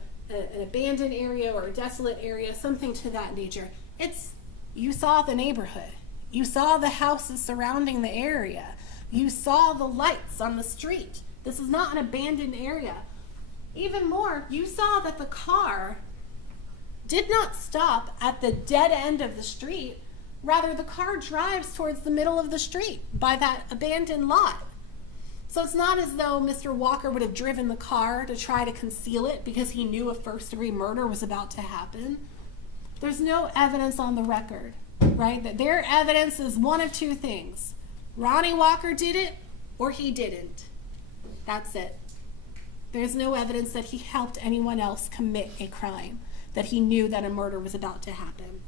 abandoned area or a desolate area, something to that nature. You saw the neighborhood. You saw the houses surrounding the area. You saw the lights on the street. This is not an abandoned area. Even more, you saw that the car did not stop at the dead end of the street. Rather, the car drives towards the middle of the street by that abandoned lot. So it's not as though Mr. Walker would have driven the car to try to conceal it because he knew a first-degree murder was about to happen. There's no evidence on the record, right? That their evidence is one of two things. Ronny Walker did it or he didn't. That's it. There's no evidence that he helped anyone else commit a crime, that he knew that a murder was about to happen.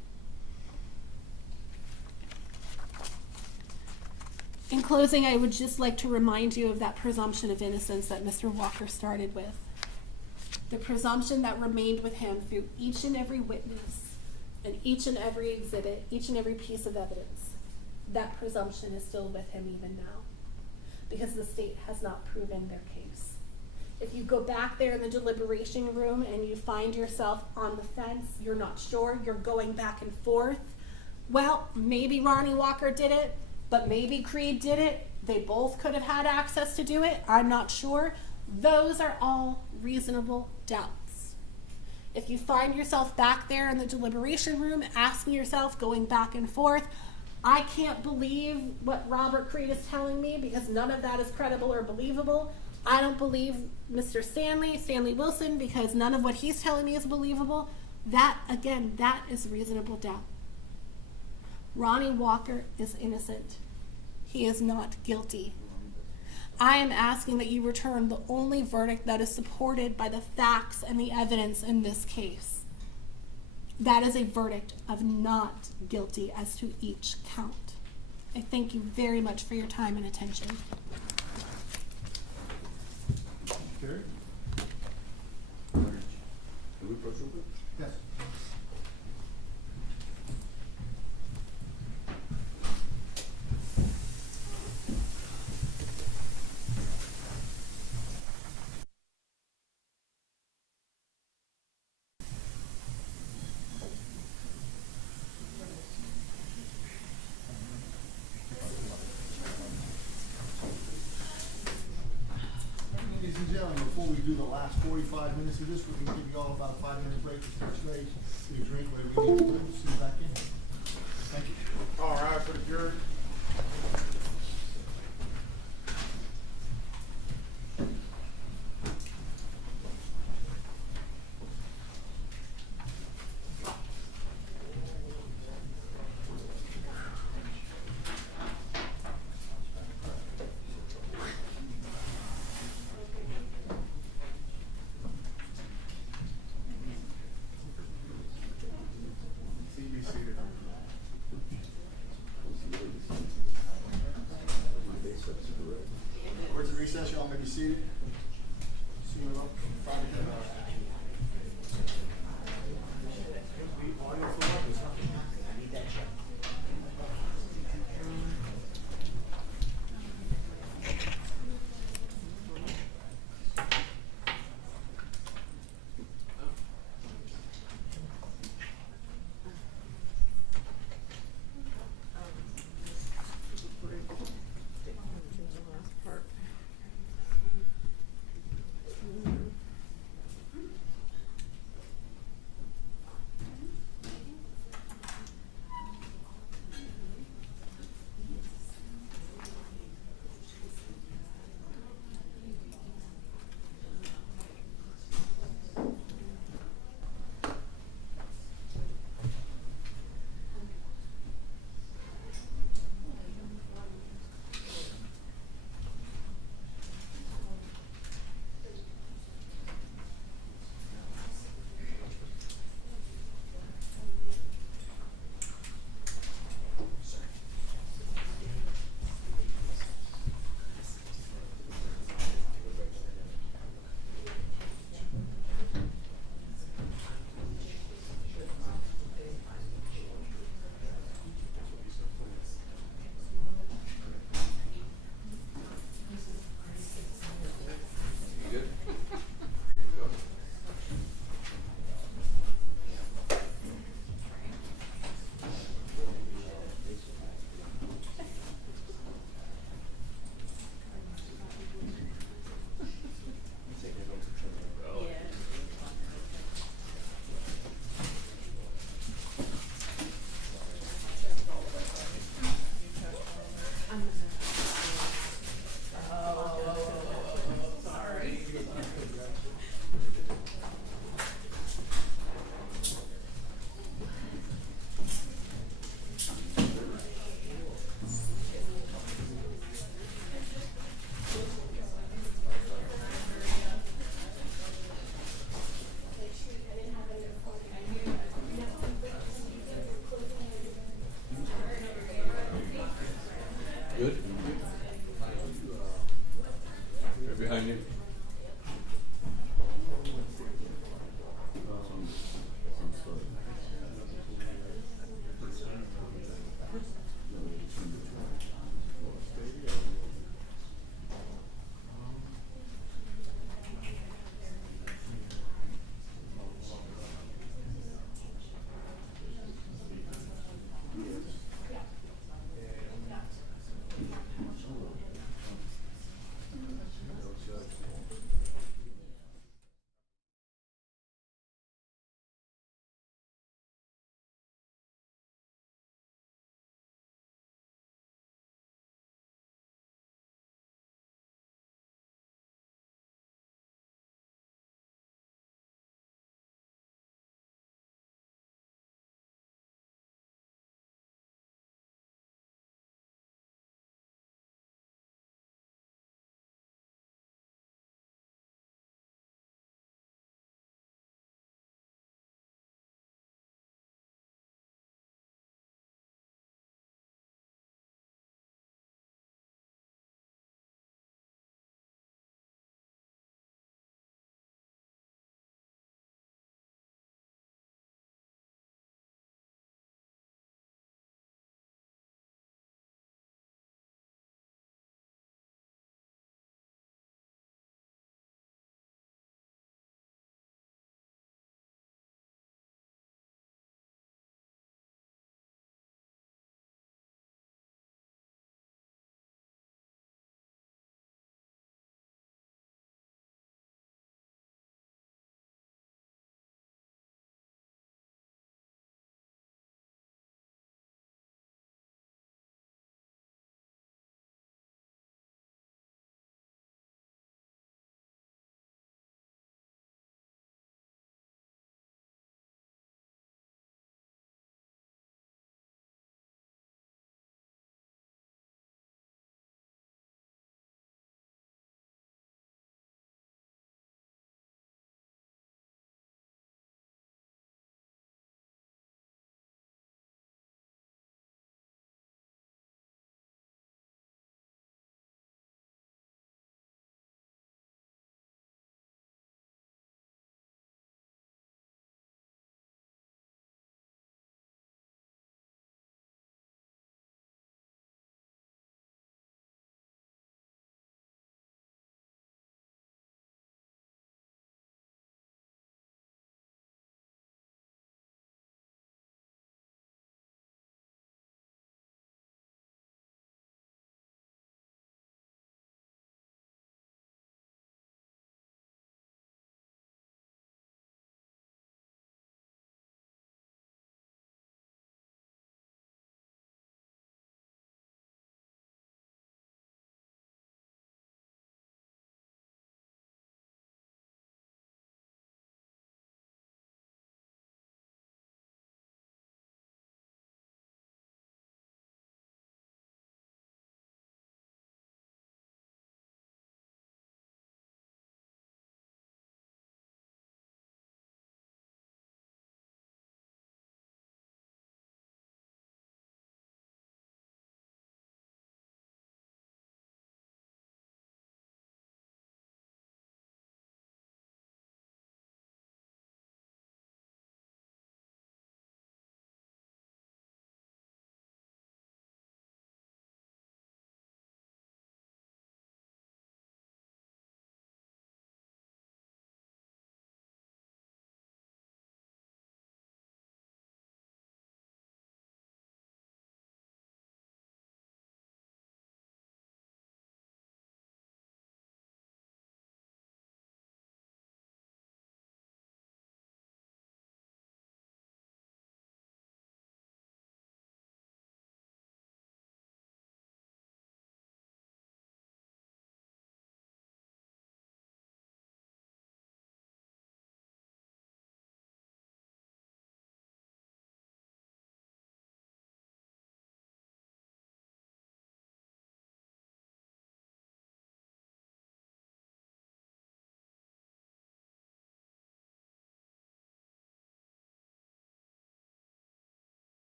In closing, I would just like to remind you of that presumption of innocence that Mr. Walker started with. The presumption that remained with him through each and every witness and each and every exhibit, each and every piece of evidence. That presumption is still with him even now because the state has not proven their case. If you go back there in the deliberation room and you find yourself on the fence, you're not sure, you're going back and forth, well, maybe Ronny Walker did it, but maybe Creed did it. They both could have had access to do it. I'm not sure. Those are all reasonable doubts. If you find yourself back there in the deliberation room, asking yourself, going back and forth, I can't believe what Robert Creed is telling me because none of that is credible or believable. I don't believe Mr. Stanley Wilson, because none of what he's telling me is believable. That, again, that is reasonable doubt. Ronny Walker is innocent. He is not guilty. I am asking that you return the only verdict that is supported by the facts and the evidence in this case. that is a verdict of not guilty as to each count. I thank you very much for your time and attention. Gary? Yes. Ladies and gentlemen, before we do the last 45 minutes of this, we're going to give you all about a 5-minute break to touch base, do a drink, whatever you need to do. See you back in. Thank you. All right, for the jury. See you be seated. Where's the recess? Y'all may be seated. Soon enough, 5 to 10 hours.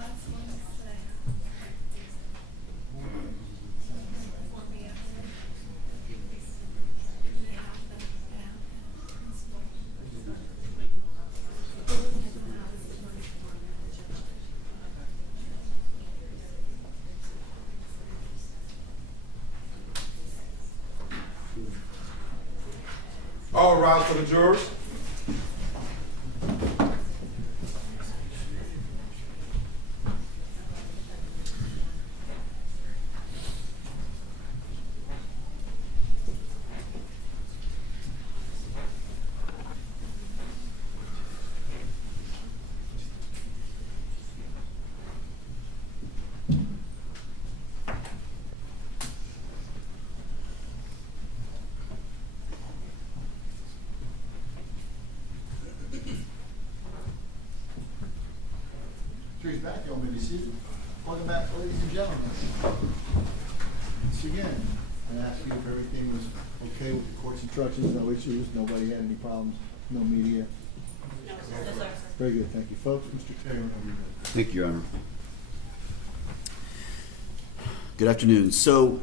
last one say? All rise for the jurors. Jury's back, y'all may be seated. Welcome back, ladies and gentlemen. Once again, I asked you if everything was okay with the court's instructions, no issues, nobody had any problems, no media. No, sir. Very good, thank you, folks. Mr. Taylor, over you go. Thank you, Your Honor. Good afternoon. So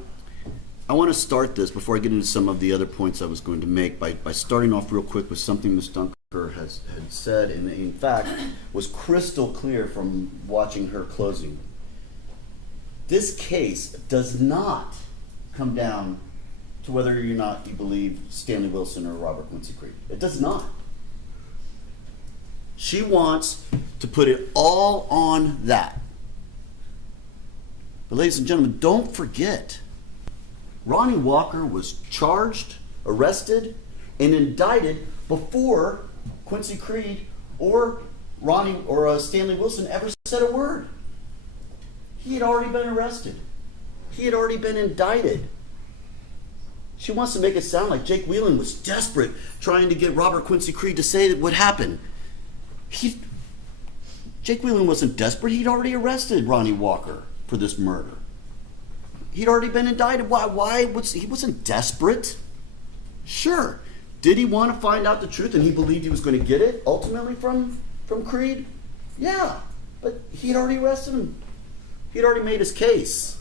I want to start this before I get into some of the other points I was going to make by starting off real quick with something Ms. Dunker had said, and in fact was crystal clear from watching her closing. This case does not come down to whether or not you believe Stanley Wilson or Robert Quincy Creed. It does not. She wants to put it all on that. But ladies and gentlemen, don't forget, Ronny Walker was charged, arrested, and indicted before Quincy Creed or Stanley Wilson ever said a word. He had already been arrested. He had already been indicted. She wants to make it sound like Jake Whelan was desperate trying to get Robert Quincy Creed to say what happened. Jake Whelan wasn't desperate. He'd already arrested Ronny Walker for this murder. He'd already been indicted. He wasn't desperate. Sure. Did he want to find out the truth and he believed he was going to get it ultimately from Creed? Yeah. But he'd already arrested him. He'd already made his case.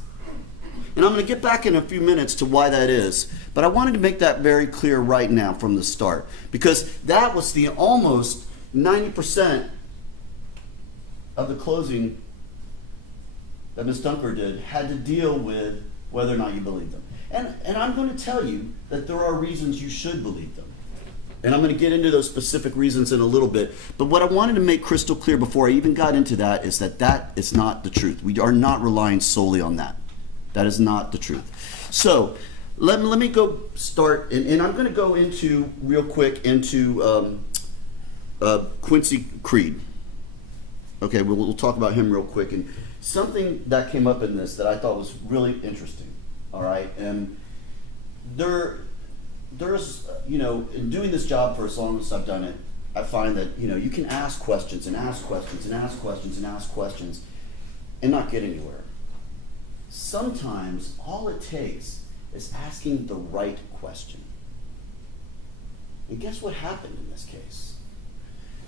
And I'm going to get back in a few minutes to why that is. But I wanted to make that very clear right now from the start. Because that was the almost 90% of the closing that Ms. Dunker did had to deal with whether or not you believe them. And I'm going to tell you that there are reasons you should believe them. And I'm going to get into those specific reasons in a little bit. But what I wanted to make crystal clear before I even got into that is that is not the truth. We are not relying solely on that. That is not the truth. So let me go start, and I'm going to go into real quick into Quincy Creed. Okay, we'll talk about him real quick. And something that came up in this that I thought was really interesting. All right, and there's in doing this job for as long as I've done it, I find that you can ask questions and ask questions and ask questions and ask questions and not get anywhere. Sometimes all it takes is asking the right question. And guess what happened in this case?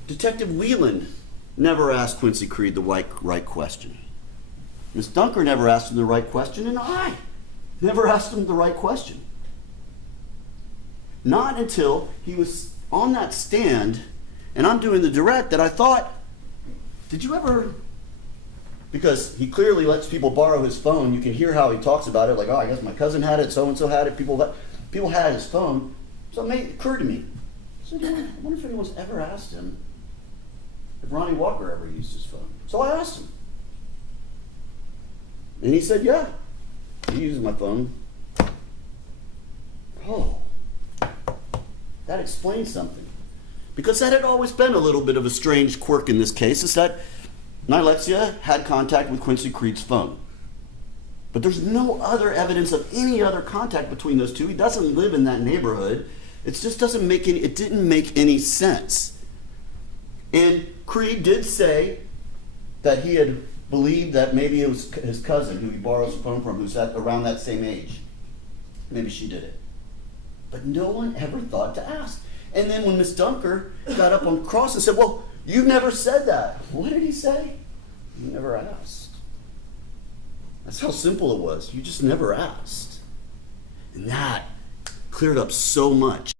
Detective Whelan never asked Quincy Creed the right question. Ms. Dunker never asked him the right question, and I never asked him the right question. Not until he was on that stand and I'm doing the direct that I thought, did you ever, because he clearly lets people borrow his phone. You can hear how he talks about it, like, oh, I guess my cousin had it, so-and-so had it, people had his phone. So it occurred to me, I said, I wonder if anyone's ever asked him if Ronny Walker ever used his phone. So I asked him. And he said, yeah, he uses my phone. Oh, that explains something. Because that had always been a little bit of a strange quirk in this case, is that Nilexia had contact with Quincy Creed's phone. But there's no other evidence of any other contact between those two. He doesn't live in that neighborhood. It just doesn't make any, it didn't make any sense. And Creed did say that he had believed that maybe it was his cousin who he borrows the phone from, who's around that same age. Maybe she did it. But no one ever thought to ask. And then when Miss Dunker got up on cross and said, well, you've never said that. What did he say? You never asked. That's how simple it was. You just never asked. And that cleared up so much.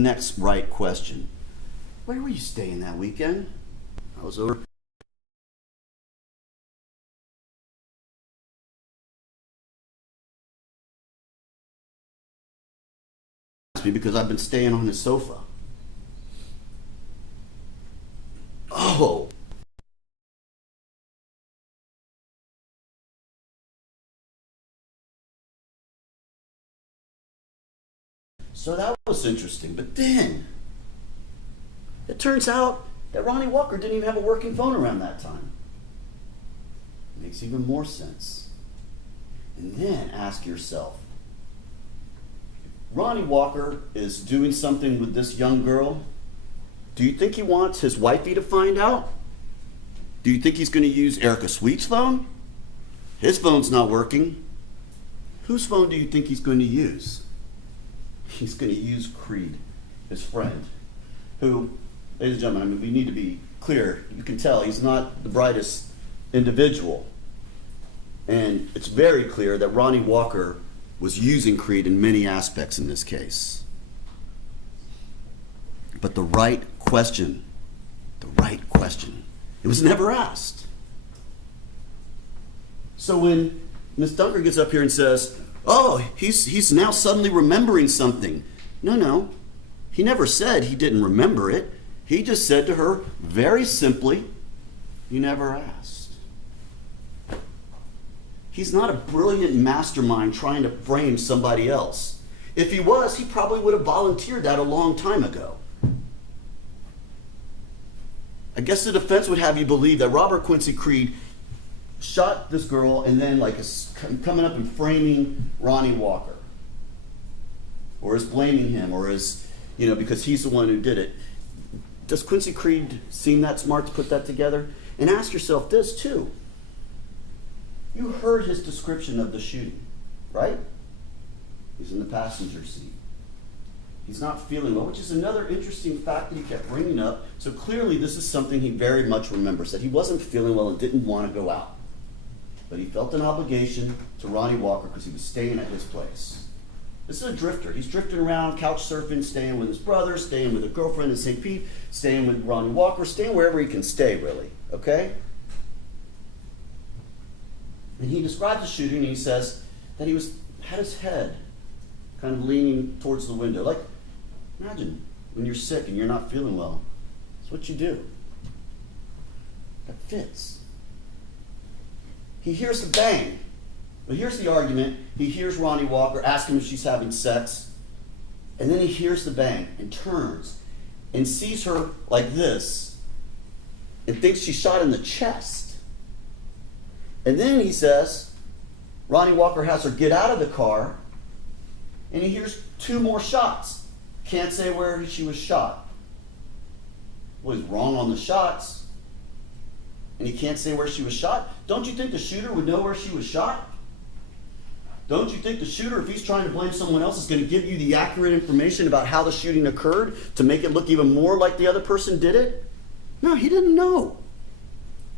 Next right question. Where were you staying that weekend? I was over. Me because I've been staying on his sofa. Oh. So that was interesting. But then it turns out that Ronny Walker didn't even have a working phone around that time. Makes even more sense. And then ask yourself, Ronny Walker is doing something with this young girl. Do you think he wants his wifey to find out? Do you think he's going to use Erica Sweet's phone? His phone's not working. Whose phone do you think he's going to use? He's going to use Creed, his friend, who, ladies and gentlemen, I mean, we need to be clear. You can tell he's not the brightest individual. And it's very clear that Ronny Walker was using Creed in many aspects in this case. But the right question, it was never asked. So when Ms. Dunker gets up here and says, oh, he's now suddenly remembering something. No, he never said he didn't remember it. He just said to her, very simply, you never asked. He's not a brilliant mastermind trying to frame somebody else. If he was, he probably would have volunteered that a long time ago. I guess the defense would have you believe that Robert Quincy Creed shot this girl and then is coming up and framing Ronny Walker. Or is blaming him, or is, because he's the one who did it. Does Quincy Creed seem that smart to put that together? And ask yourself this too. You heard his description of the shooting, right? He's in the passenger seat. He's not feeling well, which is another interesting fact that he kept bringing up. So clearly this is something he very much remembers, that he wasn't feeling well and didn't want to go out. But he felt an obligation to Ronny Walker because he was staying at his place. This is a drifter. He's drifting around, couch surfing, staying with his brother, staying with a girlfriend in St. Pete, staying with Ronny Walker, staying wherever he can stay, really, okay? And he describes the shooting, and he says that he had his head kind of leaning towards the window. Like, imagine when you're sick and you're not feeling well. That's what you do. That fits. He hears the bang. But here's the argument. He hears Ronny Walker ask him if she's having sex. And then he hears the bang and turns and sees her like this and thinks she's shot in the chest. And then he says, Ronny Walker has her get out of the car, and he hears 2 more shots. Can't say where she was shot. Well, he's wrong on the shots, and he can't say where she was shot. Don't you think the shooter would know where she was shot? Don't you think the shooter, if he's trying to blame someone else, is going to give you the accurate information about how the shooting occurred to make it look even more like the other person did it? No, he didn't know,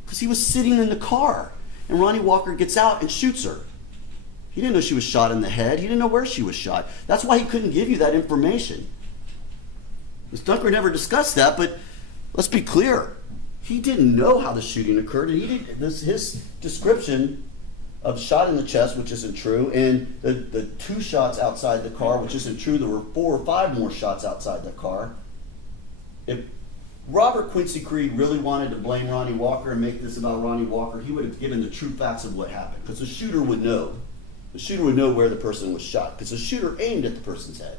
because he was sitting in the car. And Ronny Walker gets out and shoots her. He didn't know she was shot in the head. He didn't know where she was shot. That's why he couldn't give you that information. Ms. Dunker never discussed that, but let's be clear. He didn't know how the shooting occurred, and his description of shot in the chest, which isn't true, and the 2 shots outside the car, which isn't true. There were 4 or 5 more shots outside the car. If Robert Quincy Creed really wanted to blame Ronny Walker and make this about Ronny Walker, he would have given the true facts of what happened, because the shooter would know. The shooter would know where the person was shot, because the shooter aimed at the person's head.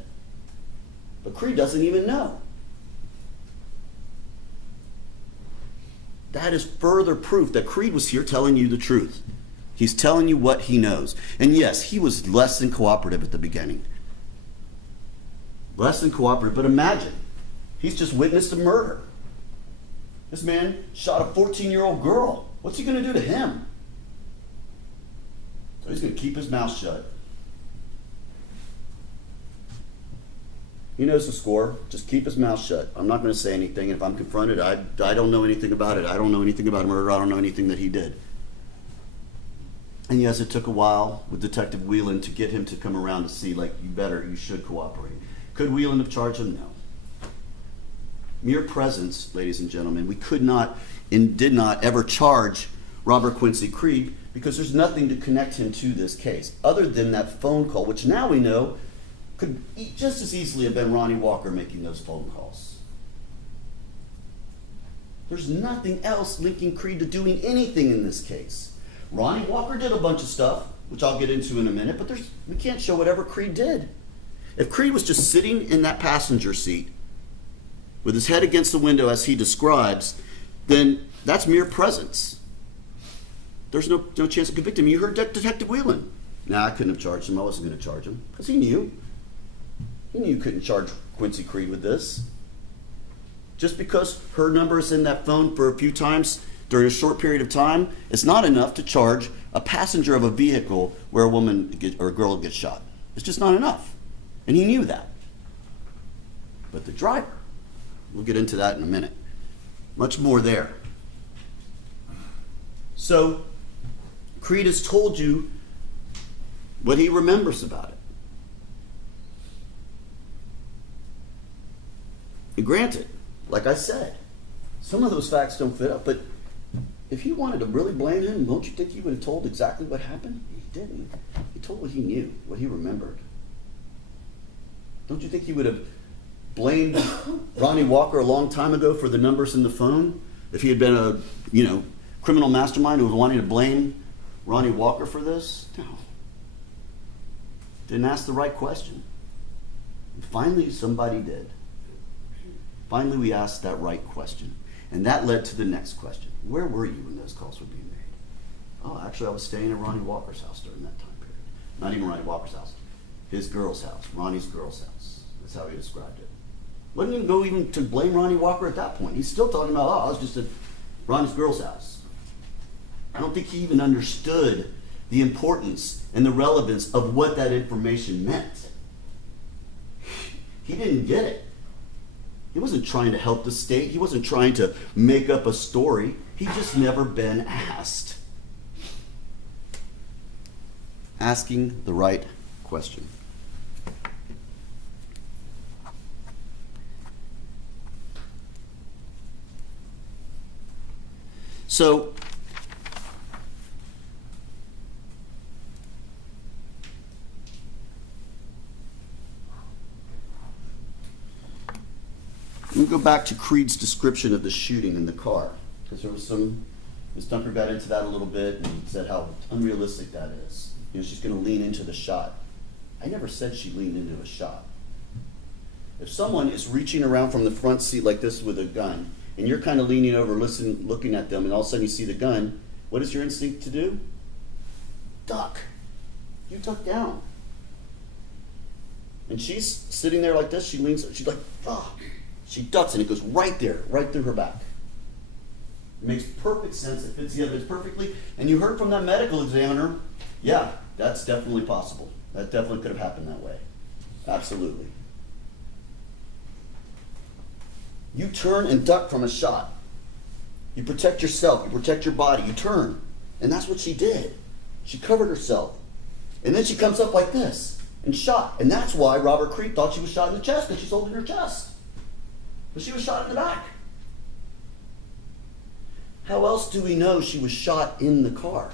But Creed doesn't even know. That is further proof that Creed was here telling you the truth. He's telling you what he knows. And yes, he was less than cooperative at the beginning. Less than cooperative, but imagine, he's just witnessed a murder. This man shot a 14-year-old girl. What's he going to do to him? So he's going to keep his mouth shut. He knows the score. Just keep his mouth shut. I'm not going to say anything. If I'm confronted, I don't know anything about it. I don't know anything about a murder. I don't know anything that he did. And yes, it took a while with Detective Whelan to get him to come around to see, like, you should cooperate. Could Whelan have charged him? No. Mere presence, ladies and gentlemen, we could not and did not ever charge Robert Quincy Creed because there's nothing to connect him to this case other than that phone call, which now we know could just as easily have been Ronny Walker making those phone calls. There's nothing else linking Creed to doing anything in this case. Ronny Walker did a bunch of stuff, which I'll get into in a minute, but we can't show whatever Creed did. If Creed was just sitting in that passenger seat with his head against the window as he describes, then that's mere presence. There's no chance to convict him. You heard Detective Whelan. Nah, I couldn't have charged him. I wasn't going to charge him because he knew. He knew you couldn't charge Quincy Creed with this. Just because her number is in that phone for a few times during a short period of time, it's not enough to charge a passenger of a vehicle where a woman or a girl gets shot. It's just not enough. And he knew that. But the driver, we'll get into that in a minute. Much more there. So, Creed has told you what he remembers about it. And granted, like I said, some of those facts don't fit up, but if he wanted to really blame him, don't you think he would have told exactly what happened? He didn't. He told what he knew, what he remembered. Don't you think he would have blamed Ronny Walker a long time ago for the numbers in the phone? If he had been a, criminal mastermind who was wanting to blame Ronny Walker for this? No. Didn't ask the right question. And finally, somebody did. Finally, we asked that right question. And that led to the next question. Where were you when those calls were being made? Oh, actually, I was staying at Ronny Walker's house during that time period. Not even Ronny Walker's house. His girl's house. Ronny's girl's house. That's how he described it. Wouldn't even go even to blame Ronny Walker at that point. He's still talking about, I was just at Ronny's girl's house. I don't think he even understood the importance and the relevance of what that information meant. He didn't get it. He wasn't trying to help the state. He wasn't trying to make up a story. He'd just never been asked. Asking the right question. So, let me go back to Creed's description of the shooting in the car, because there was some, Ms. Dunker got into that a little bit and said how unrealistic that is. She's going to lean into the shot. I never said she leaned into a shot. If someone is reaching around from the front seat like this with a gun, and you're kind of leaning over, looking at them, and all of a sudden you see the gun, what is your instinct to do? Duck. You duck down. And she's sitting there like this, she leans, she's like, ah. She ducks and it goes right there, right through her back. It makes perfect sense, it fits the evidence perfectly. And you heard from that medical examiner, yeah, that's definitely possible. That definitely could have happened that way. Absolutely. You turn and duck from a shot. You protect yourself, you protect your body, you turn. And that's what she did. She covered herself. And then she comes up like this and shot. And that's why Robert Creed thought she was shot in the chest, because she's holding her chest. But she was shot in the back. How else do we know she was shot in the car?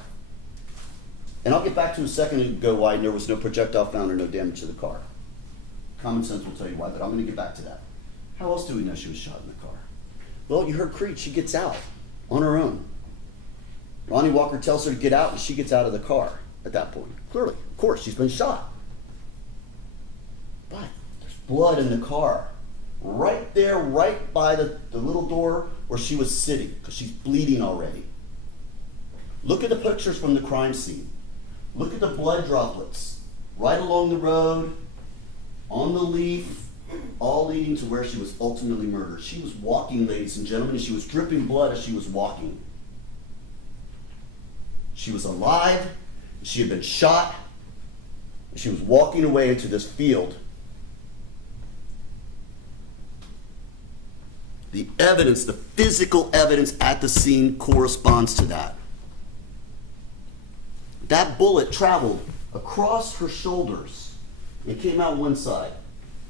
And I'll get back to a second ago why there was no projectile found or no damage to the car. Common sense will tell you why, but I'm going to get back to that. How else do we know she was shot in the car? Well, you heard Creed. She gets out on her own. Ronny Walker tells her to get out, and she gets out of the car at that point. Clearly, of course, she's been shot. But there's blood in the car. Right there, right by the little door where she was sitting, because she's bleeding already. Look at the pictures from the crime scene. Look at the blood droplets right along the road, on the leaf, all leading to where she was ultimately murdered. She was walking, ladies and gentlemen, and she was dripping blood as she was walking. She was alive, she had been shot, and she was walking away into this field. The evidence, the physical evidence at the scene corresponds to that. That bullet traveled across her shoulders and came out one side.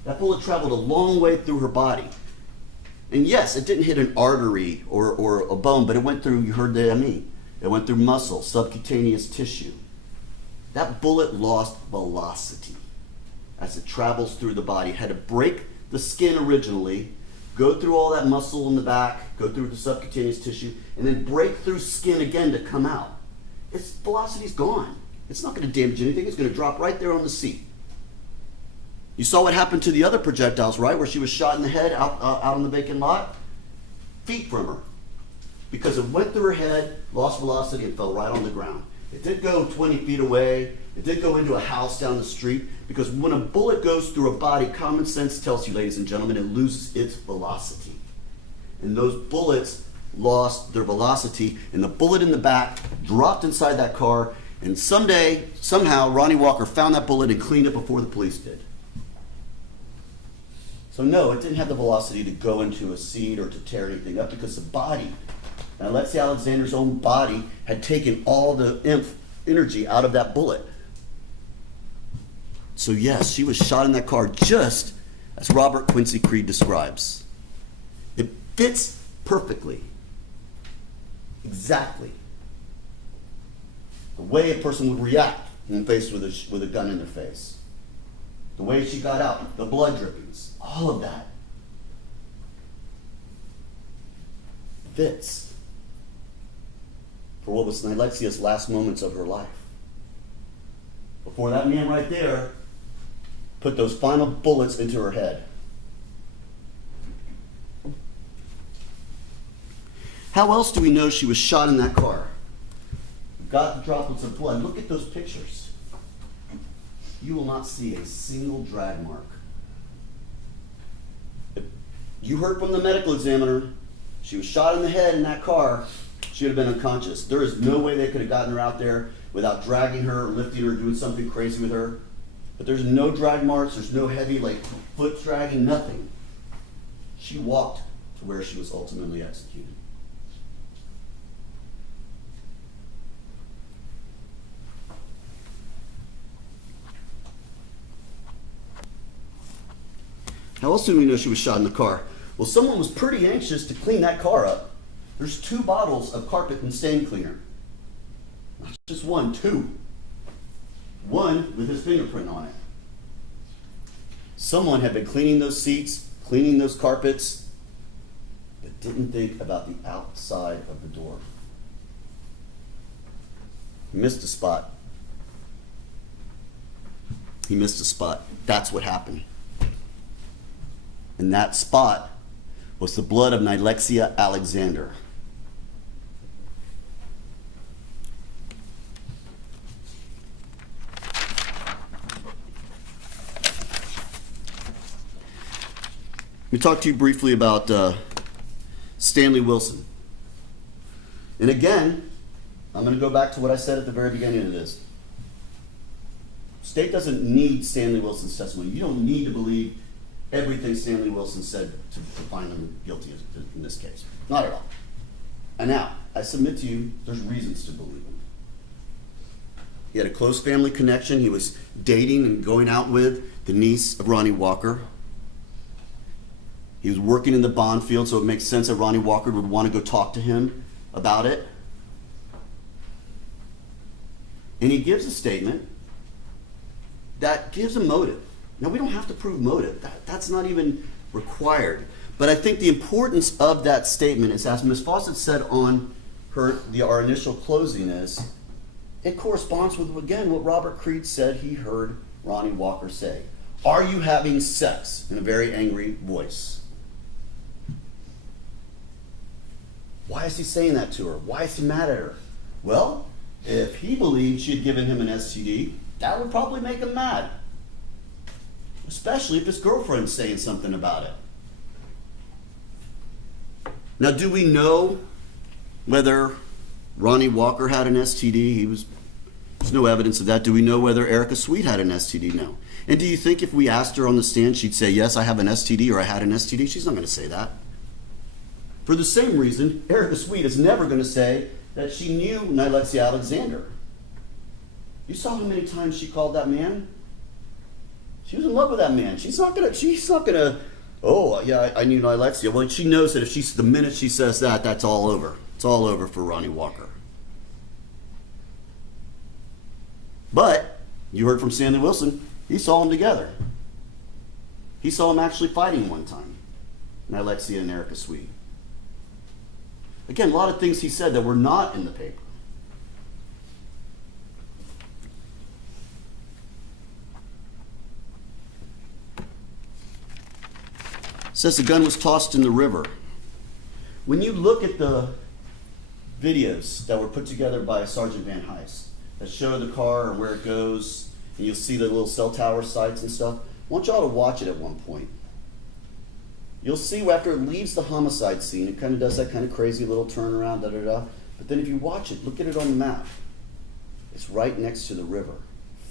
That bullet traveled a long way through her body. And yes, it didn't hit an artery or a bone, but it went through, you heard the ME, it went through muscle, subcutaneous tissue. That bullet lost velocity as it travels through the body. It had to break the skin originally, go through all that muscle in the back, go through the subcutaneous tissue, and then break through skin again to come out. Its velocity's gone. It's not going to damage anything. It's going to drop right there on the seat. You saw what happened to the other projectiles, right? Where she was shot in the head out on the vacant lot? Feet from her. Because it went through her head, lost velocity, and fell right on the ground. It did go 20 feet away. It did go into a house down the street. Because when a bullet goes through a body, common sense tells you, ladies and gentlemen, it loses its velocity. And those bullets lost their velocity, and the bullet in the back dropped inside that car, and somehow, Ronny Walker found that bullet and cleaned it before the police did. So no, it didn't have the velocity to go into a seat or to tear anything up because the body, Nilexia Alexander's own body, had taken all the energy out of that bullet. So yes, she was shot in that car just as Robert Quincy Creed describes. It fits perfectly, exactly, the way a person would react when faced with a gun in their face. The way she got out, the blood drippings, all of that fits for what was Nilexia's last moments of her life. Before that man right there put those final bullets into her head. How else do we know she was shot in that car? We've got the droplets of blood. Look at those pictures. You will not see a single drag mark. If you heard from the medical examiner, she was shot in the head in that car, she would have been unconscious. There is no way they could have gotten her out there without dragging her, lifting her, doing something crazy with her. But there's no drag marks, there's no heavy foot dragging, nothing. She walked to where she was ultimately executed. How else do we know she was shot in the car? Well, someone was pretty anxious to clean that car up. There's 2 bottles of carpet and stain cleaner. Not just 1, 2. 1 with his fingerprint on it. Someone had been cleaning those seats, cleaning those carpets, but didn't think about the outside of the door. He missed a spot. He missed a spot. That's what happened. And that spot was the blood of Nilexia Alexander. Let me talk to you briefly about Stanley Wilson. And again, I'm going to go back to what I said at the very beginning of this. State doesn't need Stanley Wilson's testimony. You don't need to believe everything Stanley Wilson said to find him guilty in this case. Not at all. And now, I submit to you, there's reasons to believe him. He had a close family connection. He was dating and going out with the niece of Ronny Walker. He was working in the bond field, so it makes sense that Ronny Walker would want to go talk to him about it. And he gives a statement that gives a motive. Now, we don't have to prove motive. That's not even required. But I think the importance of that statement is, as Ms. Fawcett said on our initial closing, is it corresponds with, again, what Robert Creed said he heard Ronny Walker say. Are you having sex? In a very angry voice. Why is he saying that to her? Why is he mad at her? Well, if he believed she had given him an STD, that would probably make him mad. especially if his girlfriend's saying something about it. Now, do we know whether Ronny Walker had an STD? There's no evidence of that. Do we know whether Erica Sweet had an STD? No. And do you think if we asked her on the stand, she'd say, yes, I have an STD or I had an STD? She's not going to say that. For the same reason, Erica Sweet is never going to say that she knew Nilexia Alexander. You saw how many times she called that man? She was in love with that man. She's not gonna, oh, yeah, I knew Nilexia. Well, she knows that if the minute she says that, that's all over. It's all over for Ronny Walker. But, you heard from Stanley Wilson, he saw them together. He saw them actually fighting one time, Nilexia and Erica Sweet. Again, a lot of things he said that were not in the paper. Says the gun was tossed in the river. When you look at the videos that were put together by Sergeant Van Heist that show the car and where it goes, and you'll see the little cell tower sites and stuff, I want y'all to watch it at one point. You'll see after it leaves the homicide scene, it kind of does that kind of crazy little turnaround, da-da-da. But then if you watch it, look at it on the map. It's right next to the river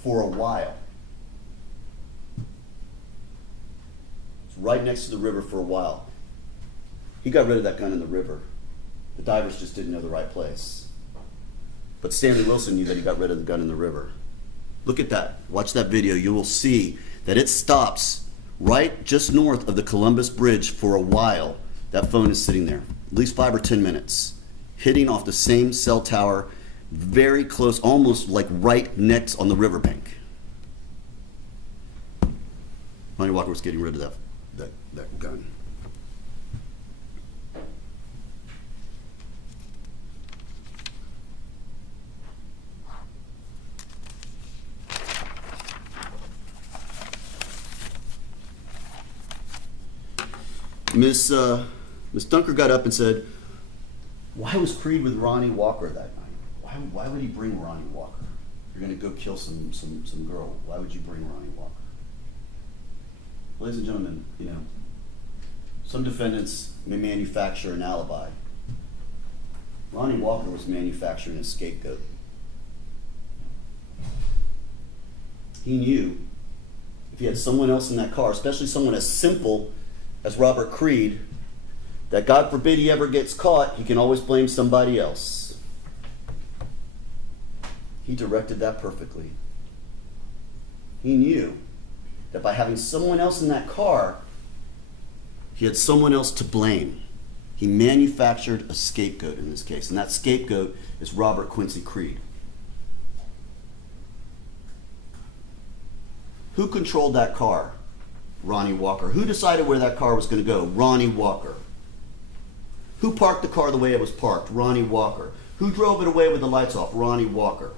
for a while. It's right next to the river for a while. He got rid of that gun in the river. The divers just didn't know the right place. But Stanley Wilson knew that he got rid of the gun in the river. Look at that. Watch that video. You will see that it stops right just north of the Columbus Bridge for a while. That phone is sitting there, at least 5 or 10 minutes, hitting off the same cell tower, very close, almost like right next on the riverbank. Ronny Walker was getting rid of that gun. Miss Dunker got up and said, why was Creed with Ronny Walker that night? Why would he bring Ronny Walker? You're going to go kill some girl. Why would you bring Ronny Walker? Ladies and gentlemen, some defendants may manufacture an alibi. Ronny Walker was manufacturing a scapegoat. He knew if he had someone else in that car, especially someone as simple as Robert Creed, that God forbid he ever gets caught, he can always blame somebody else. He directed that perfectly. He knew that by having someone else in that car, he had someone else to blame. He manufactured a scapegoat in this case, and that scapegoat is Robert Quincy Creed. Who controlled that car? Ronny Walker. Who decided where that car was going to go? Ronny Walker. Who parked the car the way it was parked? Ronny Walker. Who drove it away with the lights off? Ronny Walker.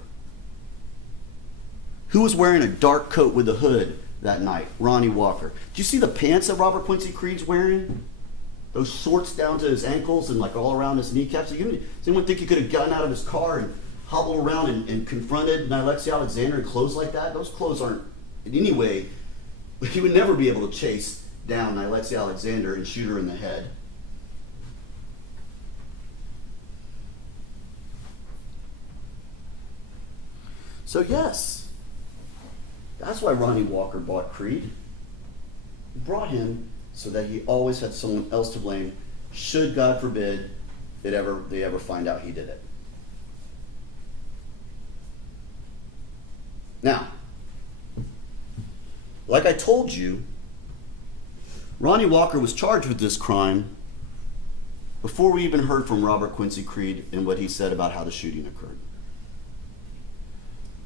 Who was wearing a dark coat with a hood that night? Ronny Walker. Do you see the pants that Robert Quincy Creed's wearing? Those shorts down to his ankles and like all around his kneecaps. Does anyone think he could have gotten out of his car and hobbled around and confronted Nilexia Alexander in clothes like that? Those clothes aren't in any way. He would never be able to chase down Nilexia Alexander and shoot her in the head. So yes, that's why Ronny Walker bought Creed. He brought him so that he always had someone else to blame, should, God forbid, they ever find out he did it. Now, like I told you, Ronny Walker was charged with this crime before we even heard from Robert Quincy Creed and what he said about how the shooting occurred.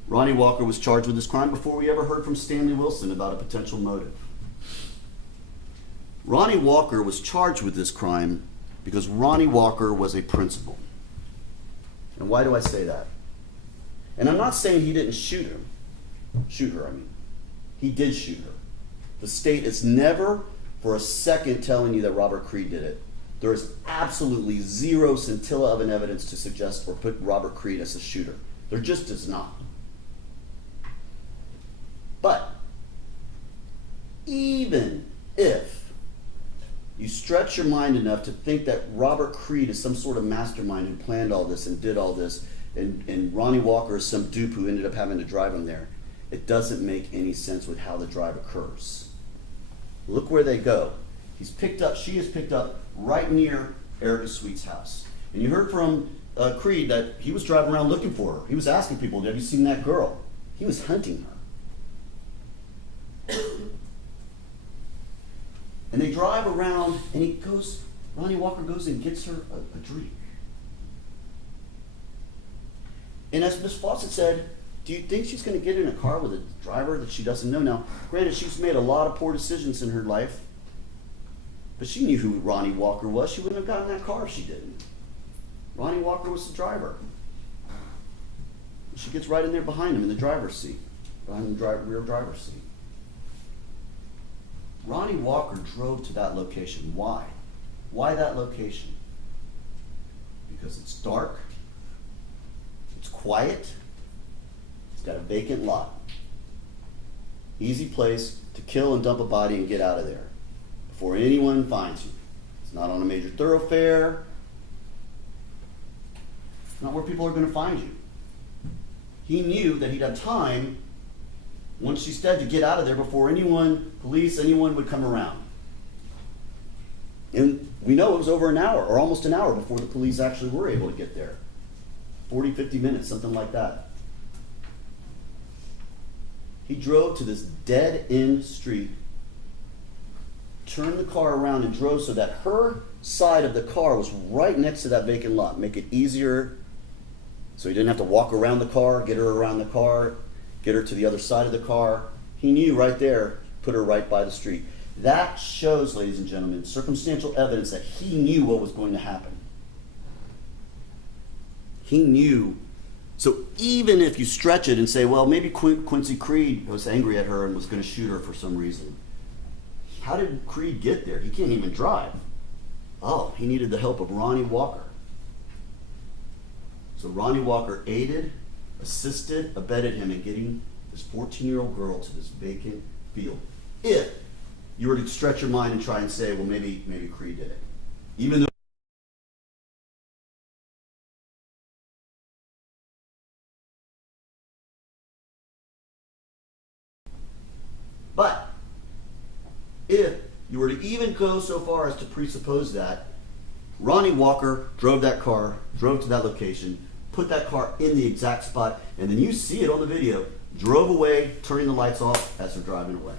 Ronny Walker was charged with this crime before we ever heard from Stanley Wilson about a potential motive. Ronny Walker was charged with this crime because Ronny Walker was a principal. And why do I say that? And I'm not saying he didn't shoot her. He did shoot her. The state is never for a second telling you that Robert Creed did it. There is absolutely zero scintilla of an evidence to suggest or put Robert Creed as a shooter. There just is not. But even if you stretch your mind enough to think that Robert Creed is some sort of mastermind who planned all this and did all this, and Ronny Walker is some dupe who ended up having to drive him there, it doesn't make any sense with how the drive occurs. Look where they go. She is picked up right near Erica Sweet's house. And you heard from Creed that he was driving around looking for her. He was asking people, have you seen that girl? He was hunting her. And they drive around, and Ronny Walker goes and gets her a drink. And as Ms. Fawcett said, do you think she's going to get in a car with a driver that she doesn't know? Now, granted, she's made a lot of poor decisions in her life, but she knew who Ronny Walker was. She wouldn't have gotten in that car if she didn't. Ronny Walker was the driver. She gets right in there behind him in the driver's seat, behind the rear driver's seat. Ronny Walker drove to that location. Why? Why that location? Because it's dark, it's quiet, it's got a vacant lot. Easy place to kill and dump a body and get out of there before anyone finds you. It's not on a major thoroughfare. It's not where people are going to find you. He knew that he'd have time once she's dead to get out of there before police, anyone would come around. And we know it was over an hour or almost an hour before the police actually were able to get there. 40, 50 minutes, something like that. He drove to this dead-end street, turned the car around and drove so that her side of the car was right next to that vacant lot. Make it easier so he didn't have to walk around the car, get her around the car, get her to the other side of the car. He knew right there, put her right by the street. That shows, ladies and gentlemen, circumstantial evidence that he knew what was going to happen. He knew. So even if you stretch it and say, well, maybe Quincy Creed was angry at her and was going to shoot her for some reason. How did Creed get there? He can't even drive. Oh, he needed the help of Ronny Walker. So Ronny Walker aided, assisted, abetted him in getting this 14-year-old girl to this vacant field. If you were to stretch your mind and try and say, well, maybe Creed did it. Even though but if you were to even go so far as to presuppose that Ronny Walker drove that car, drove to that location, put that car in the exact spot, and then you see it on the video, drove away, turning the lights off as they're driving away.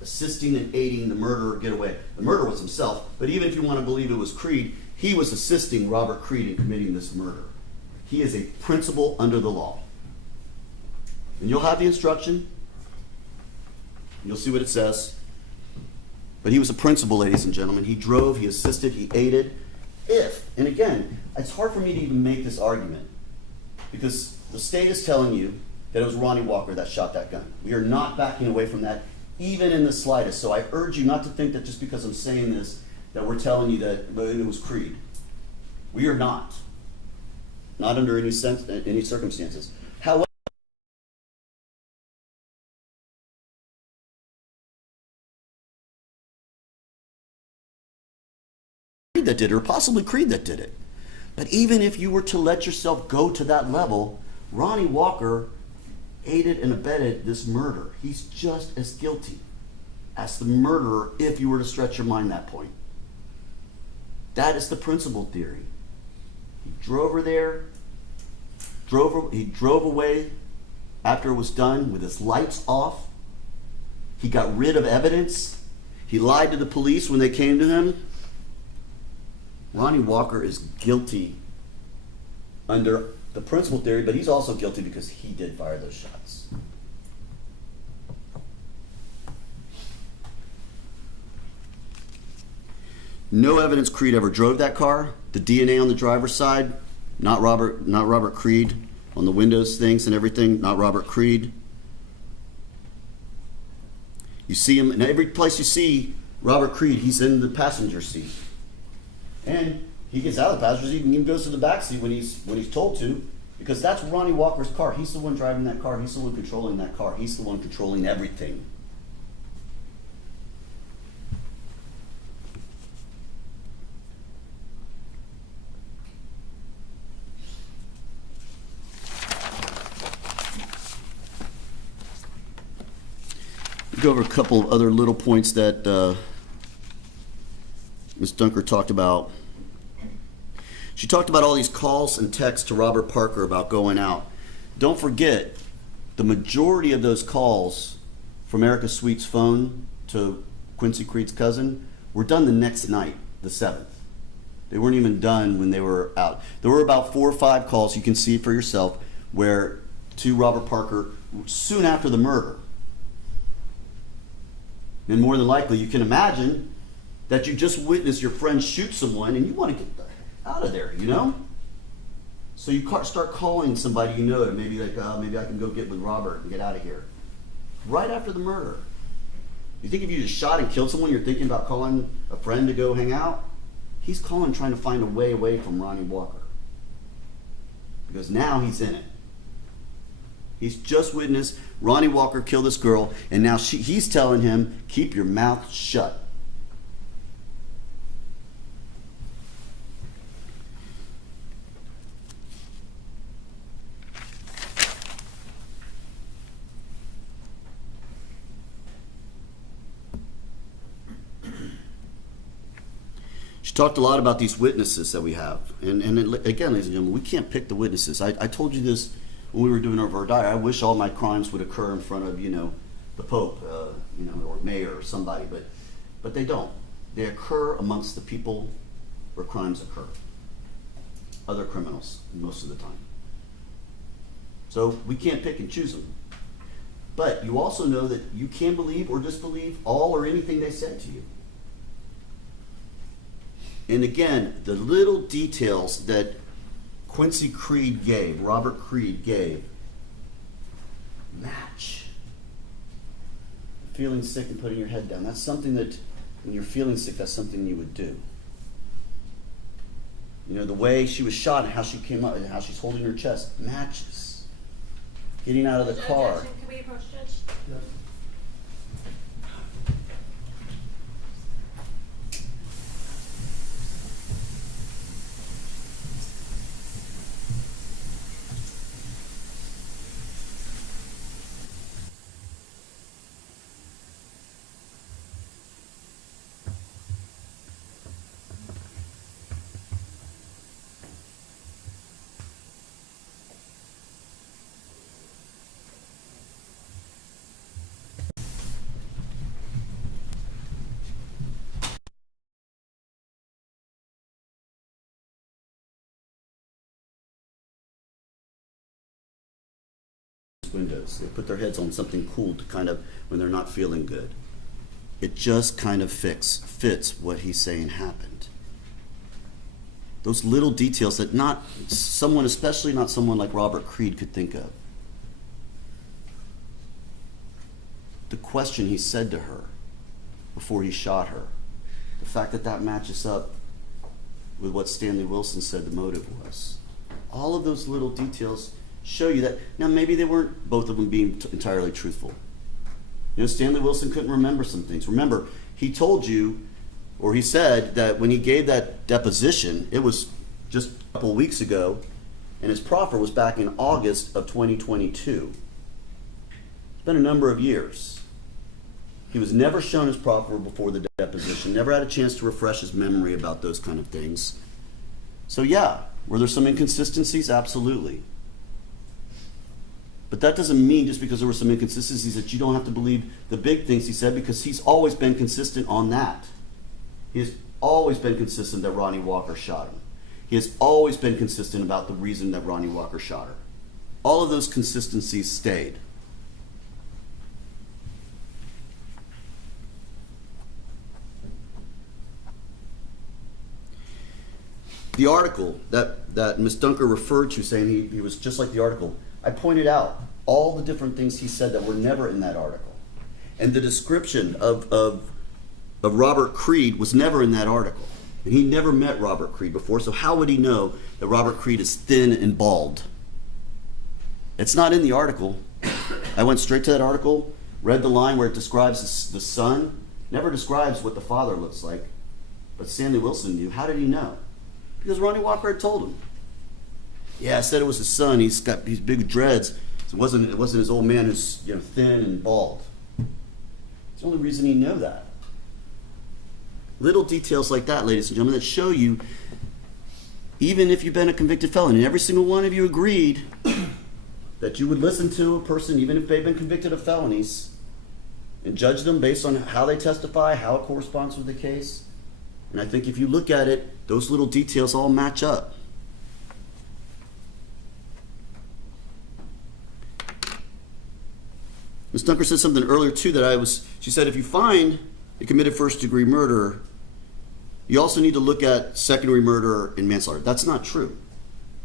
Assisting and aiding the murderer get away. The murderer was himself, but even if you want to believe it was Creed, he was assisting Robert Creed in committing this murder. He is a principal under the law. And you'll have the instruction. You'll see what it says. But he was a principal, ladies and gentlemen. He drove, he assisted, he aided. If, and again, it's hard for me to even make this argument because the state is telling you that it was Ronny Walker that shot that gun. We are not backing away from that, even in the slightest. So I urge you not to think that just because I'm saying this, that we're telling you that it was Creed. We are not. Not under any circumstances. However, that did it, or possibly Creed that did it. But even if you were to let yourself go to that level, Ronny Walker aided and abetted this murder. He's just as guilty as the murderer if you were to stretch your mind that point. That is the principal theory. He drove her there, he drove away after it was done with his lights off. He got rid of evidence. He lied to the police when they came to him. Ronny Walker is guilty under the principal theory, but he's also guilty because he did fire those shots. No evidence Creed ever drove that car. The DNA on the driver's side, not Robert Creed. On the windows, things and everything, not Robert Creed. You see him in every place you see Robert Creed, he's in the passenger seat. And he gets out of the passenger seat and even goes to the back seat when he's told to, because that's Ronny Walker's car. He's the one driving that car. He's the one controlling that car. He's the one controlling everything. go over a couple of other little points that Ms. Dunker talked about. She talked about all these calls and texts to Robert Parker about going out. Don't forget, the majority of those calls from Erica Sweet's phone to Quincy Creed's cousin were done the next night, the 7th. They weren't even done when they were out. There were about 4 or 5 calls, you can see for yourself, where to Robert Parker soon after the murder. And more than likely, you can imagine that you just witnessed your friend shoot someone and you want to get the heck out of there, you know? So you start calling somebody you know, maybe like, maybe I can go get with Robert and get out of here. Right after the murder. You think if you just shot and killed someone, you're thinking about calling a friend to go hang out? He's calling trying to find a way away from Ronny Walker. Because now he's in it. He's just witnessed Ronny Walker kill this girl, and now he's telling him, keep your mouth shut. She talked a lot about these witnesses that we have. And again, ladies and gentlemen, we can't pick the witnesses. I told you this when we were doing our diary. I wish all my crimes would occur in front of, the Pope, or mayor or somebody, but they don't. They occur amongst the people where crimes occur. Other criminals, most of the time. So we can't pick and choose them. But you also know that you can believe or disbelieve all or anything they said to you. And again, the little details that Quincy Creed gave, Robert Creed gave, match. Feeling sick and putting your head down. That's something that, when you're feeling sick, that's something you would do. The way she was shot and how she came up and how she's holding her chest matches. Getting out of the car. Can we approach Judge? Yes. Windows. They put their heads on something cool to kind of, when they're not feeling good. It just kind of fits what he's saying happened. Those little details that not someone, especially not someone like Robert Creed, could think of. The question he said to her before he shot her. The fact that that matches up with what Stanley Wilson said the motive was. All of those little details show you that, now maybe they weren't both of them being entirely truthful. Stanley Wilson couldn't remember some things. Remember, he told you, or he said that when he gave that deposition, it was just a couple of weeks ago, and his proffer was back in August of 2022. It's been a number of years. He was never shown his proffer before the deposition, never had a chance to refresh his memory about those kind of things. So yeah, were there some inconsistencies? Absolutely. But that doesn't mean just because there were some inconsistencies that you don't have to believe the big things he said, because he's always been consistent on that. He has always been consistent that Ronny Walker shot him. He has always been consistent about the reason that Ronny Walker shot her. All of those consistencies stayed. The article that Ms. Dunker referred to, saying he was just like the article, I pointed out all the different things he said that were never in that article. And the description of Robert Creed was never in that article. And he never met Robert Creed before, so how would he know that Robert Creed is thin and bald? It's not in the article. I went straight to that article, read the line where it describes the son, never describes what the father looks like. But Stanley Wilson knew. How did he know? Because Ronny Walker had told him. Yeah, I said it was his son. He's got these big dreads. It wasn't his old man who's thin and bald. It's the only reason you know that. Little details like that, ladies and gentlemen, that show you, even if you've been a convicted felon, and every single one of you agreed that you would listen to a person, even if they've been convicted of felonies, and judge them based on how they testify, how it corresponds with the case. And I think if you look at it, those little details all match up. Ms. Dunker said something earlier too she said if you find a committed first-degree murder, you also need to look at secondary murder and manslaughter. That's not true.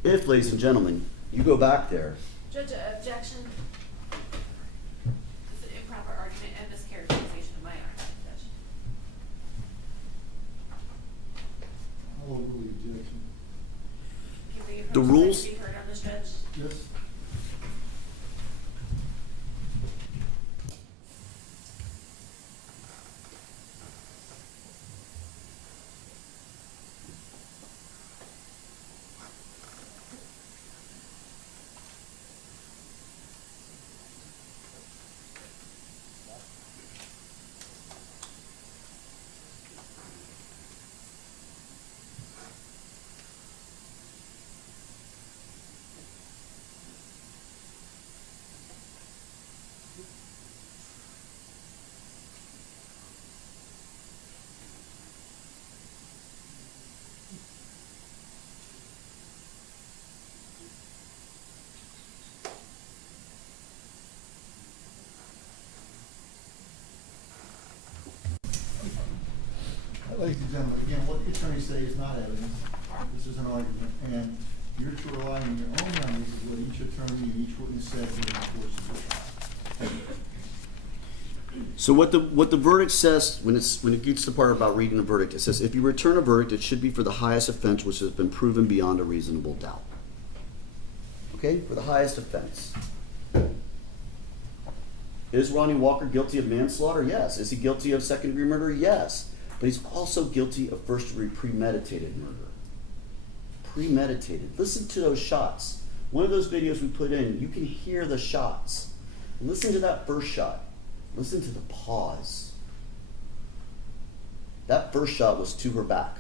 If, ladies and gentlemen, you go back there. Judge, objection. It's an improper argument and mischaracterization of my argument, Judge. I'll overrule the objection. Can the The approach rules- be heard on this, Judge? Yes. Ladies and gentlemen, again, what the attorneys say is not evidence. This is an argument, and you're to rely on your own memories of what each attorney and each witness said during the course of the trial. So what the verdict says, when it gets to the part about reading the verdict, it says if you return a verdict, it should be for the highest offense which has been proven beyond a reasonable doubt. Okay, for the highest offense. Is Ronny Walker guilty of manslaughter? Yes. Is he guilty of second-degree murder? Yes. But he's also guilty of first-degree premeditated murder. Premeditated. Listen to those shots. One of those videos we put in, you can hear the shots. Listen to that first shot. Listen to the pause. That first shot was to her back.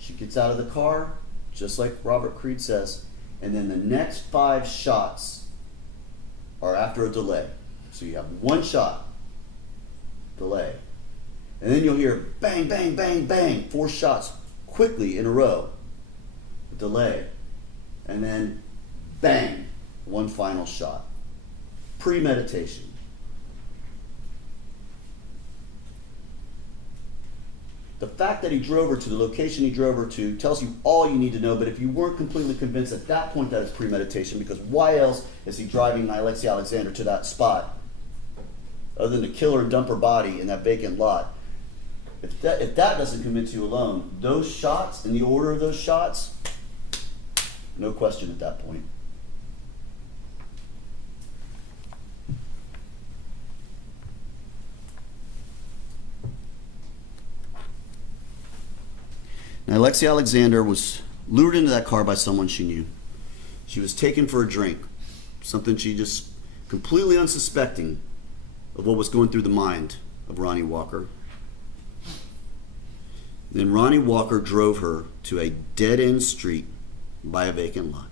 She gets out of the car, just like Robert Creed says, and then the next 5 shots are after a delay. So you have one shot, delay. And then you'll hear bang, bang, bang, bang, 4 shots quickly in a row, delay. And then bang, one final shot. Premeditation. The fact that he drove her to the location he drove her to tells you all you need to know, but if you weren't completely convinced at that point that it's premeditation, because why else is he driving Nilexia Alexander to that spot other than to kill her and dump her body in that vacant lot? If that doesn't convince you alone, those shots, in the order of those shots, no question at that point. Now, Nilexia Alexander was lured into that car by someone she knew. She was taken for a drink, something she just completely unsuspecting of what was going through the mind of Ronny Walker. Then Ronny Walker drove her to a dead-end street by a vacant lot.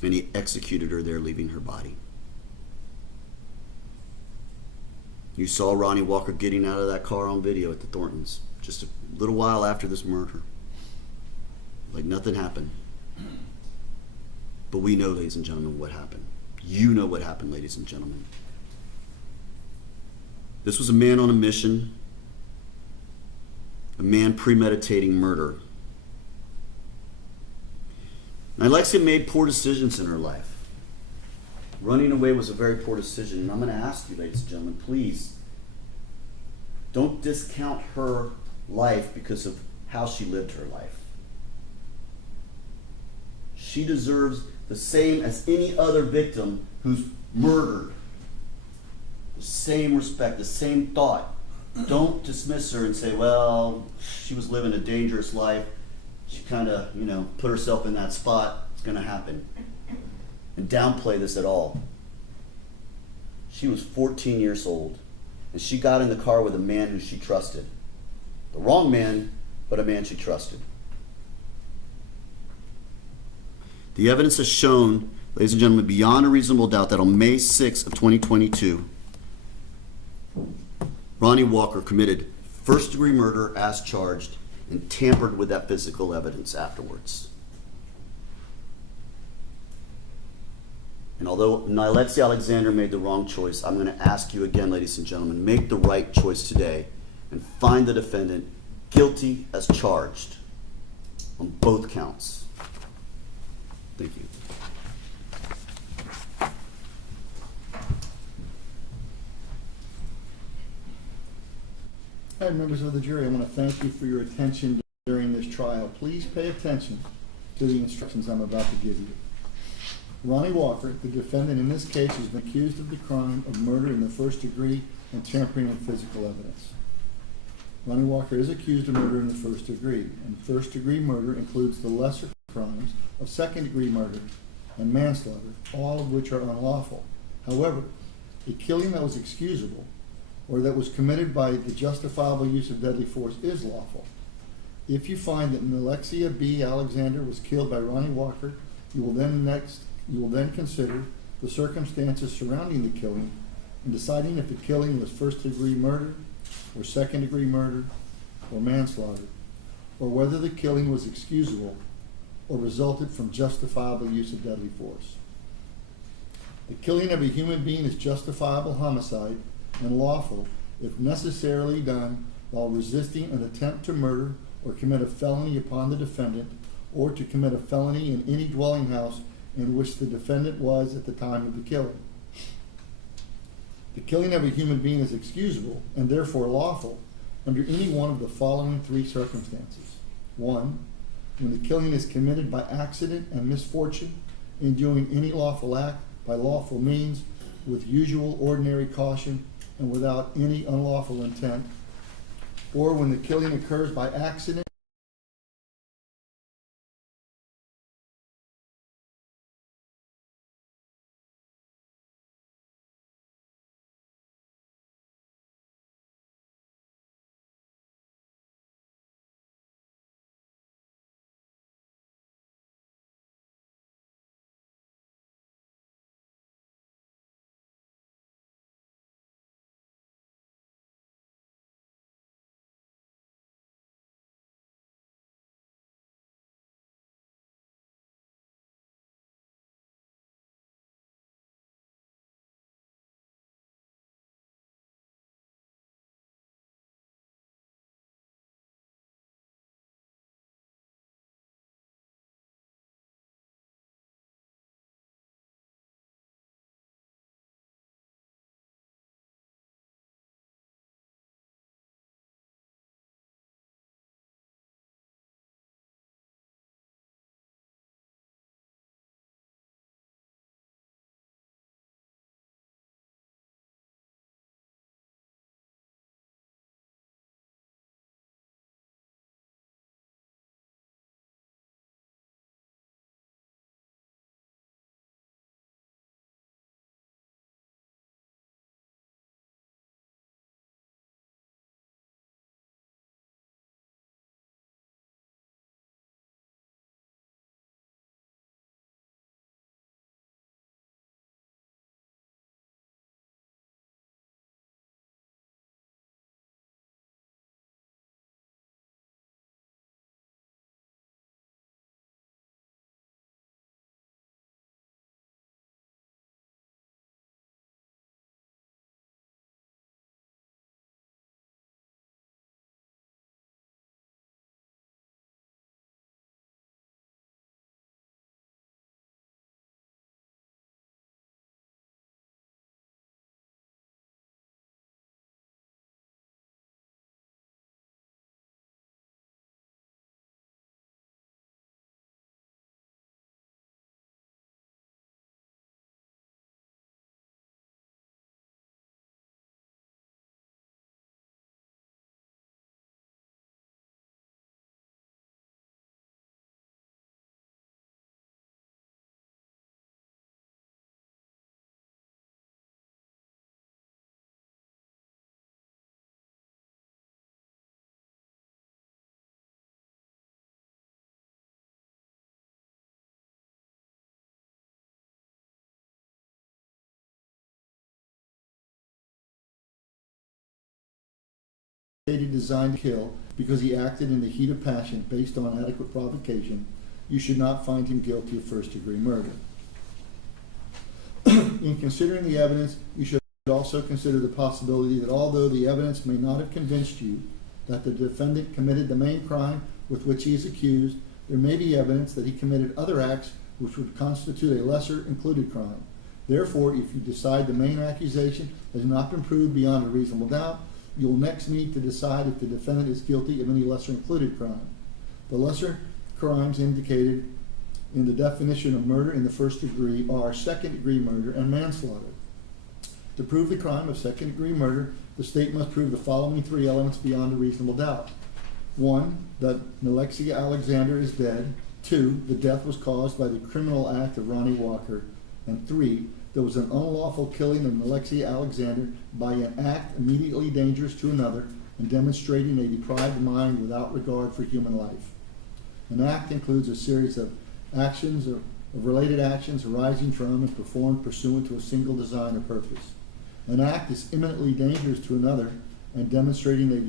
And he executed her there, leaving her body. You saw Ronny Walker getting out of that car on video at the Thorntons just a little while after this murder. Like nothing happened. But we know, ladies and gentlemen, what happened. You know what happened, ladies and gentlemen. This was a man on a mission, a man premeditating murder. Nilexia made poor decisions in her life. Running away was a very poor decision, and I'm going to ask you, ladies and gentlemen, please don't discount her life because of how she lived her life. She deserves the same as any other victim who's murdered. The same respect, the same thought. Don't dismiss her and say, well, she was living a dangerous life. She kind of, put herself in that spot. It's going to happen. And downplay this at all. She was 14 years old, and she got in the car with a man who she trusted. The wrong man, but a man she trusted. The evidence has shown, ladies and gentlemen, beyond a reasonable doubt that on May 6th of 2022, Ronny Walker committed first-degree murder as charged and tampered with that physical evidence afterwards. And although Nilexia Alexander made the wrong choice, I'm going to ask you again, ladies and gentlemen, make the right choice today and find the defendant guilty as charged on both counts. Thank you. Hi, members of the jury. I want to thank you for your attention during this trial. Please pay attention to the instructions I'm about to give you. Ronny Walker, the defendant in this case, has been accused of the crime of murder in the first degree and tampering with physical evidence. Ronny Walker is accused of murder in the first degree, and first degree murder includes the lesser crimes of second degree murder and manslaughter, all of which are unlawful. However, a killing that was excusable or that was committed by the justifiable use of deadly force is lawful. If you find that Nilexia B. Alexander was killed by Ronny Walker, you will then consider the circumstances surrounding the killing and deciding if the killing was first degree murder or second degree murder or manslaughter, or whether the killing was excusable or resulted from justifiable use of deadly force. The killing of a human being is justifiable homicide and lawful if necessarily done while resisting an attempt to murder or commit a felony upon the defendant, or to commit a felony in any dwelling house in which the defendant was at the time of the killing. The killing of a human being is excusable and therefore lawful under any one of the following three circumstances. 1, when the killing is committed by accident and misfortune in doing any lawful act by lawful means with usual ordinary caution and without any unlawful intent, or when the killing occurs by accident design to kill because he acted in the heat of passion based on adequate provocation, you should not find him guilty of first-degree murder. In considering the evidence, you should also consider the possibility that although the evidence may not have convinced you that the defendant committed the main crime with which he is accused, there may be evidence that he committed other acts which would constitute a lesser included crime. Therefore, if you decide the main accusation has not been proved beyond a reasonable doubt, you'll next need to decide if the defendant is guilty of any lesser included crime. The lesser crimes indicated in the definition of murder in the first degree are second-degree murder and manslaughter. To prove the crime of second-degree murder, the state must prove the following three elements beyond a reasonable doubt. 1, that Nilexia Alexander is dead. 2, the death was caused by the criminal act of Ronny Walker. And 3, there was an unlawful killing of Nilexia Alexander by an act immediately dangerous to another and demonstrating a deprived mind without regard for human life. An act includes a series of actions of related actions arising from and performed pursuant to a single design or purpose. An act is imminently dangerous to another and demonstrating a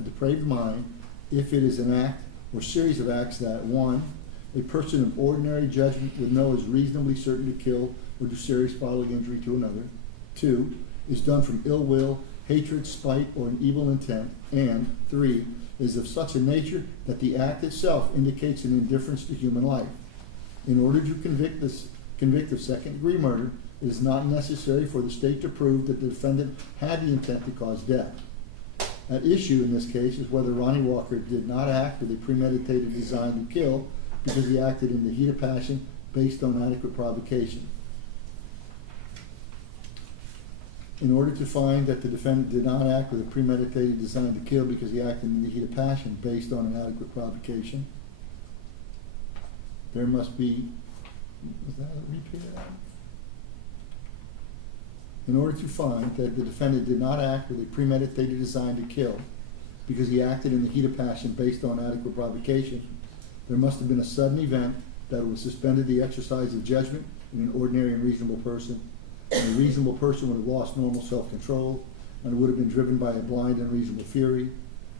depraved mind if it is an act or series of acts that 1, a person of ordinary judgment would know is reasonably certain to kill or do serious bodily injury to another. 2, is done from ill will, hatred, spite, or an evil intent. And 3, is of such a nature that the act itself indicates an indifference to human life. In order to convict of second-degree murder, it is not necessary for the state to prove that the defendant had the intent to cause death. At issue in this case is whether Ronny Walker did not act with a premeditated design to kill because he acted in the heat of passion based on adequate provocation. In order to find that the defendant did not act with a premeditated design to kill because he acted in the heat of passion based on an adequate provocation, there must be, was that a repeat of that? In order to find that the defendant did not act with a premeditated design to kill because he acted in the heat of passion based on adequate provocation, there must have been a sudden event that would have suspended the exercise of judgment in an ordinary and reasonable person. And a reasonable person would have lost normal self-control and would have been driven by a blind and unreasonable fury.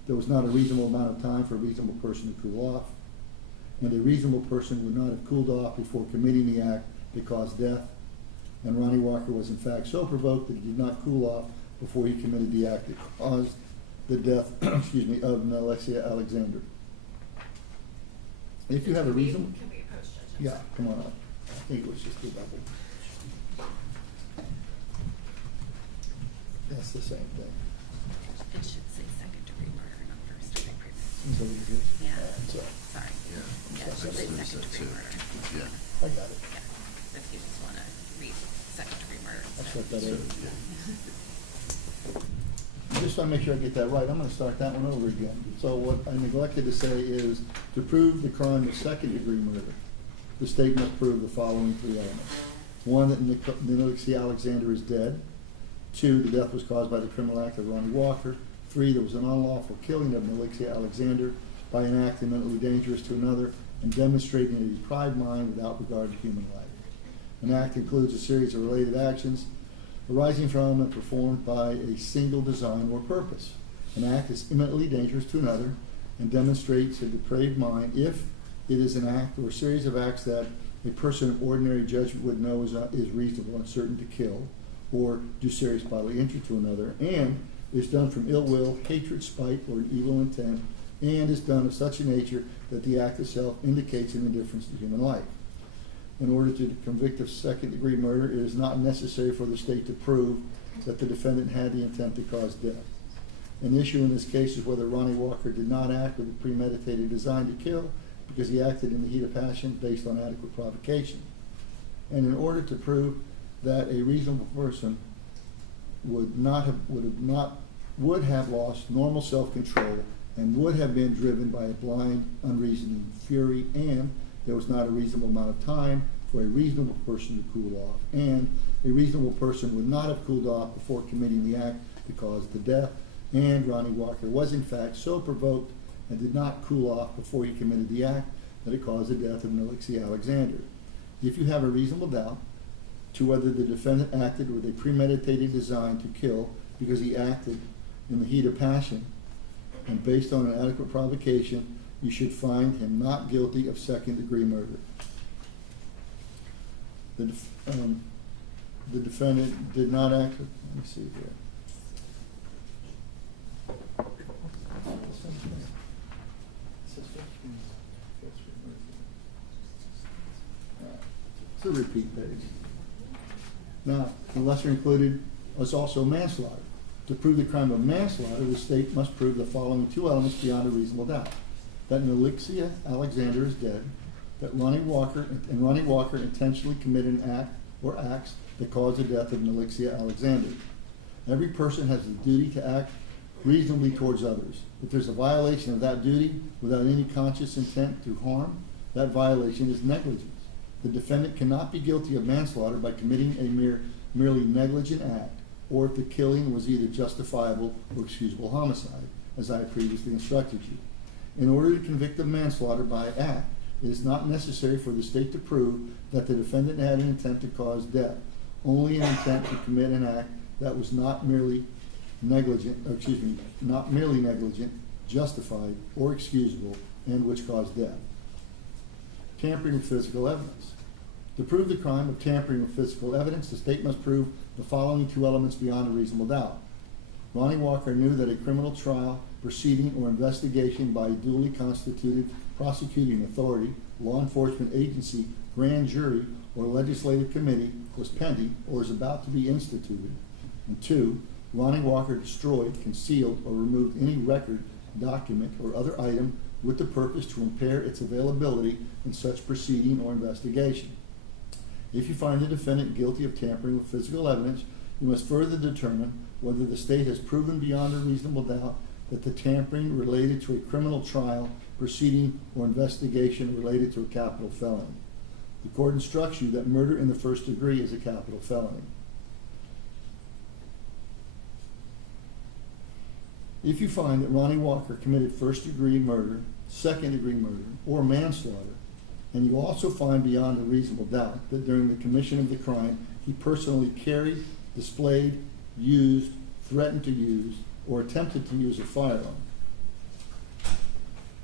There was not a reasonable amount of time for a reasonable person to cool off. And a reasonable person would not have cooled off before committing the act that caused death. And Ronny Walker was in fact so provoked that he did not cool off before he committed the act that caused the death of Nilexia Alexander. If you have a reason, Can we approach judges? yeah, come on up. I think it was just a double. That's the same thing. It should say second-degree murder, not first-degree murder. Is that what it is? Yeah. So, Sorry. Yeah, it should say second-degree murder. Yeah. I got it. Yeah, if you just wanna read second-degree murder I'll instead. start that over. Just want to make sure I get that right, I'm going to start that one over again. So what I neglected to say is, to prove the crime of second-degree murder, the state must prove the following three elements. 1, that Nilexia Alexander is dead. 2, the death was caused by the criminal act of Ronny Walker. 3, there was an unlawful killing of Nilexia Alexander by an act eminently dangerous to another and demonstrating a deprived mind without regard to human life. An act includes a series of related actions arising from and performed by a single design or purpose. An act is eminently dangerous to another and demonstrates a depraved mind if it is an act or a series of acts that a person of ordinary judgment would know is reasonable and certain to kill or do serious bodily injury to another, and is done from ill will, hatred, spite, or an evil intent, and is done of such a nature that the act itself indicates an indifference to human life. In order to convict of second-degree murder, it is not necessary for the state to prove that the defendant had the intent to cause death. An issue in this case is whether Ronny Walker did not act with a premeditated design to kill because he acted in the heat of passion based on adequate provocation. And in order to prove that a reasonable person would have lost normal self-control and would have been driven by a blind, unreasoning fury, and there was not a reasonable amount of time for a reasonable person to cool off, and a reasonable person would not have cooled off before committing the act that caused the death, and Ronny Walker was in fact so provoked and did not cool off before he committed the act that it caused the death of Nilexia Alexander. If you have a reasonable doubt to whether the defendant acted with a premeditated design to kill because he acted in the heat of passion and based on an adequate provocation, you should find him not guilty of second-degree murder. The defendant did not act, let me see here. It's a repeat page. Now, the lesser included was also manslaughter. To prove the crime of manslaughter, the state must prove the following two elements beyond a reasonable doubt: that Nilexia Alexander is dead, that Ronny Walker intentionally committed an act or acts that caused the death of Nilexia Alexander. Every person has the duty to act reasonably towards others. If there's a violation of that duty without any conscious intent to harm, that violation is negligence. The defendant cannot be guilty of manslaughter by committing a merely negligent act, or if the killing was either justifiable or excusable homicide, as I have previously instructed you. In order to convict of manslaughter by act, it is not necessary for the state to prove that the defendant had an intent to cause death, only an intent to commit an act that was not merely negligent, justified, or excusable, and which caused death. Tampering with physical evidence. To prove the crime of tampering with physical evidence, the state must prove the following two elements beyond a reasonable doubt. Ronny Walker knew that a criminal trial, proceeding, or investigation by a duly constituted prosecuting authority, law enforcement agency, grand jury, or legislative committee was pending or is about to be instituted. And two, Ronny Walker destroyed, concealed, or removed any record, document, or other item with the purpose to impair its availability in such proceeding or investigation. If you find the defendant guilty of tampering with physical evidence, you must further determine whether the state has proven beyond a reasonable doubt that the tampering related to a criminal trial, proceeding, or investigation related to a capital felony. The court instructs you that murder in the first degree is a capital felony. If you find that Ronny Walker committed first-degree murder, second-degree murder, or manslaughter, and you also find beyond a reasonable doubt that during the commission of the crime he personally carried, displayed, used, threatened to use, or attempted to use a firearm,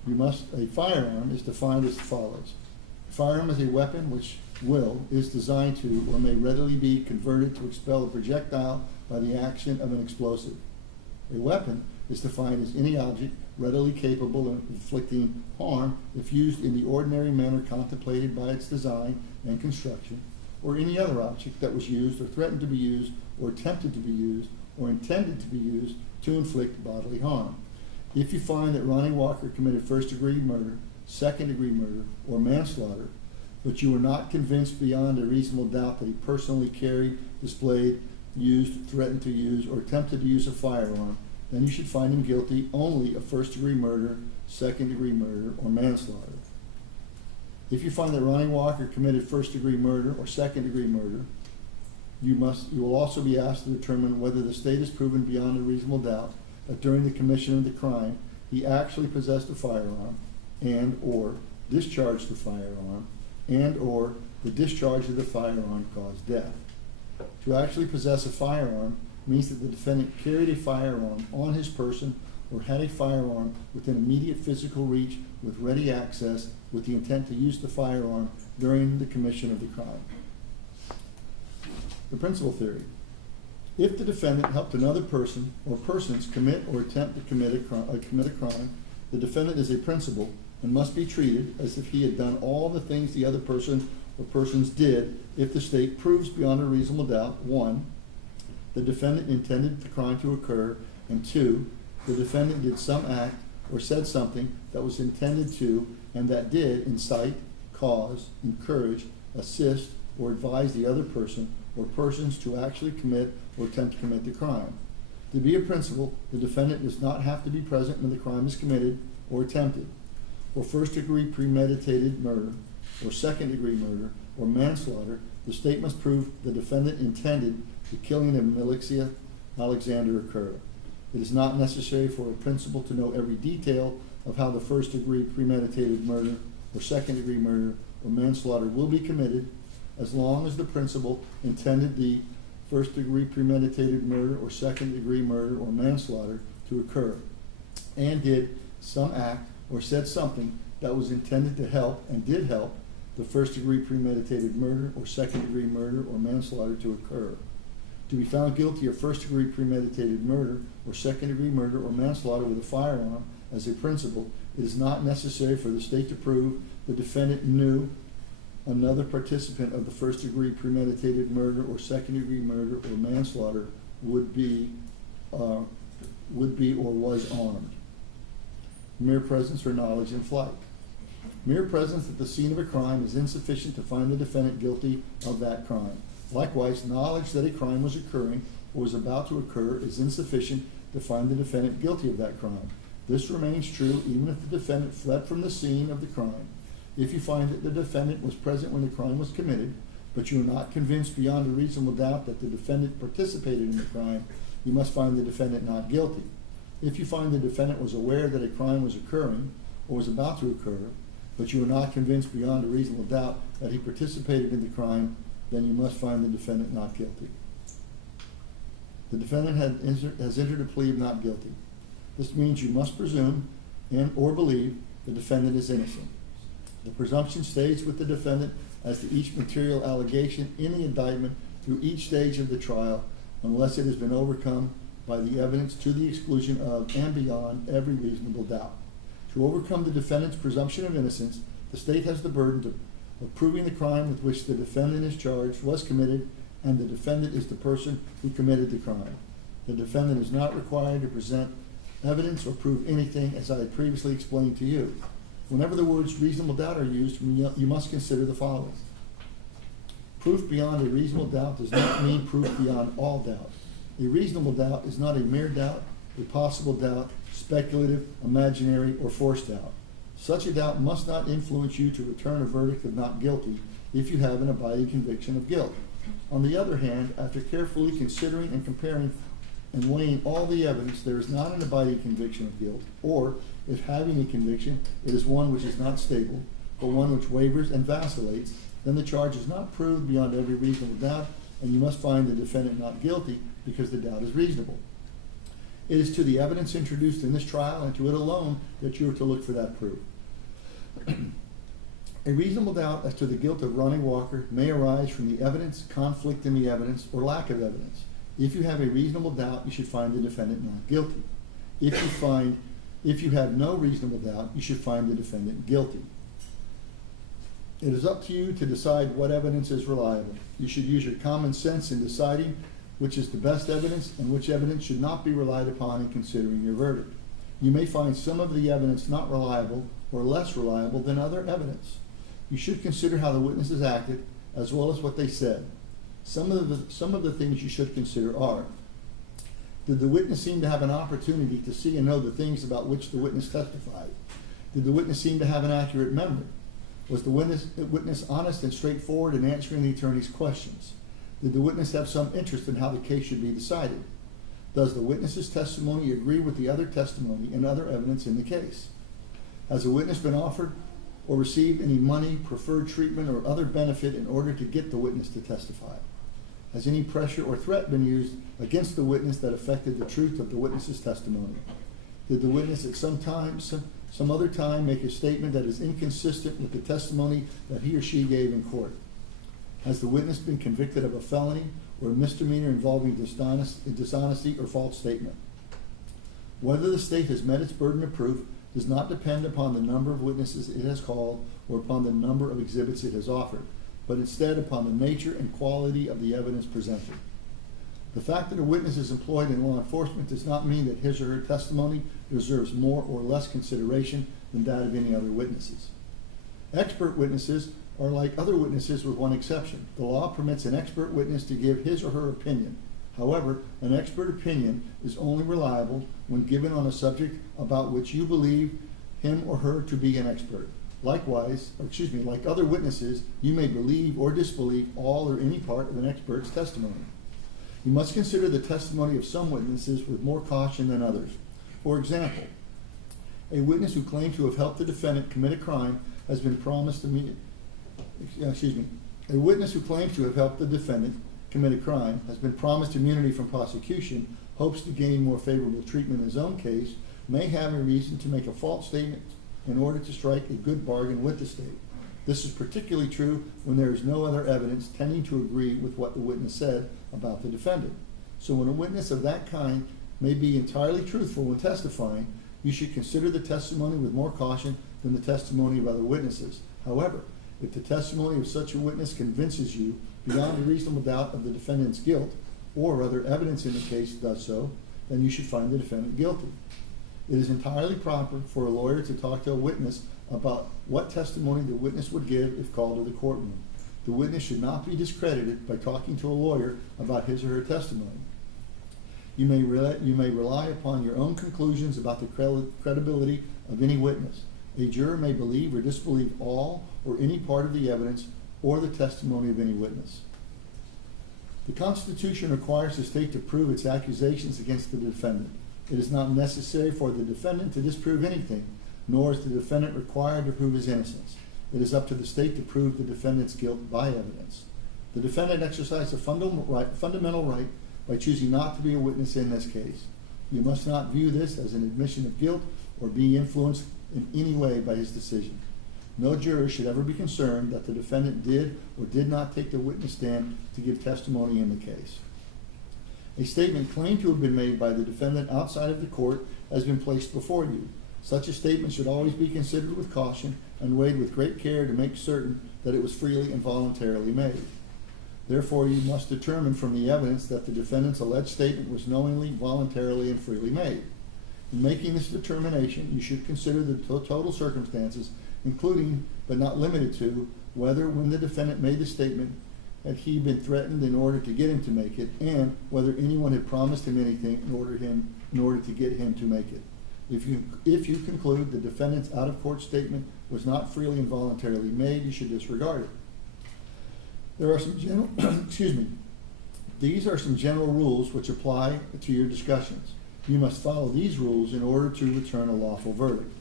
a firearm is defined as follows. A firearm is a weapon which is designed to or may readily be converted to expel a projectile by the action of an explosive. A weapon is defined as any object readily capable of inflicting harm if used in the ordinary manner contemplated by its design and construction, or any other object that was used or threatened to be used or attempted to be used or intended to be used to inflict bodily harm. If you find that Ronny Walker committed first-degree murder, second-degree murder, or manslaughter, but you are not convinced beyond a reasonable doubt that he personally carried, displayed, used, threatened to use, or attempted to use a firearm, then you should find him guilty only of first-degree murder, second-degree murder, or manslaughter. If you find that Ronny Walker committed first-degree murder or second-degree murder, you will also be asked to determine whether the state has proven beyond a reasonable doubt that during the commission of the crime he actually possessed a firearm and or discharged the firearm and or the discharge of the firearm caused death. To actually possess a firearm means that the defendant carried a firearm on his person or had a firearm within immediate physical reach with ready access with the intent to use the firearm during the commission of the crime. The principal theory. If the defendant helped another person or persons commit or attempt to commit a crime, the defendant is a principal and must be treated as if he had done all the things the other person or persons did if the state proves beyond a reasonable doubt, 1, the defendant intended the crime to occur, and 2, the defendant did some act or said something that was intended to and that did incite, cause, encourage, assist, or advise the other person or persons to actually commit or attempt to commit the crime. To be a principal, the defendant does not have to be present when the crime is committed or attempted. For first-degree premeditated murder or second-degree murder or manslaughter, the state must prove the defendant intended the killing of Nilexia Alexander occur. It is not necessary for a principal to know every detail of how the first-degree premeditated murder or second-degree murder or manslaughter will be committed, as long as the principal intended the first-degree premeditated murder or second-degree murder or manslaughter to occur. and did some act or said something that was intended to help and did help the first-degree premeditated murder or second-degree murder or manslaughter to occur. To be found guilty of first-degree premeditated murder or second-degree murder or manslaughter with a firearm as a principal, it is not necessary for the state to prove the defendant knew another participant of the first-degree premeditated murder or second-degree murder or manslaughter would be or was armed. Mere presence or knowledge in flight. Mere presence at the scene of a crime is insufficient to find the defendant guilty of that crime. Likewise, knowledge that a crime was occurring or was about to occur is insufficient to find the defendant guilty of that crime. This remains true even if the defendant fled from the scene of the crime. If you find that the defendant was present when the crime was committed, but you are not convinced beyond a reasonable doubt that the defendant participated in the crime, you must find the defendant not guilty. If you find the defendant was aware that a crime was occurring or was about to occur, but you are not convinced beyond a reasonable doubt that he participated in the crime, then you must find the defendant not guilty. The defendant has entered a plea of not guilty. This means you must presume and or believe the defendant is innocent. The presumption stays with the defendant as to each material allegation in the indictment through each stage of the trial, unless it has been overcome by the evidence to the exclusion of and beyond every reasonable doubt. To overcome the defendant's presumption of innocence, the state has the burden of proving the crime with which the defendant is charged was committed, and the defendant is the person who committed the crime. The defendant is not required to present evidence or prove anything, as I had previously explained to you. Whenever the words reasonable doubt are used, you must consider the following. Proof beyond a reasonable doubt does not mean proof beyond all doubt. A reasonable doubt is not a mere doubt, a possible doubt, speculative, imaginary, or forced doubt. Such a doubt must not influence you to return a verdict of not guilty if you have an abiding conviction of guilt. On the other hand, after carefully considering and comparing and weighing all the evidence, there is not an abiding conviction of guilt, or, if having a conviction, it is one which is not stable, but one which wavers and vacillates, then the charge is not proved beyond every reasonable doubt, and you must find the defendant not guilty because the doubt is reasonable. It is to the evidence introduced in this trial and to it alone that you are to look for that proof. A reasonable doubt as to the guilt of Ronny Walker may arise from the evidence, conflict in the evidence, or lack of evidence. If you have a reasonable doubt, you should find the defendant not guilty. If you have no reasonable doubt, you should find the defendant guilty. It is up to you to decide what evidence is reliable. You should use your common sense in deciding which is the best evidence and which evidence should not be relied upon in considering your verdict. You may find some of the evidence not reliable or less reliable than other evidence. You should consider how the witnesses acted as well as what they said. Some of the things you should consider are: did the witness seem to have an opportunity to see and know the things about which the witness testified? Did the witness seem to have an accurate memory? Was the witness honest and straightforward in answering the attorney's questions? Did the witness have some interest in how the case should be decided? Does the witness's testimony agree with the other testimony and other evidence in the case? Has the witness been offered or received any money, preferred treatment, or other benefit in order to get the witness to testify? Has any pressure or threat been used against the witness that affected the truth of the witness's testimony? Did the witness at some other time make a statement that is inconsistent with the testimony that he or she gave in court? Has the witness been convicted of a felony or a misdemeanor involving dishonesty or false statement? Whether the state has met its burden of proof does not depend upon the number of witnesses it has called or upon the number of exhibits it has offered, but instead upon the nature and quality of the evidence presented. The fact that a witness is employed in law enforcement does not mean that his or her testimony deserves more or less consideration than that of any other witnesses. Expert witnesses are like other witnesses with one exception. The law permits an expert witness to give his or her opinion. However, an expert opinion is only reliable when given on a subject about which you believe him or her to be an expert. Like other witnesses, you may believe or disbelieve all or any part of an expert's testimony. You must consider the testimony of some witnesses with more caution than others. For example, a witness who claimed to have helped the defendant commit a crime has been promised A witness who claims to have helped the defendant commit a crime has been promised immunity from prosecution, hopes to gain more favorable treatment in his own case, may have a reason to make a false statement in order to strike a good bargain with the state. This is particularly true when there is no other evidence tending to agree with what the witness said about the defendant. So when a witness of that kind may be entirely truthful when testifying, you should consider the testimony with more caution than the testimony of other witnesses. However, if the testimony of such a witness convinces you beyond a reasonable doubt of the defendant's guilt, or other evidence in the case does so, then you should find the defendant guilty. It is entirely proper for a lawyer to talk to a witness about what testimony the witness would give if called to the courtroom. The witness should not be discredited by talking to a lawyer about his or her testimony. You may rely upon your own conclusions about the credibility of any witness. A juror may believe or disbelieve all or any part of the evidence or the testimony of any witness. The Constitution requires the state to prove its accusations against the defendant. It is not necessary for the defendant to disprove anything, nor is the defendant required to prove his innocence. It is up to the state to prove the defendant's guilt by evidence. The defendant exercised a fundamental right by choosing not to be a witness in this case. You must not view this as an admission of guilt or be influenced in any way by his decision. No juror should ever be concerned that the defendant did or did not take the witness stand to give testimony in the case. A statement claimed to have been made by the defendant outside of the court has been placed before you. Such a statement should always be considered with caution and weighed with great care to make certain that it was freely and voluntarily made. Therefore, you must determine from the evidence that the defendant's alleged statement was knowingly, voluntarily, and freely made. In making this determination, you should consider the total circumstances, including, but not limited to, whether when the defendant made the statement had he been threatened in order to get him to make it, and whether anyone had promised him anything in order to get him to make it. If you conclude the defendant's out-of-court statement was not freely and voluntarily made, you should disregard it. There are some general, These are some general rules which apply to your discussions. You must follow these rules in order to return a lawful verdict.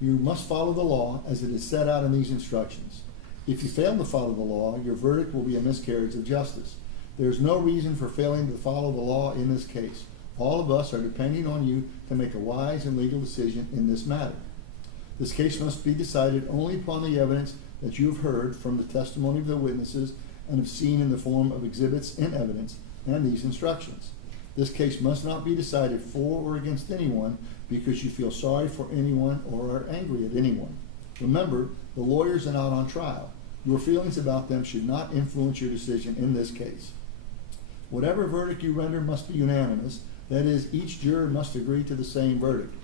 You must follow the law as it is set out in these instructions. If you fail to follow the law, your verdict will be a miscarriage of justice. There is no reason for failing to follow the law in this case. All of us are depending on you to make a wise and legal decision in this matter. This case must be decided only upon the evidence that you have heard from the testimony of the witnesses and have seen in the form of exhibits and evidence and these instructions. This case must not be decided for or against anyone because you feel sorry for anyone or are angry at anyone. Remember, the lawyers are not on trial. Your feelings about them should not influence your decision in this case. Whatever verdict you render must be unanimous. That is, each juror must agree to the same verdict.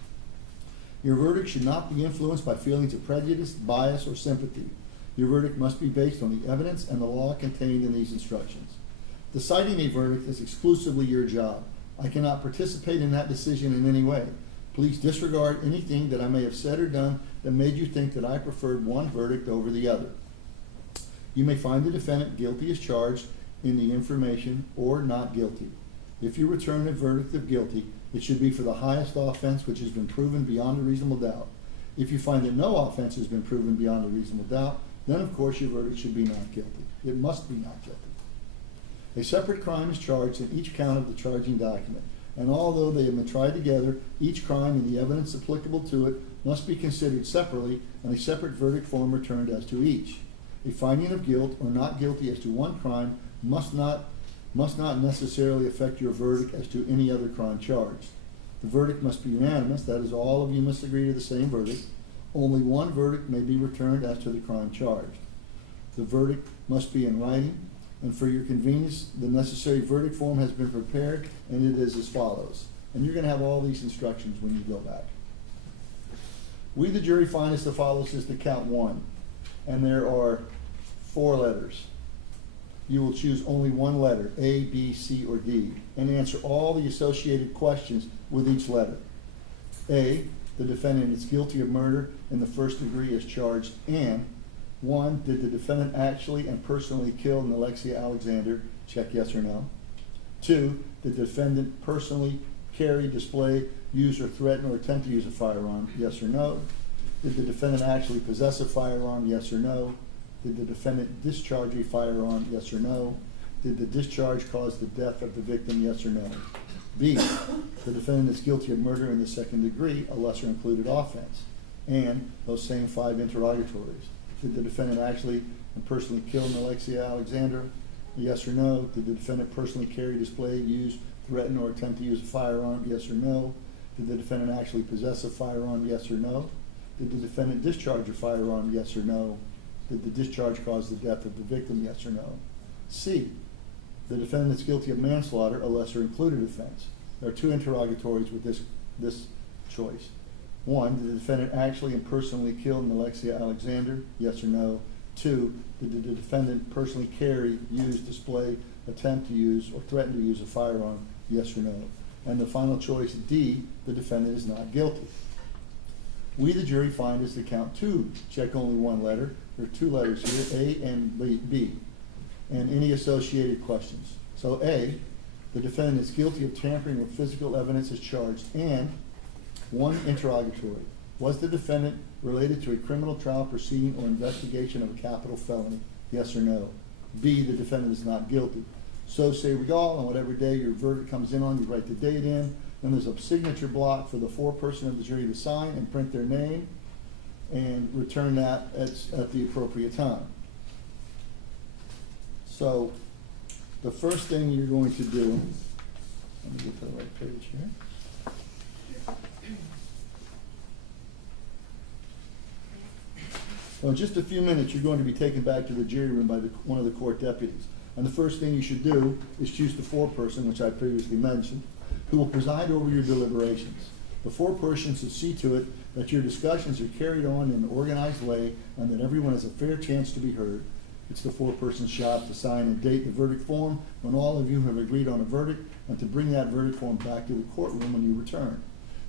Your verdict should not be influenced by feelings of prejudice, bias, or sympathy. Your verdict must be based on the evidence and the law contained in these instructions. Deciding a verdict is exclusively your job. I cannot participate in that decision in any way. Please disregard anything that I may have said or done that made you think that I preferred one verdict over the other. You may find the defendant guilty as charged in the information or not guilty. If you return a verdict of guilty, it should be for the highest offense which has been proven beyond a reasonable doubt. If you find that no offense has been proven beyond a reasonable doubt, then of course your verdict should be not guilty. It must be not guilty. A separate crime is charged in each count of the charging document, and although they have been tried together, each crime and the evidence applicable to it must be considered separately and a separate verdict form returned as to each. A finding of guilt or not guilty as to one crime must not necessarily affect your verdict as to any other crime charged. The verdict must be unanimous, that is, all of you must agree to the same verdict. Only one verdict may be returned as to the crime charged. The verdict must be in writing, and for your convenience, the necessary verdict form has been prepared, and it is as follows. And you're going to have all these instructions when you go back. We, the jury, find as follows as to count one, and there are 4 letters. You will choose only one letter, A, B, C, or D, and answer all the associated questions with each letter. A, the defendant is guilty of murder in the first degree as charged, and 1, did the defendant actually and personally kill Nilexia Alexander? Check yes or no. 2, did the defendant personally carry, display, use, or threaten, or attempt to use a firearm? Yes or no. Did the defendant actually possess a firearm? Yes or no. Did the defendant discharge a firearm? Yes or no. Did the discharge cause the death of the victim? Yes or no. B, the defendant is guilty of murder in the second degree, a lesser included offense. And those same 5 interrogatories. Did the defendant actually and personally kill Nilexia Alexander? Yes or no? Did the defendant personally carry, display, use, threaten, or attempt to use a firearm? Yes or no? Did the defendant actually possess a firearm? Yes or no? Did the defendant discharge a firearm? Yes or no? Did the discharge cause the death of the victim? Yes or no? C, the defendant is guilty of manslaughter, a lesser included offense. There are 2 interrogatories with this choice. 1, did the defendant actually and personally kill Nilexia Alexander? Yes or no? 2, did the defendant personally carry, use, display, attempt to use, or threaten to use a firearm? Yes or no? And the final choice, D, the defendant is not guilty. We, the jury, find as to count 2. Check only 1 letter. There are 2 letters here, A and B, and any associated questions. So A, the defendant is guilty of tampering with physical evidence as charged, and 1 interrogatory. Was the defendant related to a criminal trial proceeding or investigation of a capital felony? Yes or no? B, the defendant is not guilty. So say we all, on whatever day your verdict comes in on, you write the date in, then there's a signature block for the foreperson of the jury to sign and print their name and return that at the appropriate time. So the first thing you're going to do, let me get to the right page here. Well, in just a few minutes, you're going to be taken back to the jury room by one of the court deputies. And the first thing you should do is choose the foreperson, which I previously mentioned, who will preside over your deliberations. The foreperson should see to it that your discussions are carried on in an organized way and that everyone has a fair chance to be heard. It's the foreperson's job to sign and date the verdict form when all of you have agreed on a verdict and to bring that verdict form back to the courtroom when you return.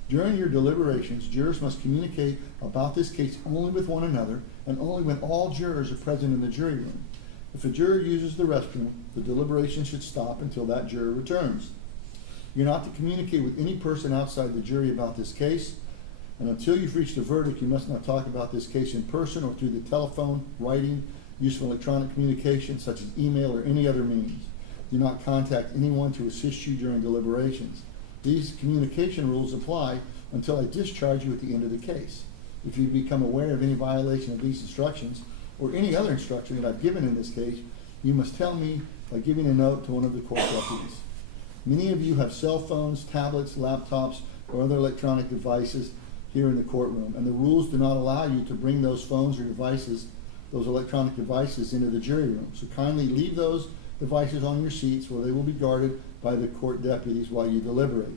During your deliberations, jurors must communicate about this case only with one another and only when all jurors are present in the jury room. If a juror uses the restroom, the deliberation should stop until that juror returns. You're not to communicate with any person outside the jury about this case, and until you've reached a verdict, you must not talk about this case in person or through the telephone, writing, use of electronic communication such as email or any other means. Do not contact anyone to assist you during deliberations. These communication rules apply until I discharge you at the end of the case. If you become aware of any violation of these instructions or any other instruction that I've given in this case, you must tell me by giving a note to one of the court deputies. Many of you have cell phones, tablets, laptops, or other electronic devices here in the courtroom, and the rules do not allow you to bring those phones or devices, those electronic devices, into the jury room. So kindly leave those devices on your seats where they will be guarded by the court deputies while you deliberate.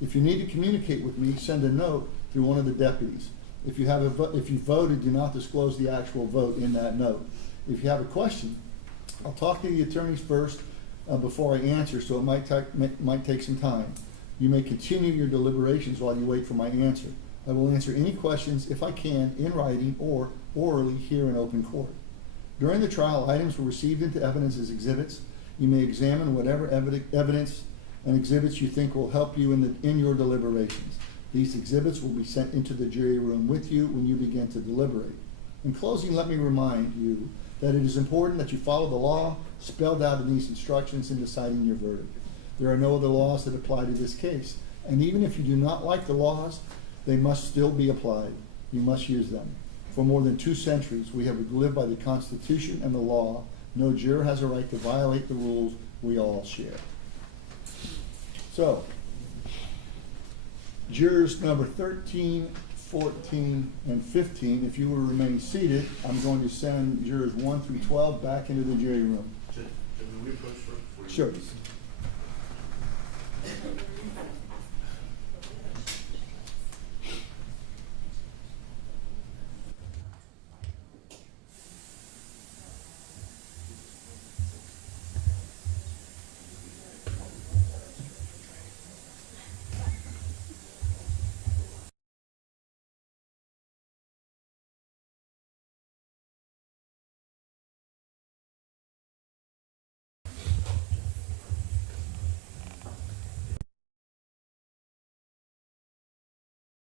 If you need to communicate with me, send a note through one of the deputies. If you voted, do not disclose the actual vote in that note. If you have a question, I'll talk to the attorneys first before I answer, so it might take some time. You may continue your deliberations while you wait for my answer. I will answer any questions, if I can, in writing or orally here in open court. During the trial, items were received into evidence as exhibits. You may examine whatever evidence and exhibits you think will help you in your deliberations. These exhibits will be sent into the jury room with you when you begin to deliberate. In closing, let me remind you that it is important that you follow the law spelled out in these instructions in deciding your verdict. There are no other laws that apply to this case, and even if you do not like the laws, they must still be applied. You must use them. For more than 2 centuries, we have lived by the Constitution and the law. No juror has a right to violate the rules we all share. So, jurors number 13, 14, and 15, if you will remain seated, I'm going to send jurors 1 through 12 back into the jury room. Can we approach for you? Sure.